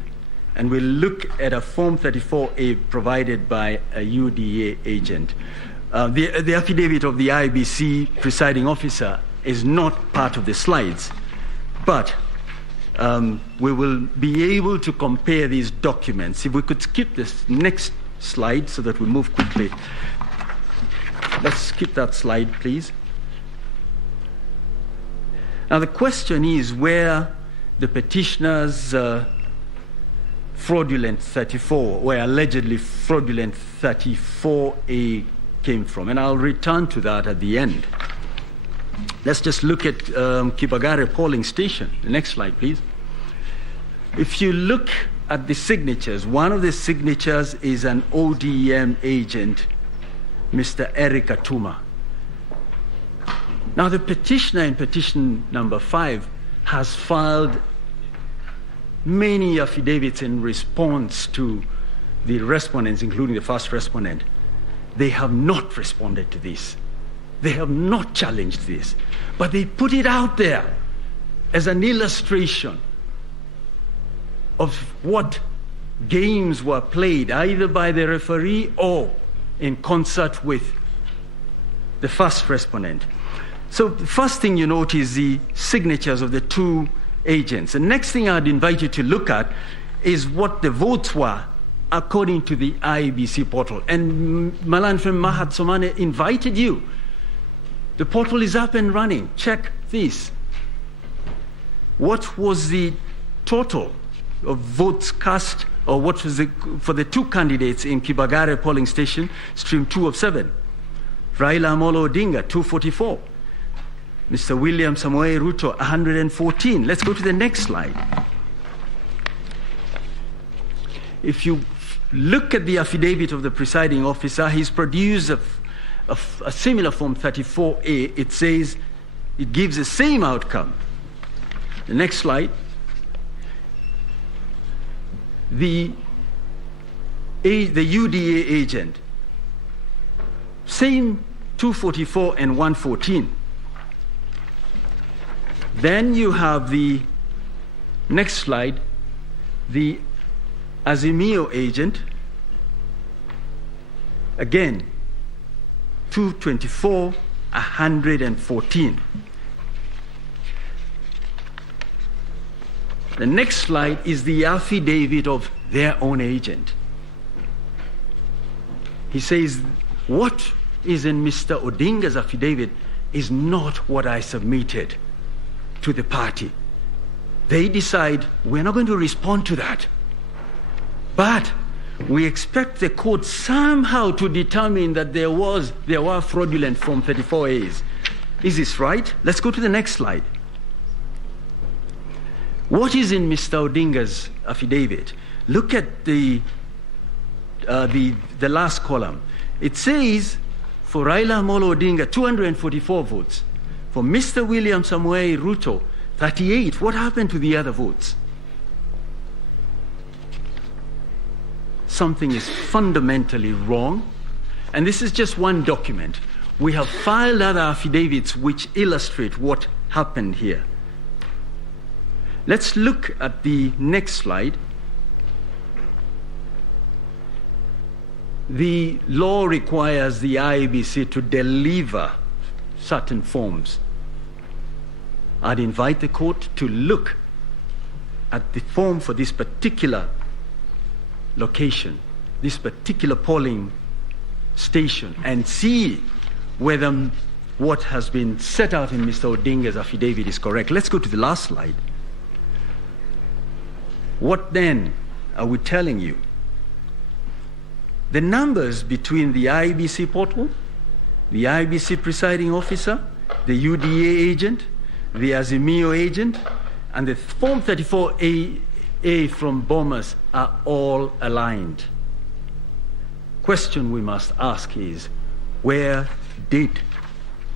and we'll look at a Form 34A provided by a UDA agent. The affidavit of the Iebc presiding officer is not part of the slides, but we will be able to compare these documents. If we could skip this next slide so that we move quickly. Let's skip that slide, please. Now the question is where the petitioner's fraudulent 34, where allegedly fraudulent 34A came from, and I'll return to that at the end. Let's just look at Kibagare polling station. The next slide, please. If you look at the signatures, one of the signatures is an ODM agent, Mr. Eric Atuma. Now the petitioner in petition number 5 has filed many affidavits in response to the respondents, including the first respondent. They have not responded to this. They have not challenged this, but they put it out there as an illustration of what games were played either by the referee or in concert with the first respondent. So the first thing you note is the signatures of the two agents. The next thing I'd invite you to look at is what the votes were according to the Iebc portal. And Malanfem Mahat Somane invited you. The portal is up and running. Check this. What was the total of votes cast, or what was for the two candidates in Kibagare polling station, stream 2 of 7. Raila Odinga, 244. Mr. William Ruto, 114. Let's go to the next slide. If you look at the affidavit of the presiding officer, he's produced a similar form 34A. It says it gives the same outcome. The next slide. The UDA agent, same 244 and 114. Then you have the next slide, the Azimio agent, again 224, 114. The next slide is the affidavit of their own agent. He says, what is in Mr. Odinga's affidavit is not what I submitted to the party. They decide, we're not going to respond to that. But we expect the court somehow to determine that there were fraudulent Form 34As. Is this right? Let's go to the next slide. What is in Mr. Odinga's affidavit? Look at the last column. It says, for Raila Odinga, 244 votes. For Mr. William Ruto, 38. What happened to the other votes? Something is fundamentally wrong. And this is just one document. We have filed other affidavits which illustrate what happened here. Let's look at the next slide. The law requires the Iebc to deliver certain forms. I'd invite the court to look at the form for this particular location, this particular polling station, and see whether what has been set out in Mr. Odinga's affidavit is correct. Let's go to the last slide. What then are we telling you? The numbers between the Iebc portal, the Iebc presiding officer, the UDA agent, the Azimio agent, and the Form 34A from Bomas are all aligned. Question we must ask is, where did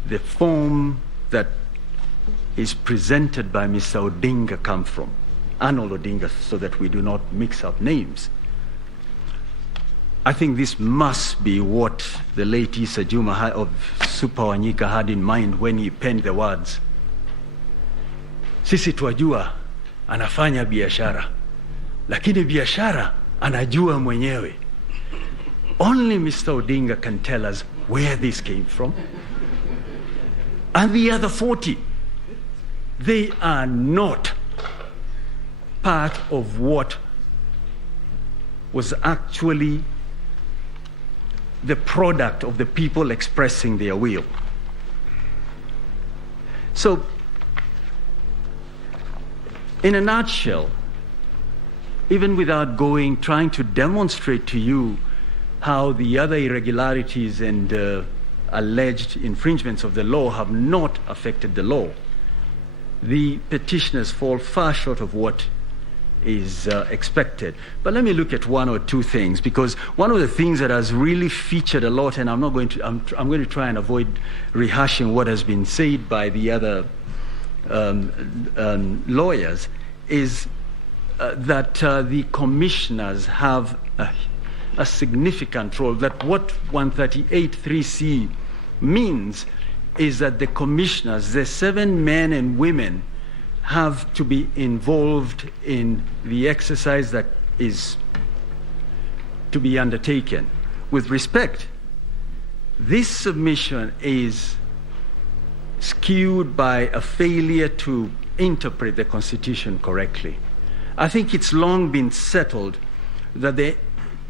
the form that is presented by Mr. Odinga come from? Arnold Odinga, so that we do not mix up names. I think this must be what the late Issa Juma of Super Wanyika had in mind when he penned the words, sisi twajua anafanya biashara, lakini biashara anajua mwenyewe. Only Mr. Odinga can tell us where this came from. And the other 40, they are not part of what was actually the product of the people expressing their will. So, in a nutshell, even without trying to demonstrate to you how the other irregularities and alleged infringements of the law have not affected the law, the petitioners fall far short of what is expected. But let me look at one or two things, because one of the things that has really featured a lot, and I'm going to try and avoid rehashing what has been said by the other lawyers, is that the commissioners have a significant role. That what 138(3)(c) means is that the commissioners, the 7 men and women, have to be involved in the exercise that is to be undertaken. With respect, this submission is skewed by a failure to interpret the Constitution correctly. I think it's long been settled that the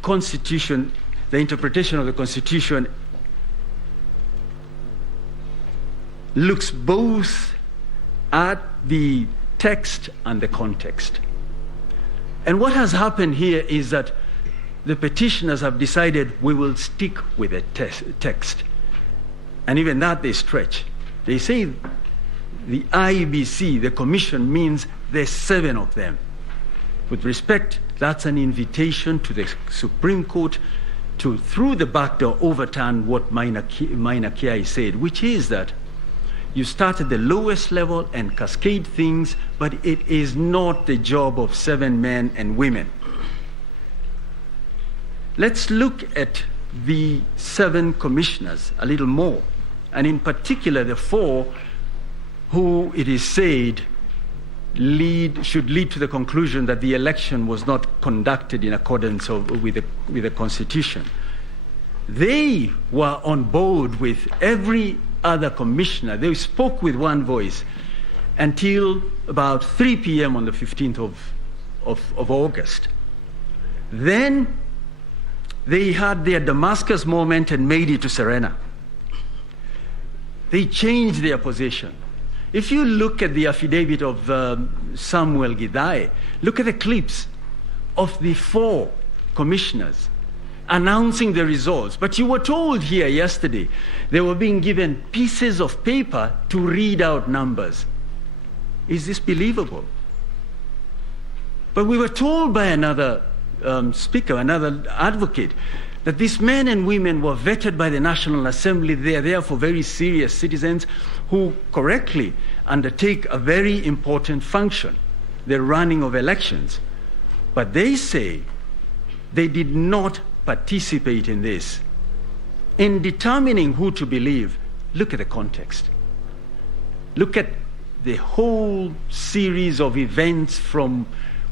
Constitution, the interpretation of the Constitution, looks both at the text and the context. And what has happened here is that the petitioners have decided we will stick with the text. And even that they stretch. They say the Iebc, the commission, means there's 7 of them. With respect, that's an invitation to the Supreme Court to, through the back door, overturn what Maina Kiai said, which is that you start at the lowest level and cascade things, but it is not the job of 7 men and women. Let's look at the 7 commissioners a little more, and in particular the 4 who it is said should lead to the conclusion that the election was not conducted in accordance with the Constitution. They were on board with every other commissioner. They spoke with one voice until about 3 p.m. on the 15th of August. Then they had their Damascus moment and made it to Serena. They changed their position. If you look at the affidavit of Samuel Gidai, look at the clips of the 4 commissioners announcing the results. But you were told here yesterday they were being given pieces of paper to read out numbers. Is this believable? But we were told by another speaker, another advocate, that these men and women were vetted by the National Assembly. They are therefore very serious citizens who correctly undertake a very important function, the running of elections. But they say they did not participate in this. In determining who to believe, look at the context. Look at the whole series of events from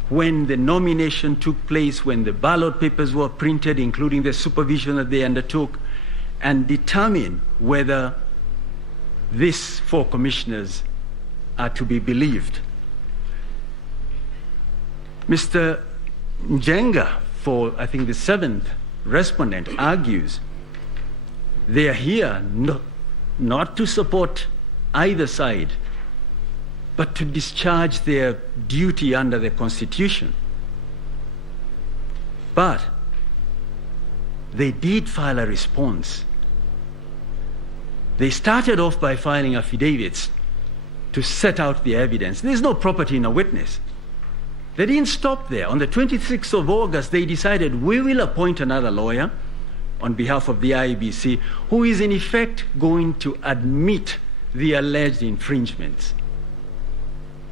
when the nomination took place, when the ballot papers were printed, including the supervision that they undertook, and determine whether these 4 commissioners are to be believed. Mr. Njenga, for I think the 7th respondent, argues they are here not to support either side, but to discharge their duty under the Constitution. But they did file a response. They started off by filing affidavits to set out the evidence. There's no property in a witness. They didn't stop there. On the 26th of August, they decided we will appoint another lawyer on behalf of the Iebc who is in effect going to admit the alleged infringements.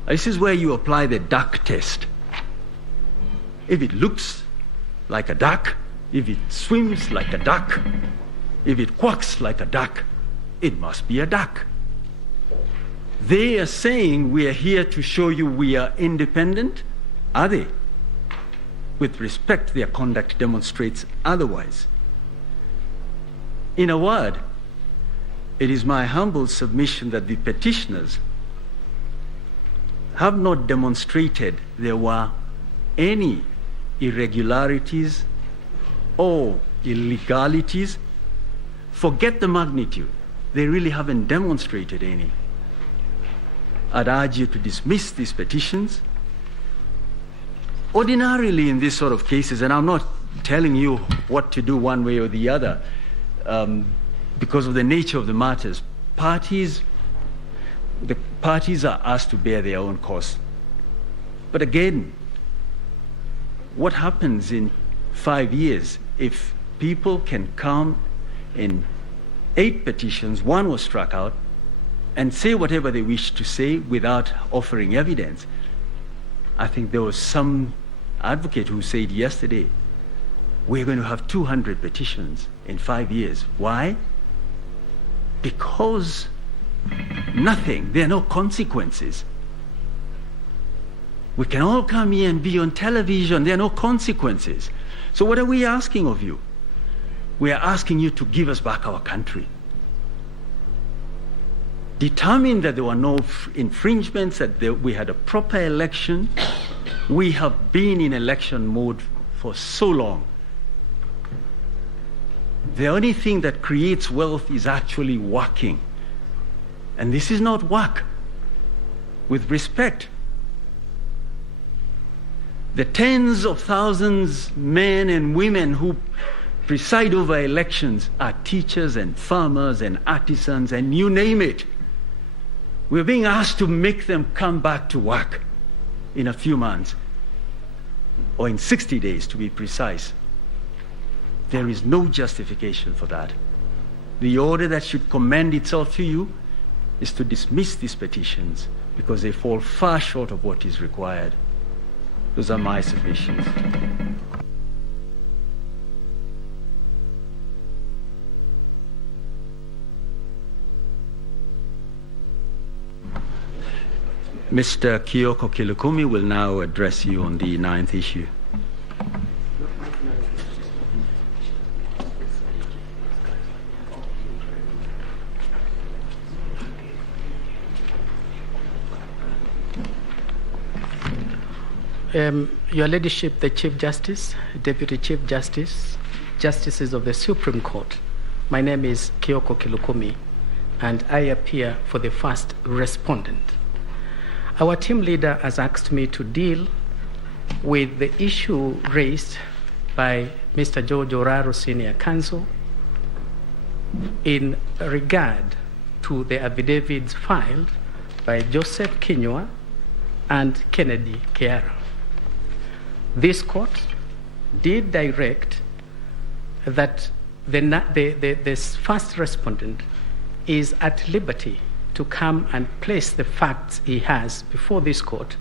This is where you apply the duck test. If it looks like a duck, if it swims like a duck, if it quacks like a duck, it must be a duck. They are saying we are here to show you we are independent. Are they? With respect, their conduct demonstrates otherwise. In a word, it is my humble submission that the petitioners have not demonstrated there were any irregularities or illegalities. Forget the magnitude. They really haven't demonstrated any. I'd urge you to dismiss these petitions. Ordinarily in these sort of cases, and I'm not telling you what to do one way or the other, because of the nature of the matters, the parties are asked to bear their own costs. But again, what happens in 5 years if people can come in 8 petitions, 1 was struck out, and say whatever they wish to say without offering evidence? I think there was some advocate who said yesterday, we're going to have 200 petitions in 5 years. Why? Because nothing, there are no consequences. We can all come here and be on television, there are no consequences. So what are we asking of you? We are asking you to give us back our country. Determine that there were no infringements, that we had a proper election. We have been in election mode for so long. The only thing that creates wealth is actually working. And this is not work. With respect, the tens of thousands, men and women who preside over elections are teachers and farmers and artisans and you name it. We're being asked to make them come back to work in a few months, or in 60 days to be precise. There is no justification for that. The order that should commend itself to you is to dismiss these petitions because they fall far short of what is required. Those are my submissions. Mr. Kioko Kilukumi will now address you on the 9th issue. Your Ladyship, the Chief Justice, Deputy Chief Justice, Justices of the Supreme Court, my name is Kioko Kilukumi, and I appear for the first respondent. Our team leader has asked me to deal with the issue raised by Mr. George Oraro, Senior Counsel, in regard to the affidavits filed by Joseph Kinyua and Kennedy Keara. This court did direct that this first respondent is at liberty to come and place the facts he has before this court,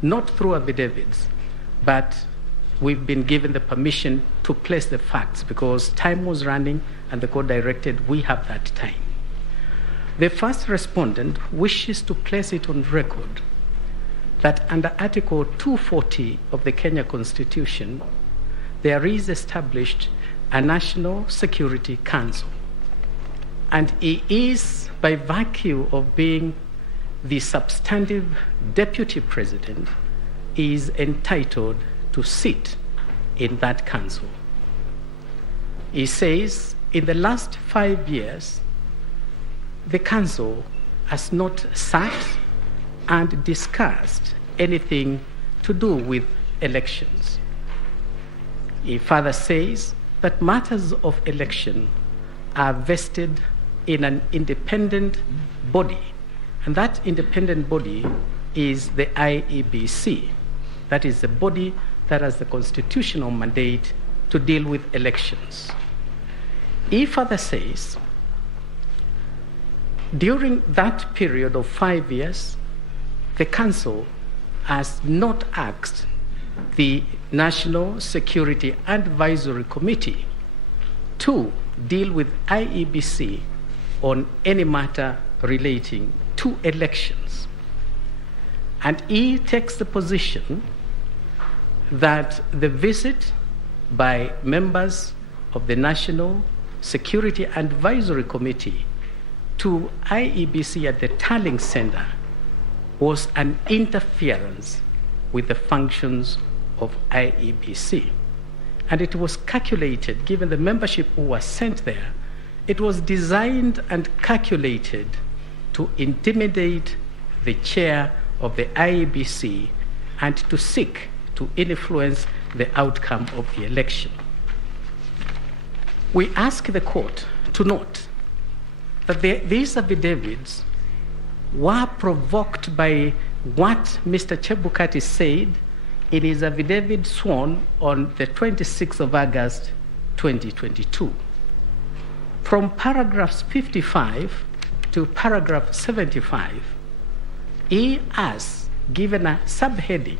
not through affidavits, but we've been given the permission to place the facts because time was running and the court directed we have that time. The first respondent wishes to place it on record that under Article 240 of the Kenya Constitution, there is established a National Security Council. And he is, by virtue of being the substantive deputy president, is entitled to sit in that council. He says, in the last 5 years, the council has not sat and discussed anything to do with elections. He further says that matters of election are vested in an independent body, and that independent body is the Iebc. That is the body that has the constitutional mandate to deal with elections. He further says, during that period of 5 years, the Council has not asked the National Security Advisory Committee to deal with Iebc on any matter relating to elections. And he takes the position that the visit by members of the National Security Advisory Committee to Iebc at the Tallying Center was an interference with the functions of Iebc. And it was calculated, given the membership who was sent there, it was designed and calculated to intimidate the chair of the Iebc and to seek to influence the outcome of the election. We ask the court to note that these affidavits were provoked by what Mr. Chebukati said in his affidavit sworn on the 26th of August, 2022. From paragraphs 55 to paragraph 75, he has given a subheading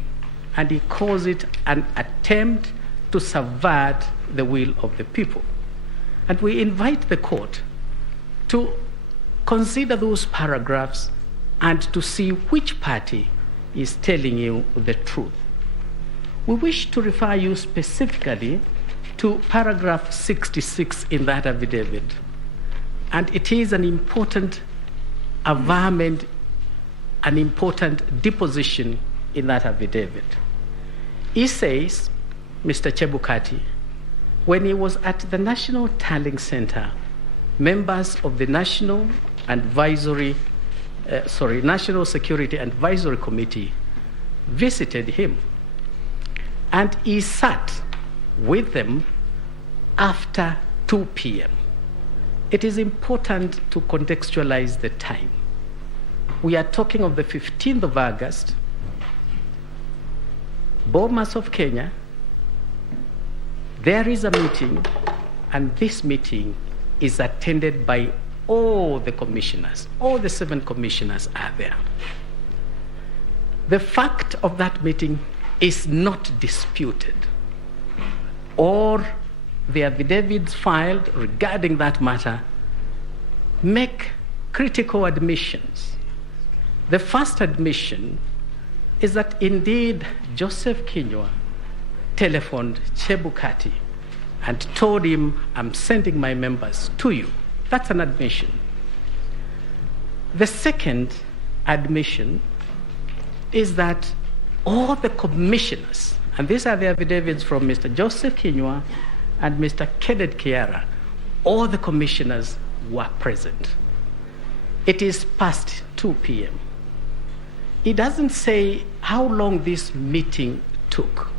and he calls it an attempt to subvert the will of the people. And we invite the court to consider those paragraphs and to see which party is telling you the truth. We wish to refer you specifically to paragraph 66 in that affidavit. And it is an important averment, an important deposition in that affidavit. He says, Mr. Chebukati, when he was at the National Tallying Center, members of the National Security Advisory Committee visited him. and he sat with them after 2 p.m. It is important to contextualize the time. We are talking of the 15th of August, Bomas of Kenya. There is a meeting, and this meeting is attended by all the commissioners. All the 7 commissioners are there. The fact of that meeting is not disputed, or the affidavits filed regarding that matter make critical admissions. The first admission is that indeed Joseph Kinyua telephoned Chebukati and told him, I'm sending my members to you. That's an admission. The second admission is that all the commissioners, and these are the affidavits from Mr. Joseph Kinyua and Mr. Kenneth Kiara, all the commissioners were present. It is past 2 p.m. It doesn't say how long this meeting took.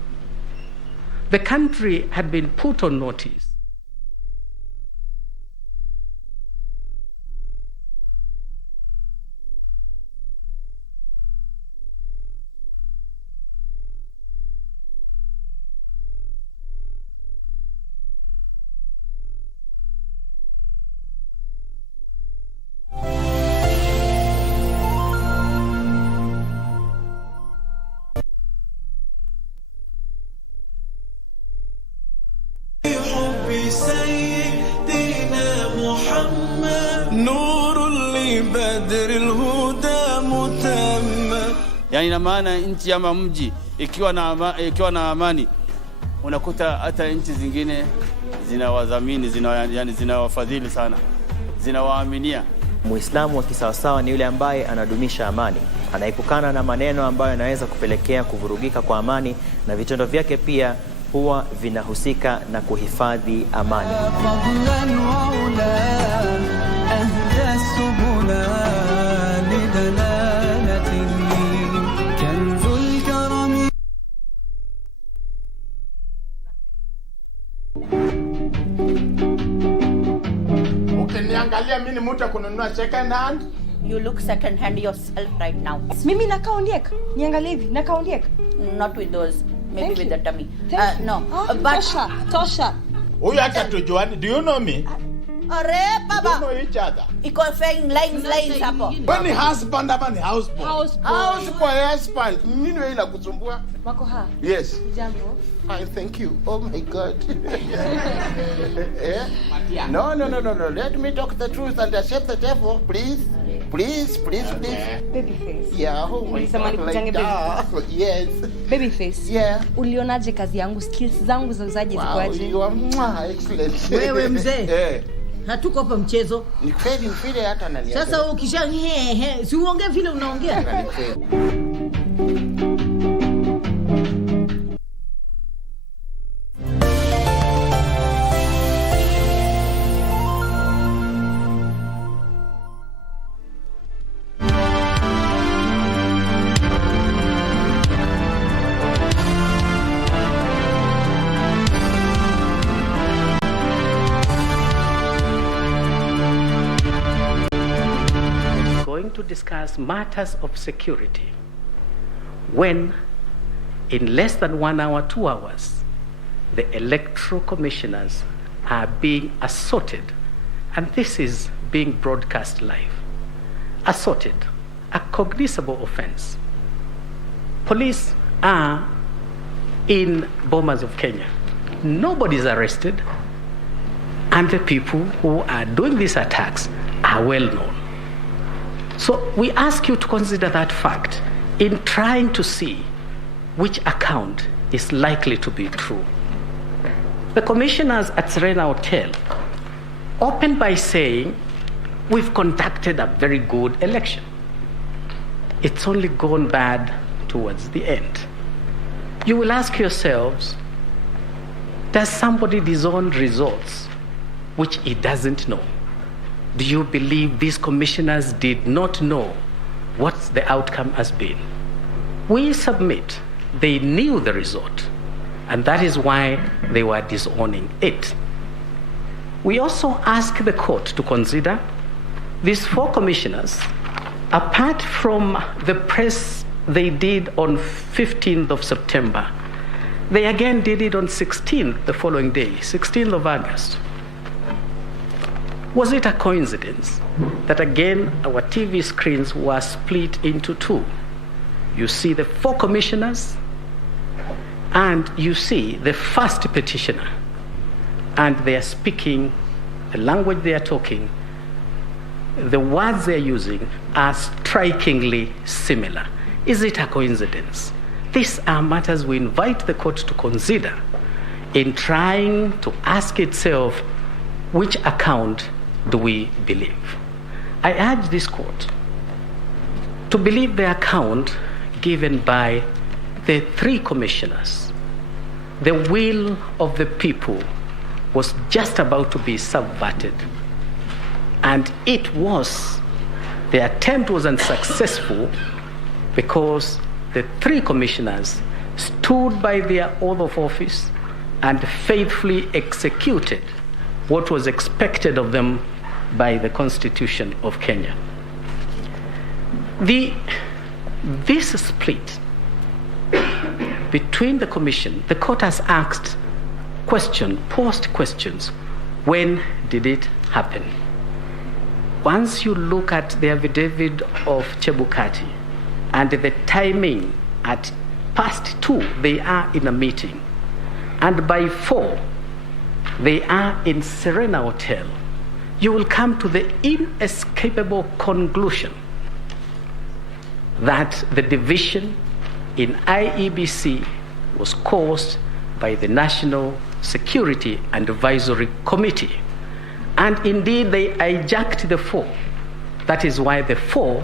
The country had been put on notice. Yani ina maana nchi ama mji ikiwa na amani, unakuta hata nchi zingine zinawadhamini, zinawafadhili sana, zinawaaminia. Muislamu wa kisawasawa ni yule ambaye anadumisha amani, anaepukana na maneno ambayo yanaweza kupelekea kuvurugika kwa amani, na vitendo vyake pia huwa vinahusika na kuhifadhi amani. Second hand? You look second hand yourself right now. Mimi nakaondieka. Niangalie hivi, nakaondieka. Not with those. Maybe with the tummy. No. But Tosha. Huyu acha tujuane. Do you know me? Are baba. We know each other. Iko saying lines hapo. When ni husband ama ni houseboy? House kwa husband. Nini wewe ila kusumbua? Wako ha? Yes. Jambo. I thank you. Oh my God. No. Let me talk the truth and accept the devil, please. Please. Babyface. Yeah. Oh my God. Like that. Yes. Babyface. Yeah. Ulionaje kazi yangu? Skills zangu za uzaji zikoaje? You are excellent. Wewe mzee. Hatuko hapa mchezo. Ni kweli vile hata nani. Sasa ukisha si uongee vile unaongea. To discuss matters of security when in less than 1 hour, 2 hours, the electoral commissioners are being assaulted, and this is being broadcast live. Assaulted, a cognizable offense. Police are in Bomas of Kenya. Nobody's arrested, and the people who are doing these attacks are well known. So we ask you to consider that fact in trying to see which account is likely to be true. The commissioners at Serena Hotel opened by saying, we've conducted a very good election. It's only gone bad towards the end. You will ask yourselves, does somebody disown results which he doesn't know? Do you believe these commissioners did not know what the outcome has been? We submit they knew the result. And that is why they were disowning it. We also ask the court to consider these 4 commissioners, apart from the press they did on 15th of September, they again did it on 16th, the following day, 16th of August. Was it a coincidence that again our TV screens were split into 2? You see the 4 commissioners, and you see the first petitioner, and they are speaking, the language they are talking, the words they are using are strikingly similar. Is it a coincidence? These are matters we invite the court to consider in trying to ask itself, which account do we believe? I urge this court to believe the account given by the 3 commissioners. The will of the people was just about to be subverted, and the attempt was unsuccessful because the 3 commissioners stood by their oath of office and faithfully executed what was expected of them by the Constitution of Kenya. This split between the commission, the court has asked posed questions. When did it happen? Once you look at the affidavit of Chebukati and the timing, at past 2, they are in a meeting, and by 4, they are in Serena Hotel, you will come to the inescapable conclusion that the division in Iebc was caused by the National Security and Advisory Committee. And indeed, they hijacked the 4. That is why the 4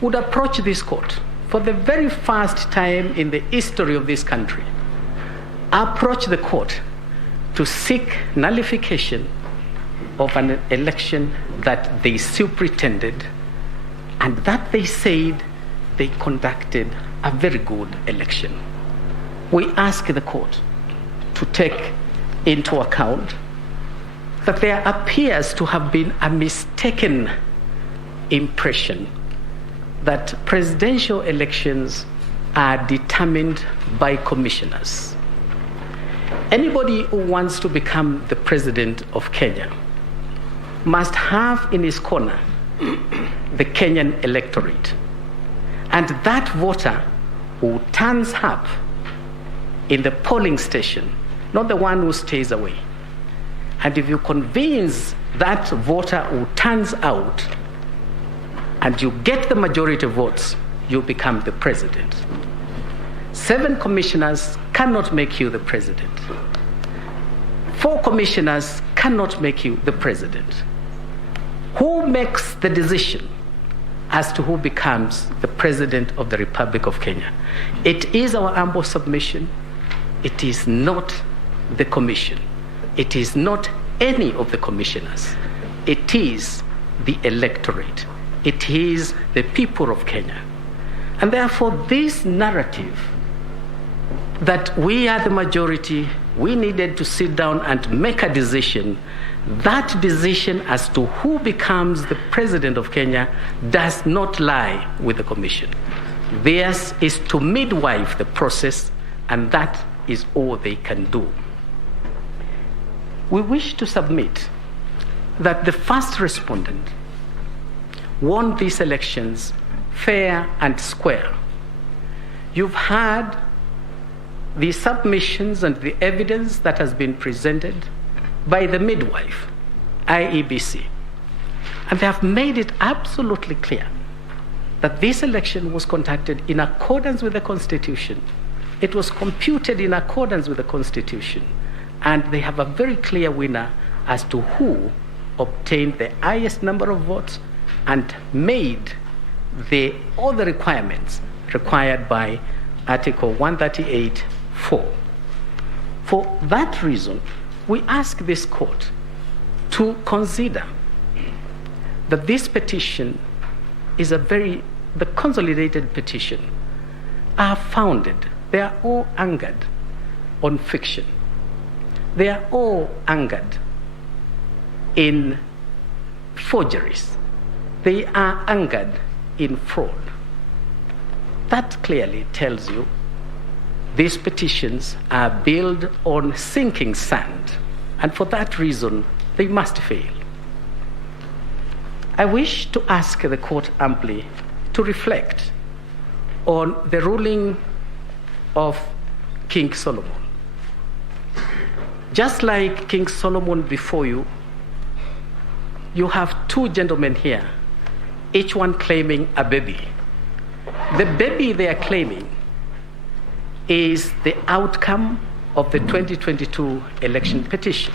would approach this court for the very first time in the history of this country, approach the court to seek nullification of an election that they superintended, and that they said they conducted a very good election. We ask the court to take into account that there appears to have been a mistaken impression that presidential elections are determined by commissioners. Anybody who wants to become the president of Kenya must have in his corner the Kenyan electorate. And that voter who turns up in the polling station, not the one who stays away. And if you convince that voter who turns out and you get the majority of votes, you become the president. 7 commissioners cannot make you the president. 4 commissioners cannot make you the president. Who makes the decision as to who becomes the president of the Republic of Kenya? It is our humble submission. It is not the commission. It is not any of the commissioners. It is the electorate. It is the people of Kenya. And therefore, this narrative that we are the majority, we needed to sit down and make a decision, that decision as to who becomes the president of Kenya does not lie with the commission. Theirs is to midwife the process, and that is all they can do. We wish to submit that the first respondent won these elections fair and square. You've had the submissions and the evidence that has been presented by the midwife, Iebc. And they have made it absolutely clear that this election was conducted in accordance with the Constitution. It was computed in accordance with the Constitution. And they have a very clear winner as to who obtained the highest number of votes and made all the requirements required by Article 138(4). For that reason, we ask this court to consider that this petition is the consolidated petition are founded, they are all anchored on fiction. They are all anchored in forgeries. They are anchored in fraud. That clearly tells you these petitions are built on sinking sand, and for that reason, they must fail. I wish to ask the court amply to reflect on the ruling of King Solomon. Just like King Solomon before you, you have two gentlemen here, each one claiming a baby. The baby they are claiming is the outcome of the 2022 election petition.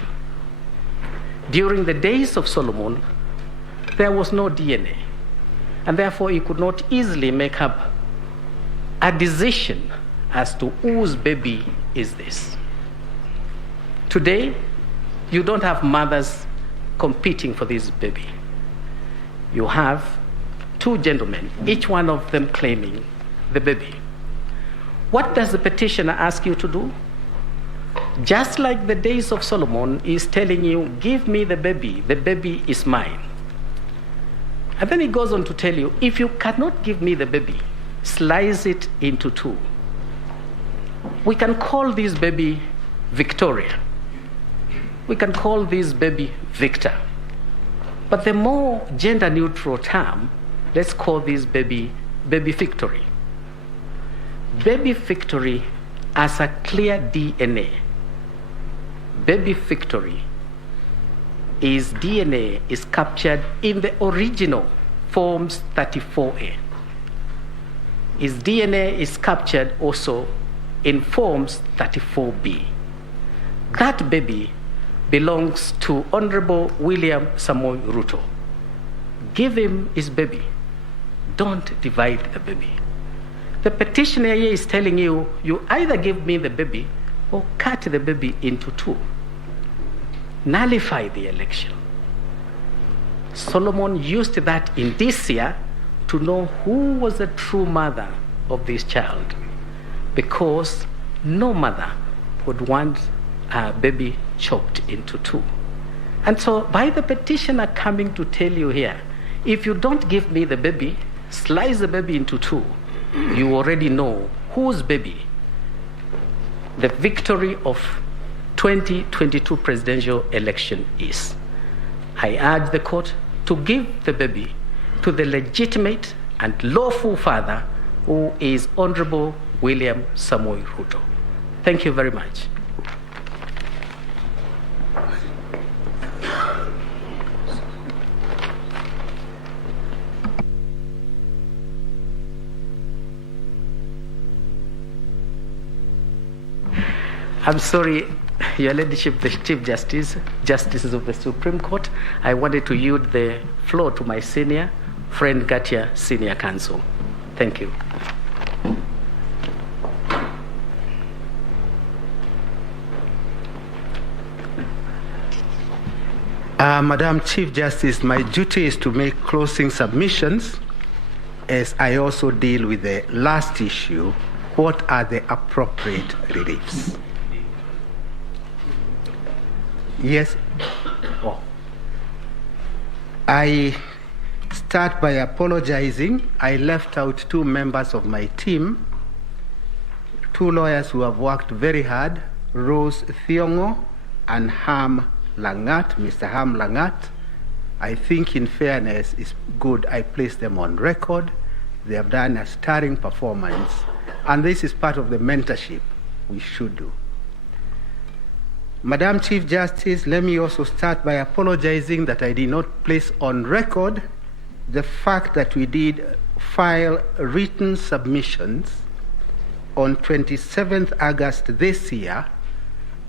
During the days of Solomon, there was no DNA, and therefore he could not easily make up a decision as to whose baby is this. Today, you don't have mothers competing for this baby. You have two gentlemen, each one of them claiming the baby. What does the petitioner ask you to do? Just like the days of Solomon is telling you, give me the baby is mine. And then he goes on to tell you, if you cannot give me the baby, slice it into two. We can call this baby Victoria. We can call this baby Victor. But the more gender neutral term, let's call this baby Victory. Baby Victory has a clear DNA. Baby Victory, his DNA is captured in the original Forms 34A. His DNA is captured also in Forms 34B. That baby belongs to Honorable William Samoei Ruto. Give him his baby. Don't divide the baby. The petitioner here is telling you, you either give me the baby or cut the baby into two. Nullify the election. Solomon used that in this year to know who was the true mother of this child, because no mother would want a baby chopped into two. And so by the petitioner coming to tell you here, if you don't give me the baby, slice the baby into two, you already know whose baby the victory of 2022 presidential election is. I urge the court to give the baby to the legitimate and lawful father, who is Honorable William Samoei Ruto. Thank you very much. I'm sorry, Your Ladyship, the Chief Justice, Justices of the Supreme Court, I wanted to yield the floor to my senior friend, Gatia, Senior Counsel. Thank you. Madam Chief Justice, my duty is to make closing submissions, as I also deal with the last issue. What are the appropriate reliefs? Yes. Oh. I start by apologizing. I left out two members of my team, two lawyers who have worked very hard, Rose Thiongo and Ham Langat, Mr. Ham Langat. I think in fairness, it's good I place them on record. They have done a sterling performance, and this is part of the mentorship we should do. Madam Chief Justice, let me also start by apologizing that I did not place on record the fact that we did file written submissions on 27th August this year,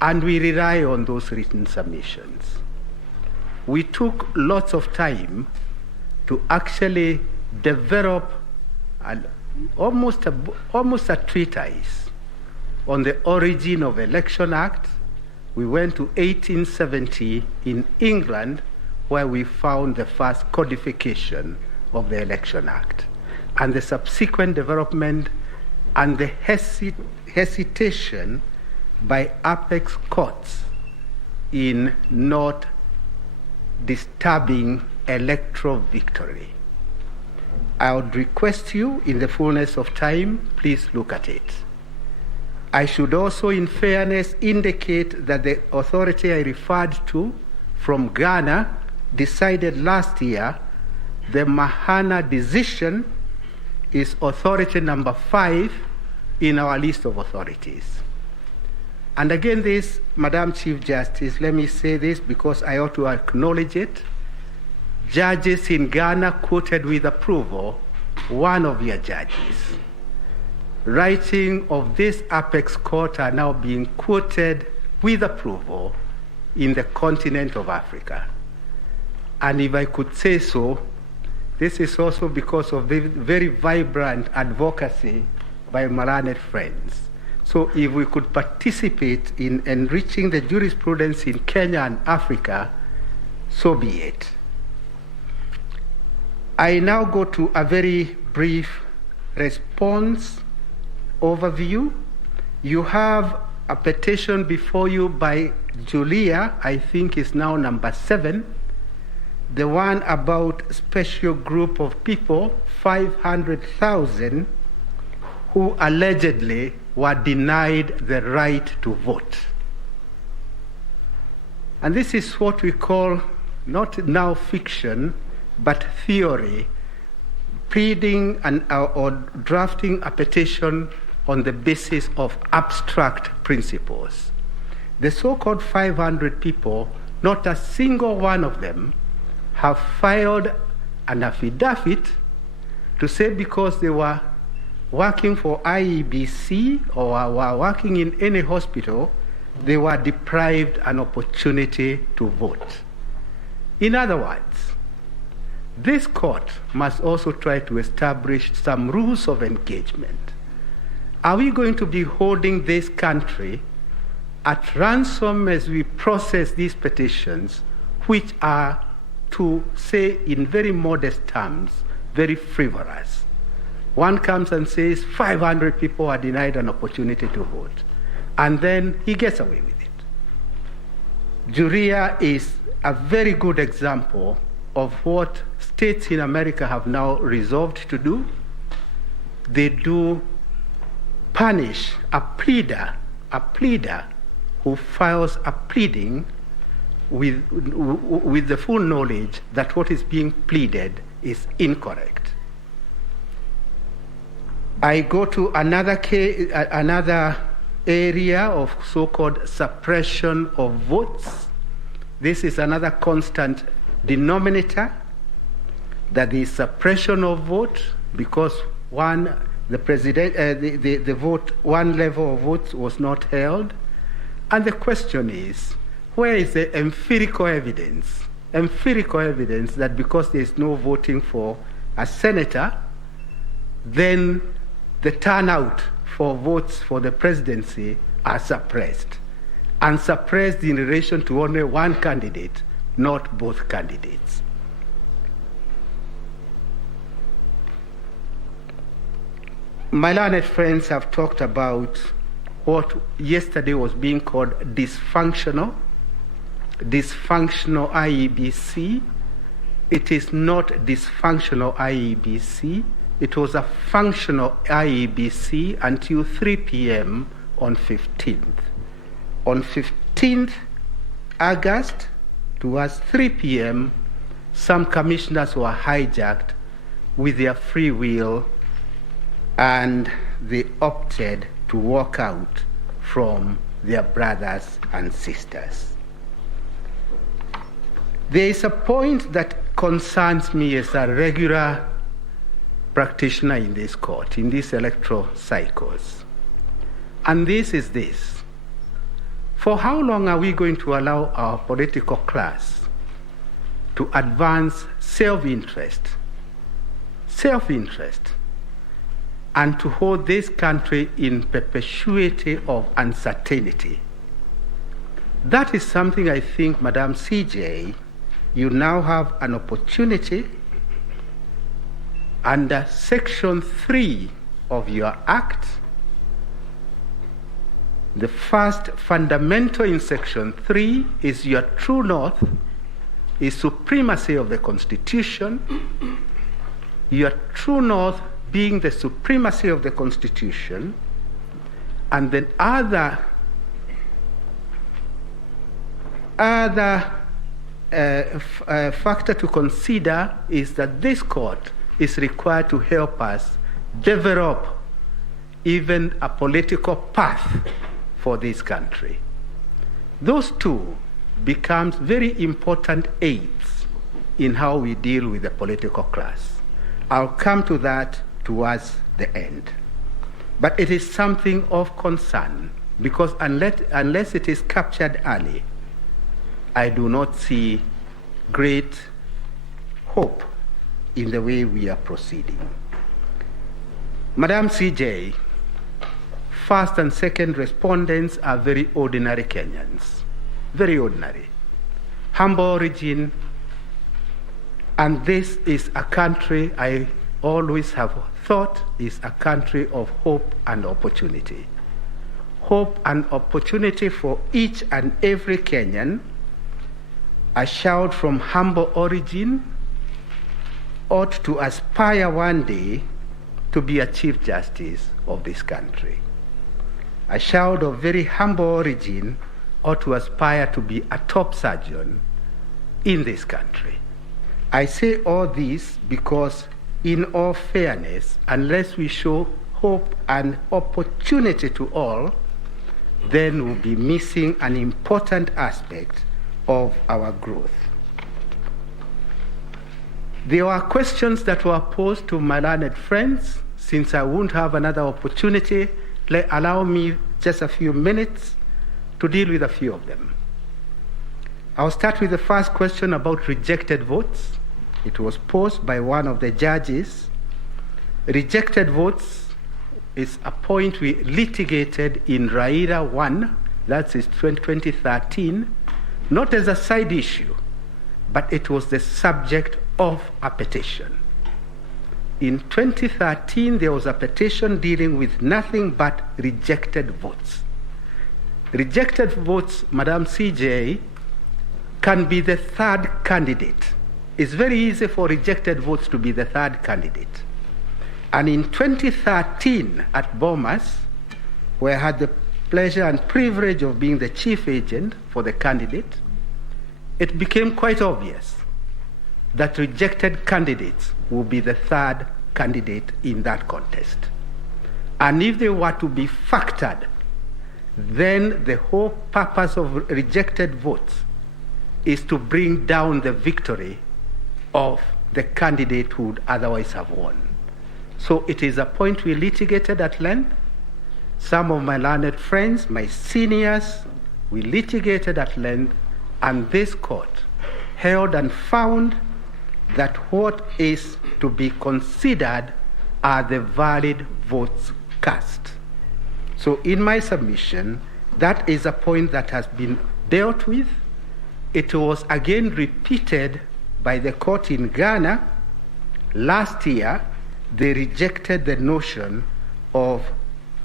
and we rely on those written submissions. We took lots of time to actually develop almost a treatise on the origin of Election Act. We went to 1870 in England, where we found the first codification of the Election Act, and the subsequent development and the hesitation by apex courts in not disturbing electoral victory. I would request you, in the fullness of time, please look at it. I should also, in fairness, indicate that the authority I referred to from Ghana decided last year the Mahana decision is authority number 5 in our list of authorities. And again, this, Madam Chief Justice, let me say this because I ought to acknowledge it. Judges in Ghana quoted with approval one of your judges. Writing of this apex court are now being quoted with approval in the continent of Africa. And if I could say so, this is also because of the very vibrant advocacy by my learned friends. So if we could participate in enriching the jurisprudence in Kenya and Africa, so be it. I now go to a very brief response overview. You have a petition before you by Julia, I think is now number 7, the one about special group of people, 500,000, who allegedly were denied the right to vote. And this is what we call not now fiction, but theory, pleading or drafting a petition on the basis of abstract principles. The so-called 500 people, not a single one of them have filed an affidavit to say because they were working for Iebc or were working in any hospital, they were deprived an opportunity to vote. In other words, this court must also try to establish some rules of engagement. Are we going to be holding this country at ransom as we process these petitions, which are, to say in very modest terms, very frivolous? One comes and says 500 people are denied an opportunity to vote, and then he gets away with it. Juria is a very good example of what states in America have now resolved to do. They do punish a pleader who files a pleading with the full knowledge that what is being pleaded is incorrect. I go to another area of so-called suppression of votes. This is another constant denominator, that the suppression of vote because one level of votes was not held. And the question is, where is the empirical evidence that because there is no voting for a senator, then the turnout for votes for the presidency are suppressed, and suppressed in relation to only one candidate, not both candidates. My learned friends have talked about what yesterday was being called dysfunctional Iebc. It is not dysfunctional Iebc. It was a functional Iebc until 3 p.m. on 15th. On 15th August, towards 3 p.m., some commissioners were hijacked with their free will, and they opted to walk out from their brothers and sisters. There is a point that concerns me as a regular practitioner in this court, in these electoral cycles. And this is this. For how long are we going to allow our political class to advance self-interest, and to hold this country in perpetuity of uncertainty? That is something I think, Madam CJ, you now have an opportunity under Section 3 of your Act The first fundamental in Section 3 is your true north is supremacy of the Constitution, your true north being the supremacy of the Constitution, and then other factor to consider is that this court is required to help us develop even a political path for this country. Those two becomes very important aids in how we deal with the political class. I'll come to that towards the end. But it is something of concern because unless it is captured early, I do not see great hope in the way we are proceeding. Madam CJ, first and second respondents are very ordinary Kenyans, very ordinary, humble origin, and this is a country I always have thought is a country of hope and opportunity. Hope and opportunity for each and every Kenyan. A child from humble origin ought to aspire one day to be a Chief Justice of this country. A child of very humble origin ought to aspire to be a top surgeon in this country. I say all this because, in all fairness, unless we show hope and opportunity to all, then we'll be missing an important aspect of our growth. There were questions that were posed to my learned friends. Since I won't have another opportunity, allow me just a few minutes to deal with a few of them. I'll start with the first question about rejected votes. It was posed by one of the judges. Rejected votes is a point we litigated in Raila 1, that is 2013, not as a side issue, but it was the subject of a petition. In 2013, there was a petition dealing with nothing but rejected votes. Rejected votes, Madam CJ, can be the third candidate. It's very easy for rejected votes to be the third candidate. And in 2013 at Bomas, where I had the pleasure and privilege of being the chief agent for the candidate, it became quite obvious that rejected candidates will be the third candidate in that contest. And if they were to be factored, then the whole purpose of rejected votes is to bring down the victory of the candidate who would otherwise have won. So it is a point we litigated at length. Some of my learned friends, my seniors, we litigated at length, and this court held and found that what is to be considered are the valid votes cast. So in my submission, that is a point that has been dealt with. It was again repeated by the court in Ghana. Last year, they rejected the notion of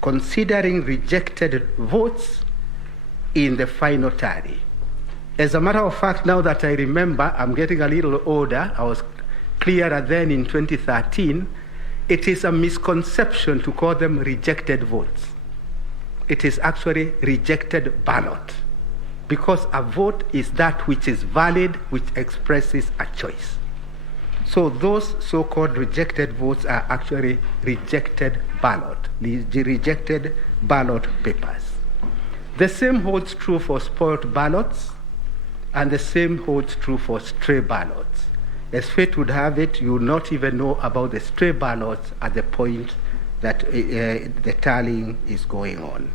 considering rejected votes in the final tally. As a matter of fact, now that I remember, I'm getting a little older, I was clearer then in 2013, it is a misconception to call them rejected votes. It is actually rejected ballot, because a vote is that which is valid, which expresses a choice. So those so-called rejected votes are actually rejected ballot papers. The same holds true for spoiled ballots, and the same holds true for stray ballots. As fate would have it, you will not even know about the stray ballots at the point that the tallying is going on.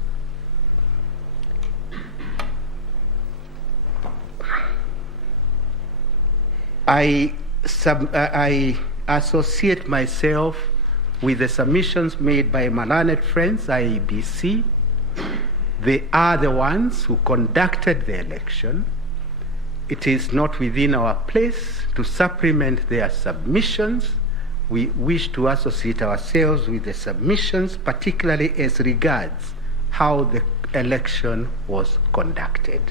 I associate myself with the submissions made by my learned friends, Iebc. They are the ones who conducted the election. It is not within our place to supplement their submissions. We wish to associate ourselves with the submissions, particularly as regards how the election was conducted.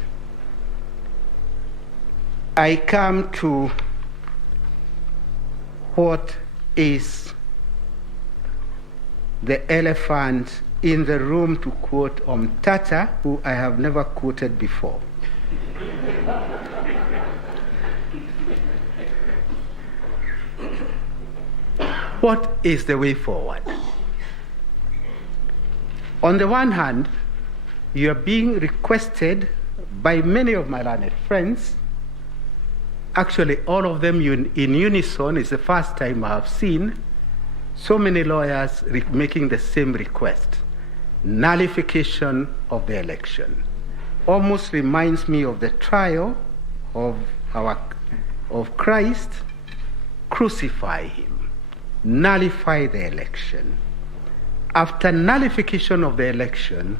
I come to what is the elephant in the room, to quote Tata, who I have never quoted before. What is the way forward? On the one hand, you are being requested by many of my learned friends, actually all of them in unison. It's the first time I have seen so many lawyers making the same request: nullification of the election. Almost reminds me of the trial of Christ. Crucify him, nullify the election. After nullification of the election,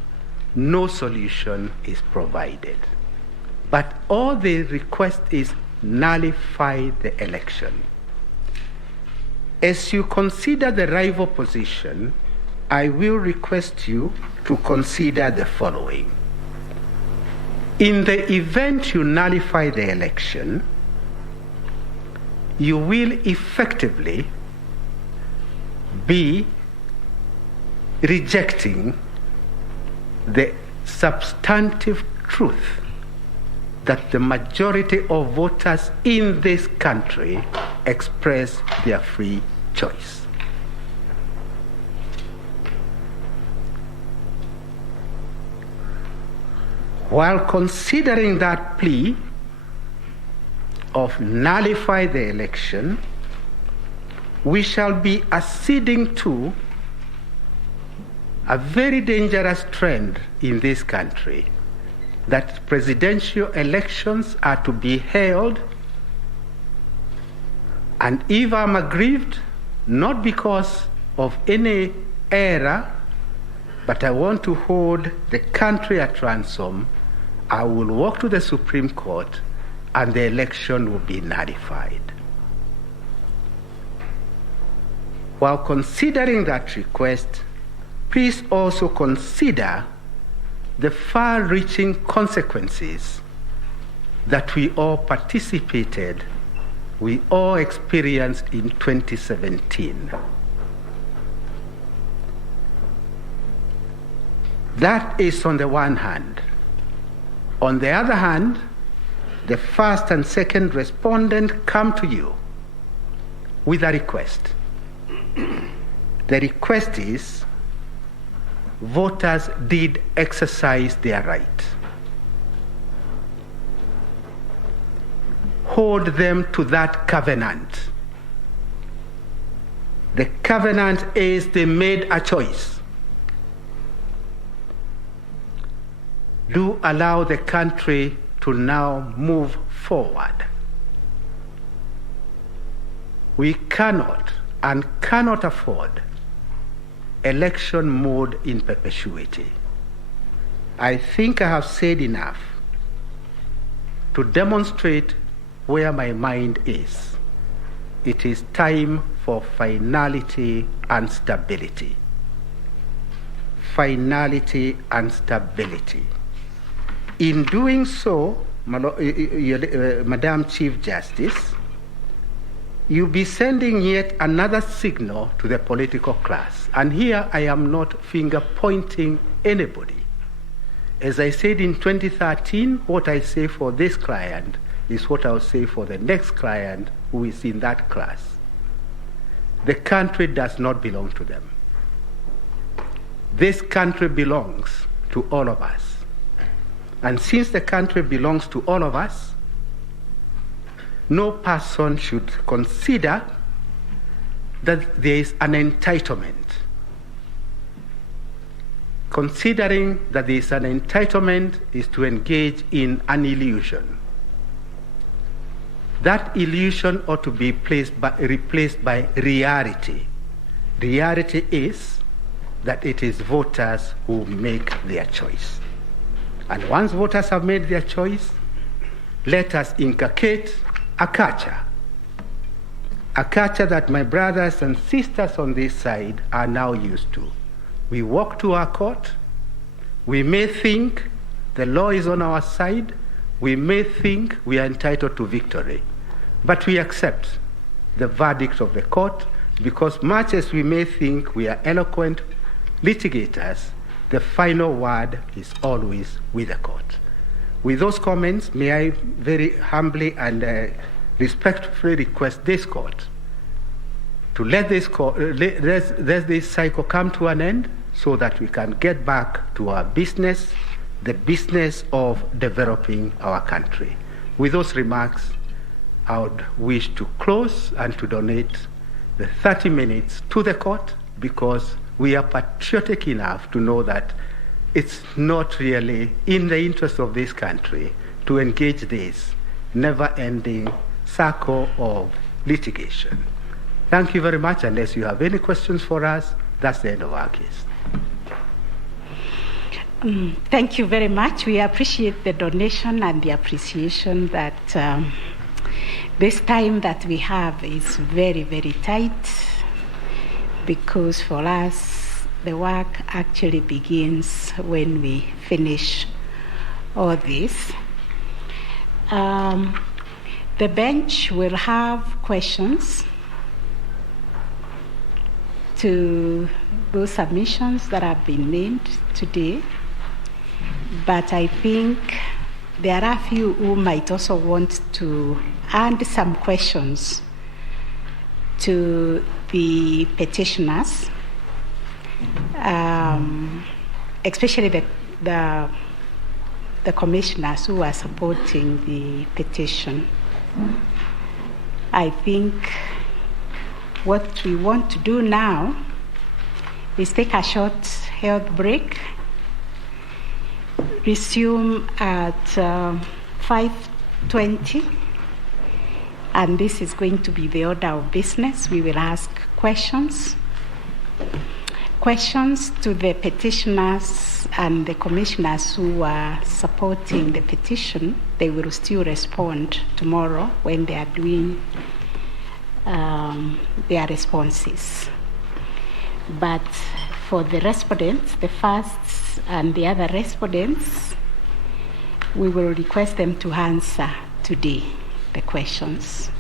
no solution is provided. But all they request is nullify the election. As you consider the rival position, I will request you to consider the following. In the event you nullify the election, you will effectively be rejecting the substantive truth that the majority of voters in this country express their free choice. While considering that plea of nullify the election, we shall be acceding to a very dangerous trend in this country, that presidential elections are to be held, and if I'm aggrieved, not because of any error, but I want to hold the country at ransom, I will walk to the Supreme Court and the election will be nullified. While considering that request, please also consider the far-reaching consequences that we all participated, we all experienced in 2017. That is on the one hand. On the other hand, the first and second respondent come to you with a request. The request is, voters did exercise their right. Hold them to that covenant. The covenant is they made a choice. Do allow the country to now move forward. We cannot and cannot afford election mode in perpetuity. I think I have said enough to demonstrate where my mind is. It is time for finality and stability. Finality and stability. In doing so, Madam Chief Justice, you'll be sending yet another signal to the political class. And here I am not finger-pointing anybody. As I said in 2013, what I say for this client is what I'll say for the next client who is in that class. The country does not belong to them. This country belongs to all of us. And since the country belongs to all of us, no person should consider that there is an entitlement. Considering that there is an entitlement is to engage in an illusion. That illusion ought to be replaced by reality. Reality is that it is voters who make their choice. And once voters have made their choice, let us inculcate a culture that my brothers and sisters on this side are now used to. We walk to our court, We may think the law is on our side. We may think we are entitled to victory. But we accept the verdict of the court because much as we may think we are eloquent litigators, the final word is always with the court. With those comments, may I very humbly and respectfully request this court to let this cycle come to an end so that we can get back to our business, the business of developing our country. With those remarks, I would wish to close and to donate the 30 minutes to the court because we are patriotic enough to know that it's not really in the interest of this country to engage this never-ending circle of litigation. Thank you very much. Unless you have any questions for us, that's the end of our case. Thank you very much. We appreciate the donation and the appreciation that this time that we have is very, very tight because for us, the work actually begins when we finish all this. The bench will have questions to those submissions that have been made today, but I think there are a few who might also want to add some questions to the petitioners, especially the commissioners who are supporting the petition. I think what we want to do now is take a short health break, resume at 5:20, and this is going to be the order of business. We will ask questions to the petitioners and the commissioners who are supporting the petition. They will still respond tomorrow when they are doing their responses. But for the respondents, the first and the other respondents, we will request them to answer today the questions.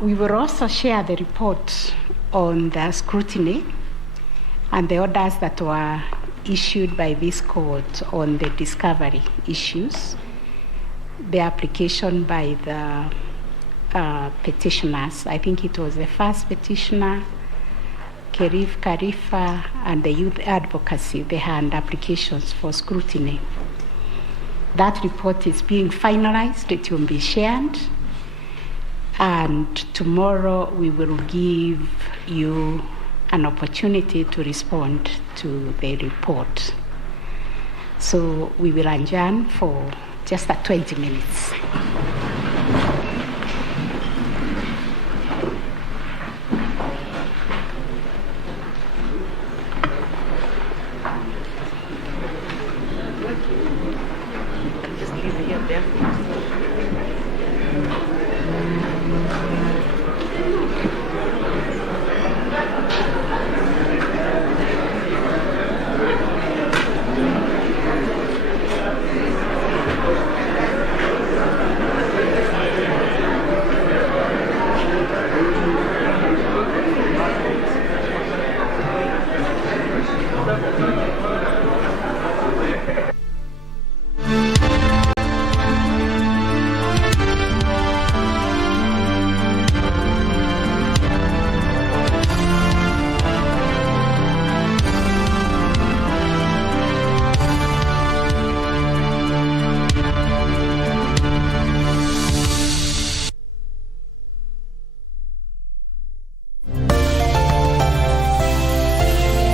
We will also share the report on the scrutiny and the orders that were issued by this court on the discovery issues, the application by the petitioners. I think it was the first petitioner, Kerif Karifa, and the youth advocacy. They had applications for scrutiny. That report is being finalized. It will be shared. And tomorrow we will give you an opportunity to respond to the report. So we will adjourn for just 20 minutes. Thank you.